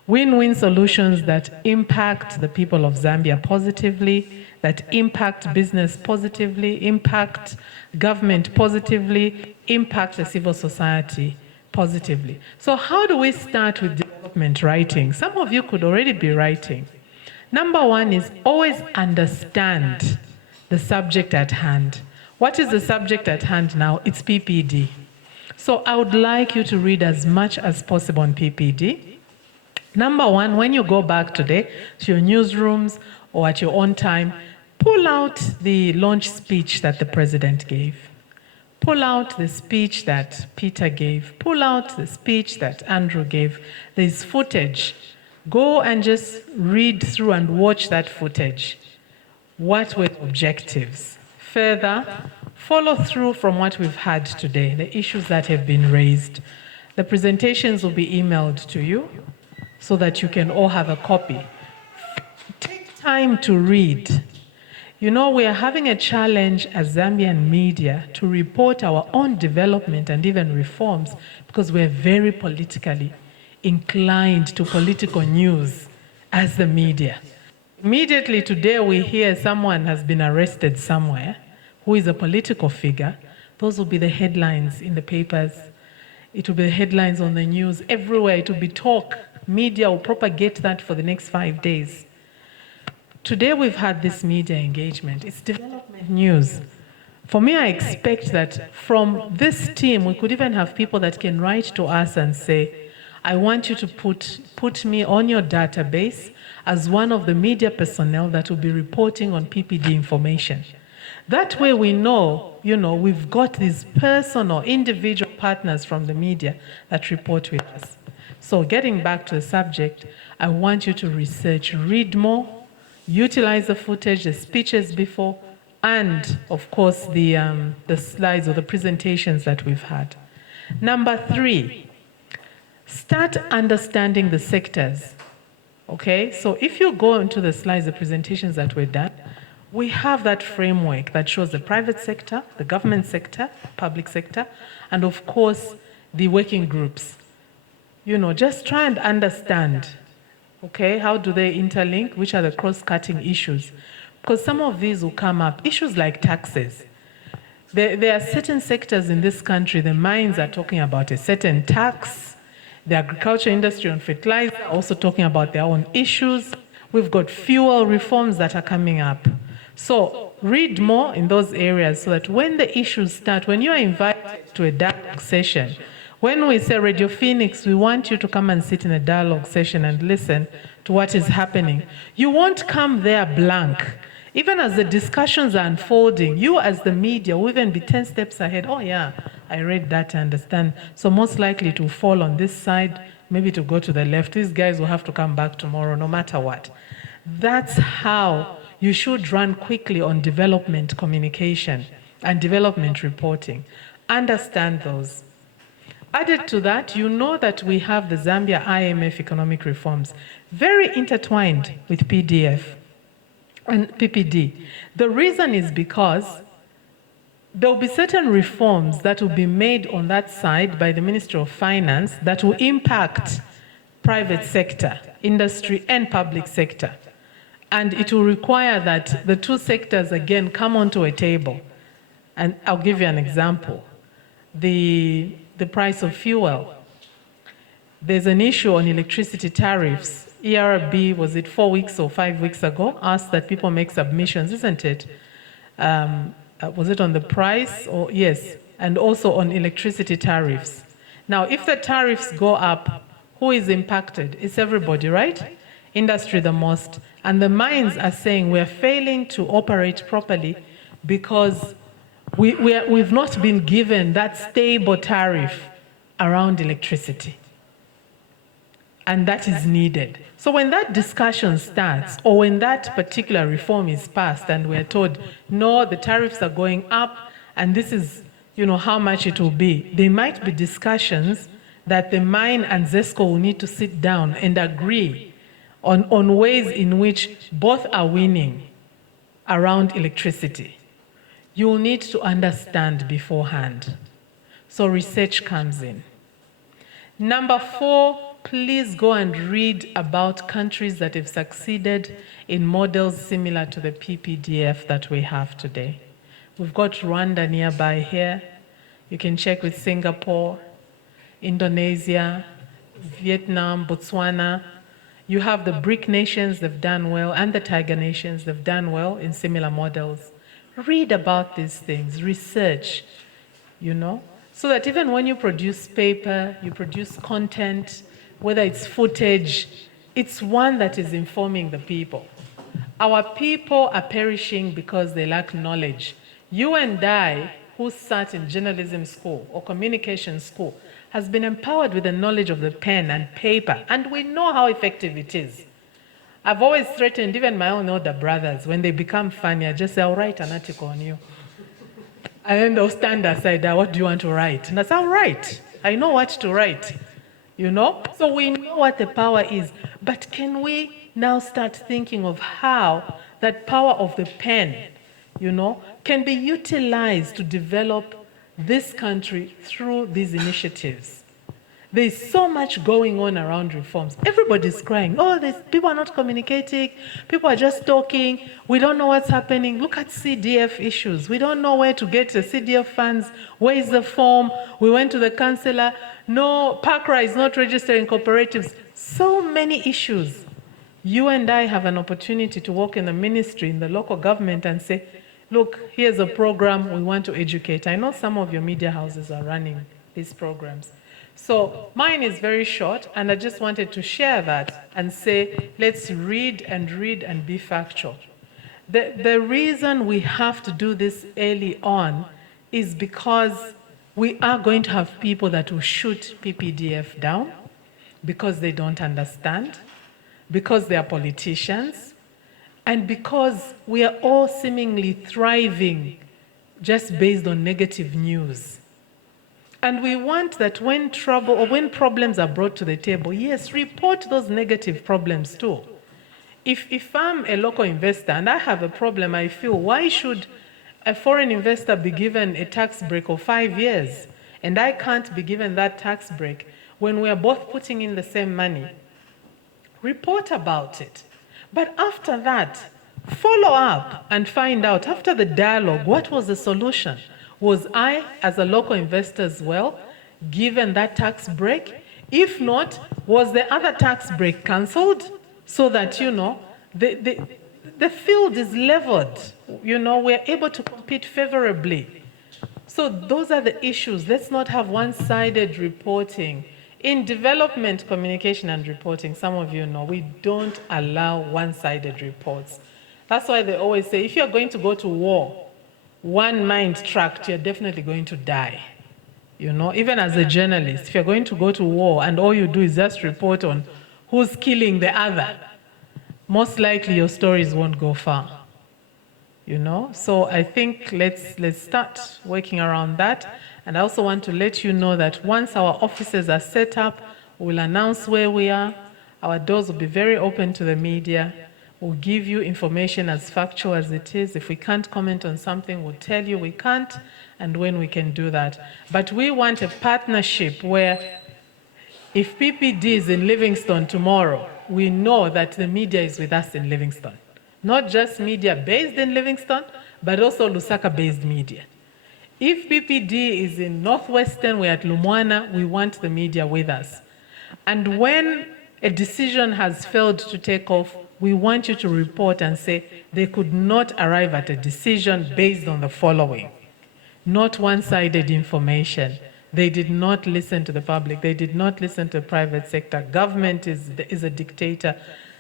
Win-win solutions that impact the people of Zambia positively, that impact business positively, impact government positively, impact the civil society positively. So how do we start with development writing? Some of you could already be writing. Number one is always understand the subject at hand. What is the subject at hand now? It's PPD. So I would like you to read as much as possible on PPD. Number one, when you go back today to your newsrooms or at your own time, pull out the launch speech that the president gave. Pull out the speech that Peter gave. Pull out the speech that Andrew gave. There's footage. Go and just read through and watch that footage. What were the objectives? Further, follow through from what we've had today, the issues that have been raised. The presentations will be emailed to you so that you can all have a copy. Take time to read. You know, we are having a challenge as Zambian media to report our own development and even reforms because we're very politically inclined to political news as the media. Immediately today we hear someone has been arrested somewhere who is a political figure. Those will be the headlines in the papers. It will be the headlines on the news. Everywhere it will be talk. Media will propagate that for the next 5 days. Today we've had this media engagement. It's development news. For me, I expect that from this team, we could even have people that can write to us and say, I want you to put me on your database as one of the media personnel that will be reporting on PPD information. That way we know, we've got these personal, individual partners from the media that report with us. So getting back to the subject, I want you to research, read more, utilize the footage, the speeches before, and of course the slides or the presentations that we've had. Number 3, start understanding the sectors. Okay, so if you go into the slides, the presentations that were done, we have that framework that shows the private sector, the government sector, public sector, and of course the working groups. Just try and understand, okay, how do they interlink, which are the cross-cutting issues? Because some of these will come up, issues like taxes. There are certain sectors in this country, the mines are talking about a certain tax, the agriculture industry on fertilizer are also talking about their own issues. We've got fuel reforms that are coming up. So read more in those areas so that when the issues start, when you are invited to a dialogue session, When we say Radio Phoenix, we want you to come and sit in a dialogue session and listen to what is happening. You won't come there blank. Even as the discussions are unfolding, you as the media will even be 10 steps ahead. Oh yeah, I read that, I understand. So most likely to fall on this side, maybe to go to the left. These guys will have to come back tomorrow, no matter what. That's how you should run quickly on development communication and development reporting. Understand those. Added to that, you know that we have the Zambia IMF economic reforms, very intertwined with PDF and PPD. The reason is because there will be certain reforms that will be made on that side by the Ministry of Finance that will impact private sector, industry, and public sector. And it will require that the two sectors, again, come onto a table. And I'll give you an example. The price of fuel. There's an issue on electricity tariffs. ERB, was it 4 weeks or 5 weeks ago, asked that people make submissions, isn't it? Was it on the price? Or yes, and also on electricity tariffs. Now, if the tariffs go up, who is impacted? It's everybody, right? Industry the most. And the mines are saying we're failing to operate properly because we've not been given that stable tariff around electricity. And that is needed. So when that discussion starts, or when that particular reform is passed and we're told, no, the tariffs are going up, and this is, how much it will be, there might be discussions that the mine and ZESCO will need to sit down and agree on ways in which both are winning around electricity. You will need to understand beforehand. So research comes in. Number 4, please go and read about countries that have succeeded in models similar to the PPDF that we have today. We've got Rwanda nearby here. You can check with Singapore, Indonesia, Vietnam, Botswana. You have the BRIC nations, they've done well, and the Tiger nations, they've done well in similar models. Read about these things, research, so that even when you produce paper, you produce content, whether it's footage, it's one that is informing the people. Our people are perishing because they lack knowledge. You and I, who sat in journalism school or communication school, has been empowered with the knowledge of the pen and paper, and we know how effective it is. I've always threatened even my own older brothers, when they become funny, I just say, I'll write an article on you. And then they'll stand aside, what do you want to write? And I say, I'll write. I know what to write. So we know what the power is, but can we now start thinking of how that power of the pen, can be utilized to develop this country through these initiatives? There's so much going on around reforms. Everybody's crying, people are not communicating, people are just talking, we don't know what's happening. Look at CDF issues. We don't know where to get the CDF funds. Where is the form? We went to the councillor. No, PACRA is not registering cooperatives. So many issues. You and I have an opportunity to work in the ministry, in the local government, and say, look, here's a program we want to educate. I know some of your media houses are running these programs. So mine is very short, and I just wanted to share that and say, let's read and be factual. The reason we have to do this early on is because we are going to have people that will shoot PPDF down because they don't understand, because they are politicians, and because we are all seemingly thriving just based on negative news. And we want that when trouble or when problems are brought to the table, yes, report those negative problems too. If I'm a local investor and I have a problem, I feel, why should a foreign investor be given a tax break of 5 years and I can't be given that tax break when we are both putting in the same money? Report about it. But after that, follow up and find out, after the dialogue, what was the solution? Was I, as a local investor as well, given that tax break? If not, was the other tax break cancelled so that, the field is leveled? We're able to compete favorably. So So those are the issues. Let's not have one-sided reporting. In development communication and reporting, some of you know, we don't allow one-sided reports. That's why they always say, if you're going to go to war, one mind tracked, you're definitely going to die. You know, even as a journalist, if you're going to go to war and all you do is just report on who's killing the other, most likely your stories won't go far. You know, so I think let's start working around that. And I also want to let you know that once our offices are set up, we'll announce where we are. Our doors will be very open to the media. We'll give you information as factual as it is. If we can't comment on something, we'll tell you we can't and when we can do that. But we want a partnership where if PPD is in Livingstone tomorrow, we know that the media is with us in Livingstone. Not just media based in Livingstone, but also Lusaka-based media. If PPD is in Northwestern, we're at Lumwana, we want the media with us. And when a decision has failed to take off, we want you to report and say they could not arrive at a decision based on the following. Not one-sided information. They did not listen to the public. They did not listen to the private sector. Government is a dictator,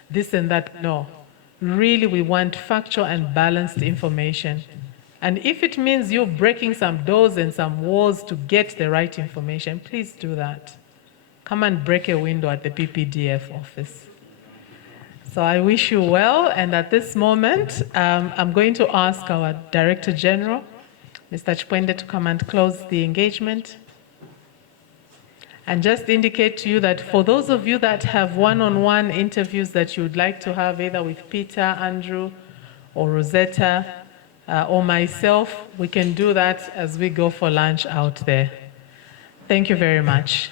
this and that. No. Really, we want factual and balanced information. And if it means you breaking some doors and some walls to get the right information, please do that. Come and break a window at the PPDF office. So I wish you well, and at this moment, I'm going to ask our Director General, Mr. Chipwende, to come and close the engagement. And just indicate to you that for those of you that have one-on-one interviews that you would like to have either with Peter, Andrew, or Rosetta, or myself, we can do that as we go for lunch out there. Thank you very much.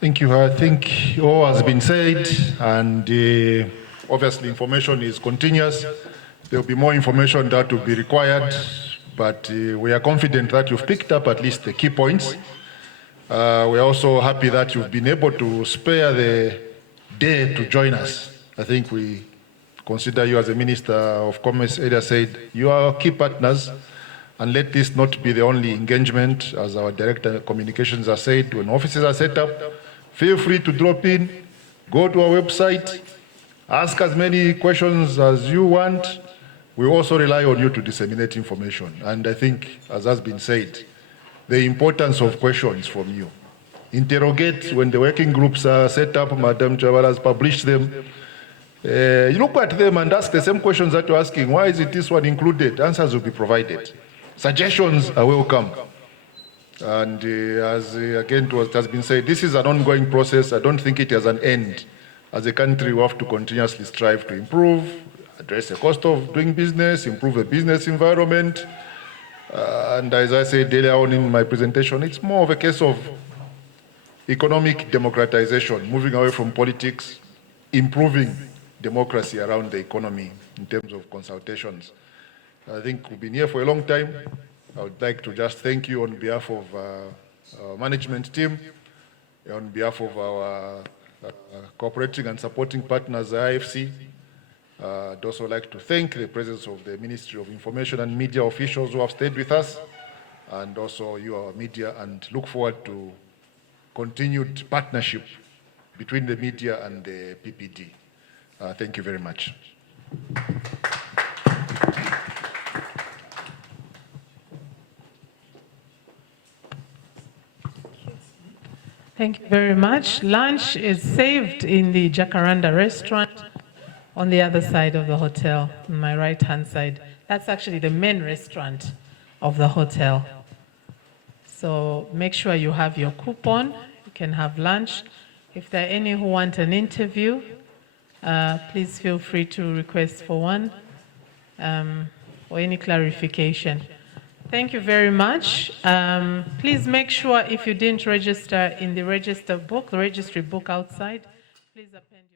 Thank you. I think all has been said, and obviously information is continuous. There will be more information that will be required, but we are confident that you've picked up at least the key points. We are also happy that you've been able to spare the day to join us. I think we consider you as a Minister of Commerce. Ada said, you are key partners, and let this not be the only engagement. As our Director of Communications has said, when offices are set up, feel free to drop in, go to our website, ask as many questions as you want. We also rely on you to disseminate information. And I think, as has been said, the importance of questions from you. Interrogate when the working groups are set up. Madam Chavala has published them. You look at them and ask the same questions that you're asking. Why is it this one included? Answers will be provided. Suggestions are welcome. And as again it has been said, this is an ongoing process. I don't think it has an end. As a country, we have to continuously strive to improve, address the cost of doing business, improve the business environment. And as I said earlier on in my presentation, it's more of a case of economic democratization, moving away from politics, improving democracy around the economy in terms of consultations. I think we've been here for a long time. I would like to just thank you on behalf of our management team, on behalf of our cooperating and supporting partners, the IFC. I'd also like to thank the presence of the Ministry of Information and Media officials who have stayed with us, and also you, our media, and look forward to continued partnership between the media and the PPD. Thank you very much. Thank you very much. Lunch is served in the Jacaranda restaurant on the other side of the hotel, on my right-hand side. That's actually the main restaurant of the hotel. So make sure you have your coupon. You can have lunch. If there are any who want an interview, please feel free to request for one or any clarification. Thank you very much. Please make sure if you didn't register in the register book, the registry book outside, please append your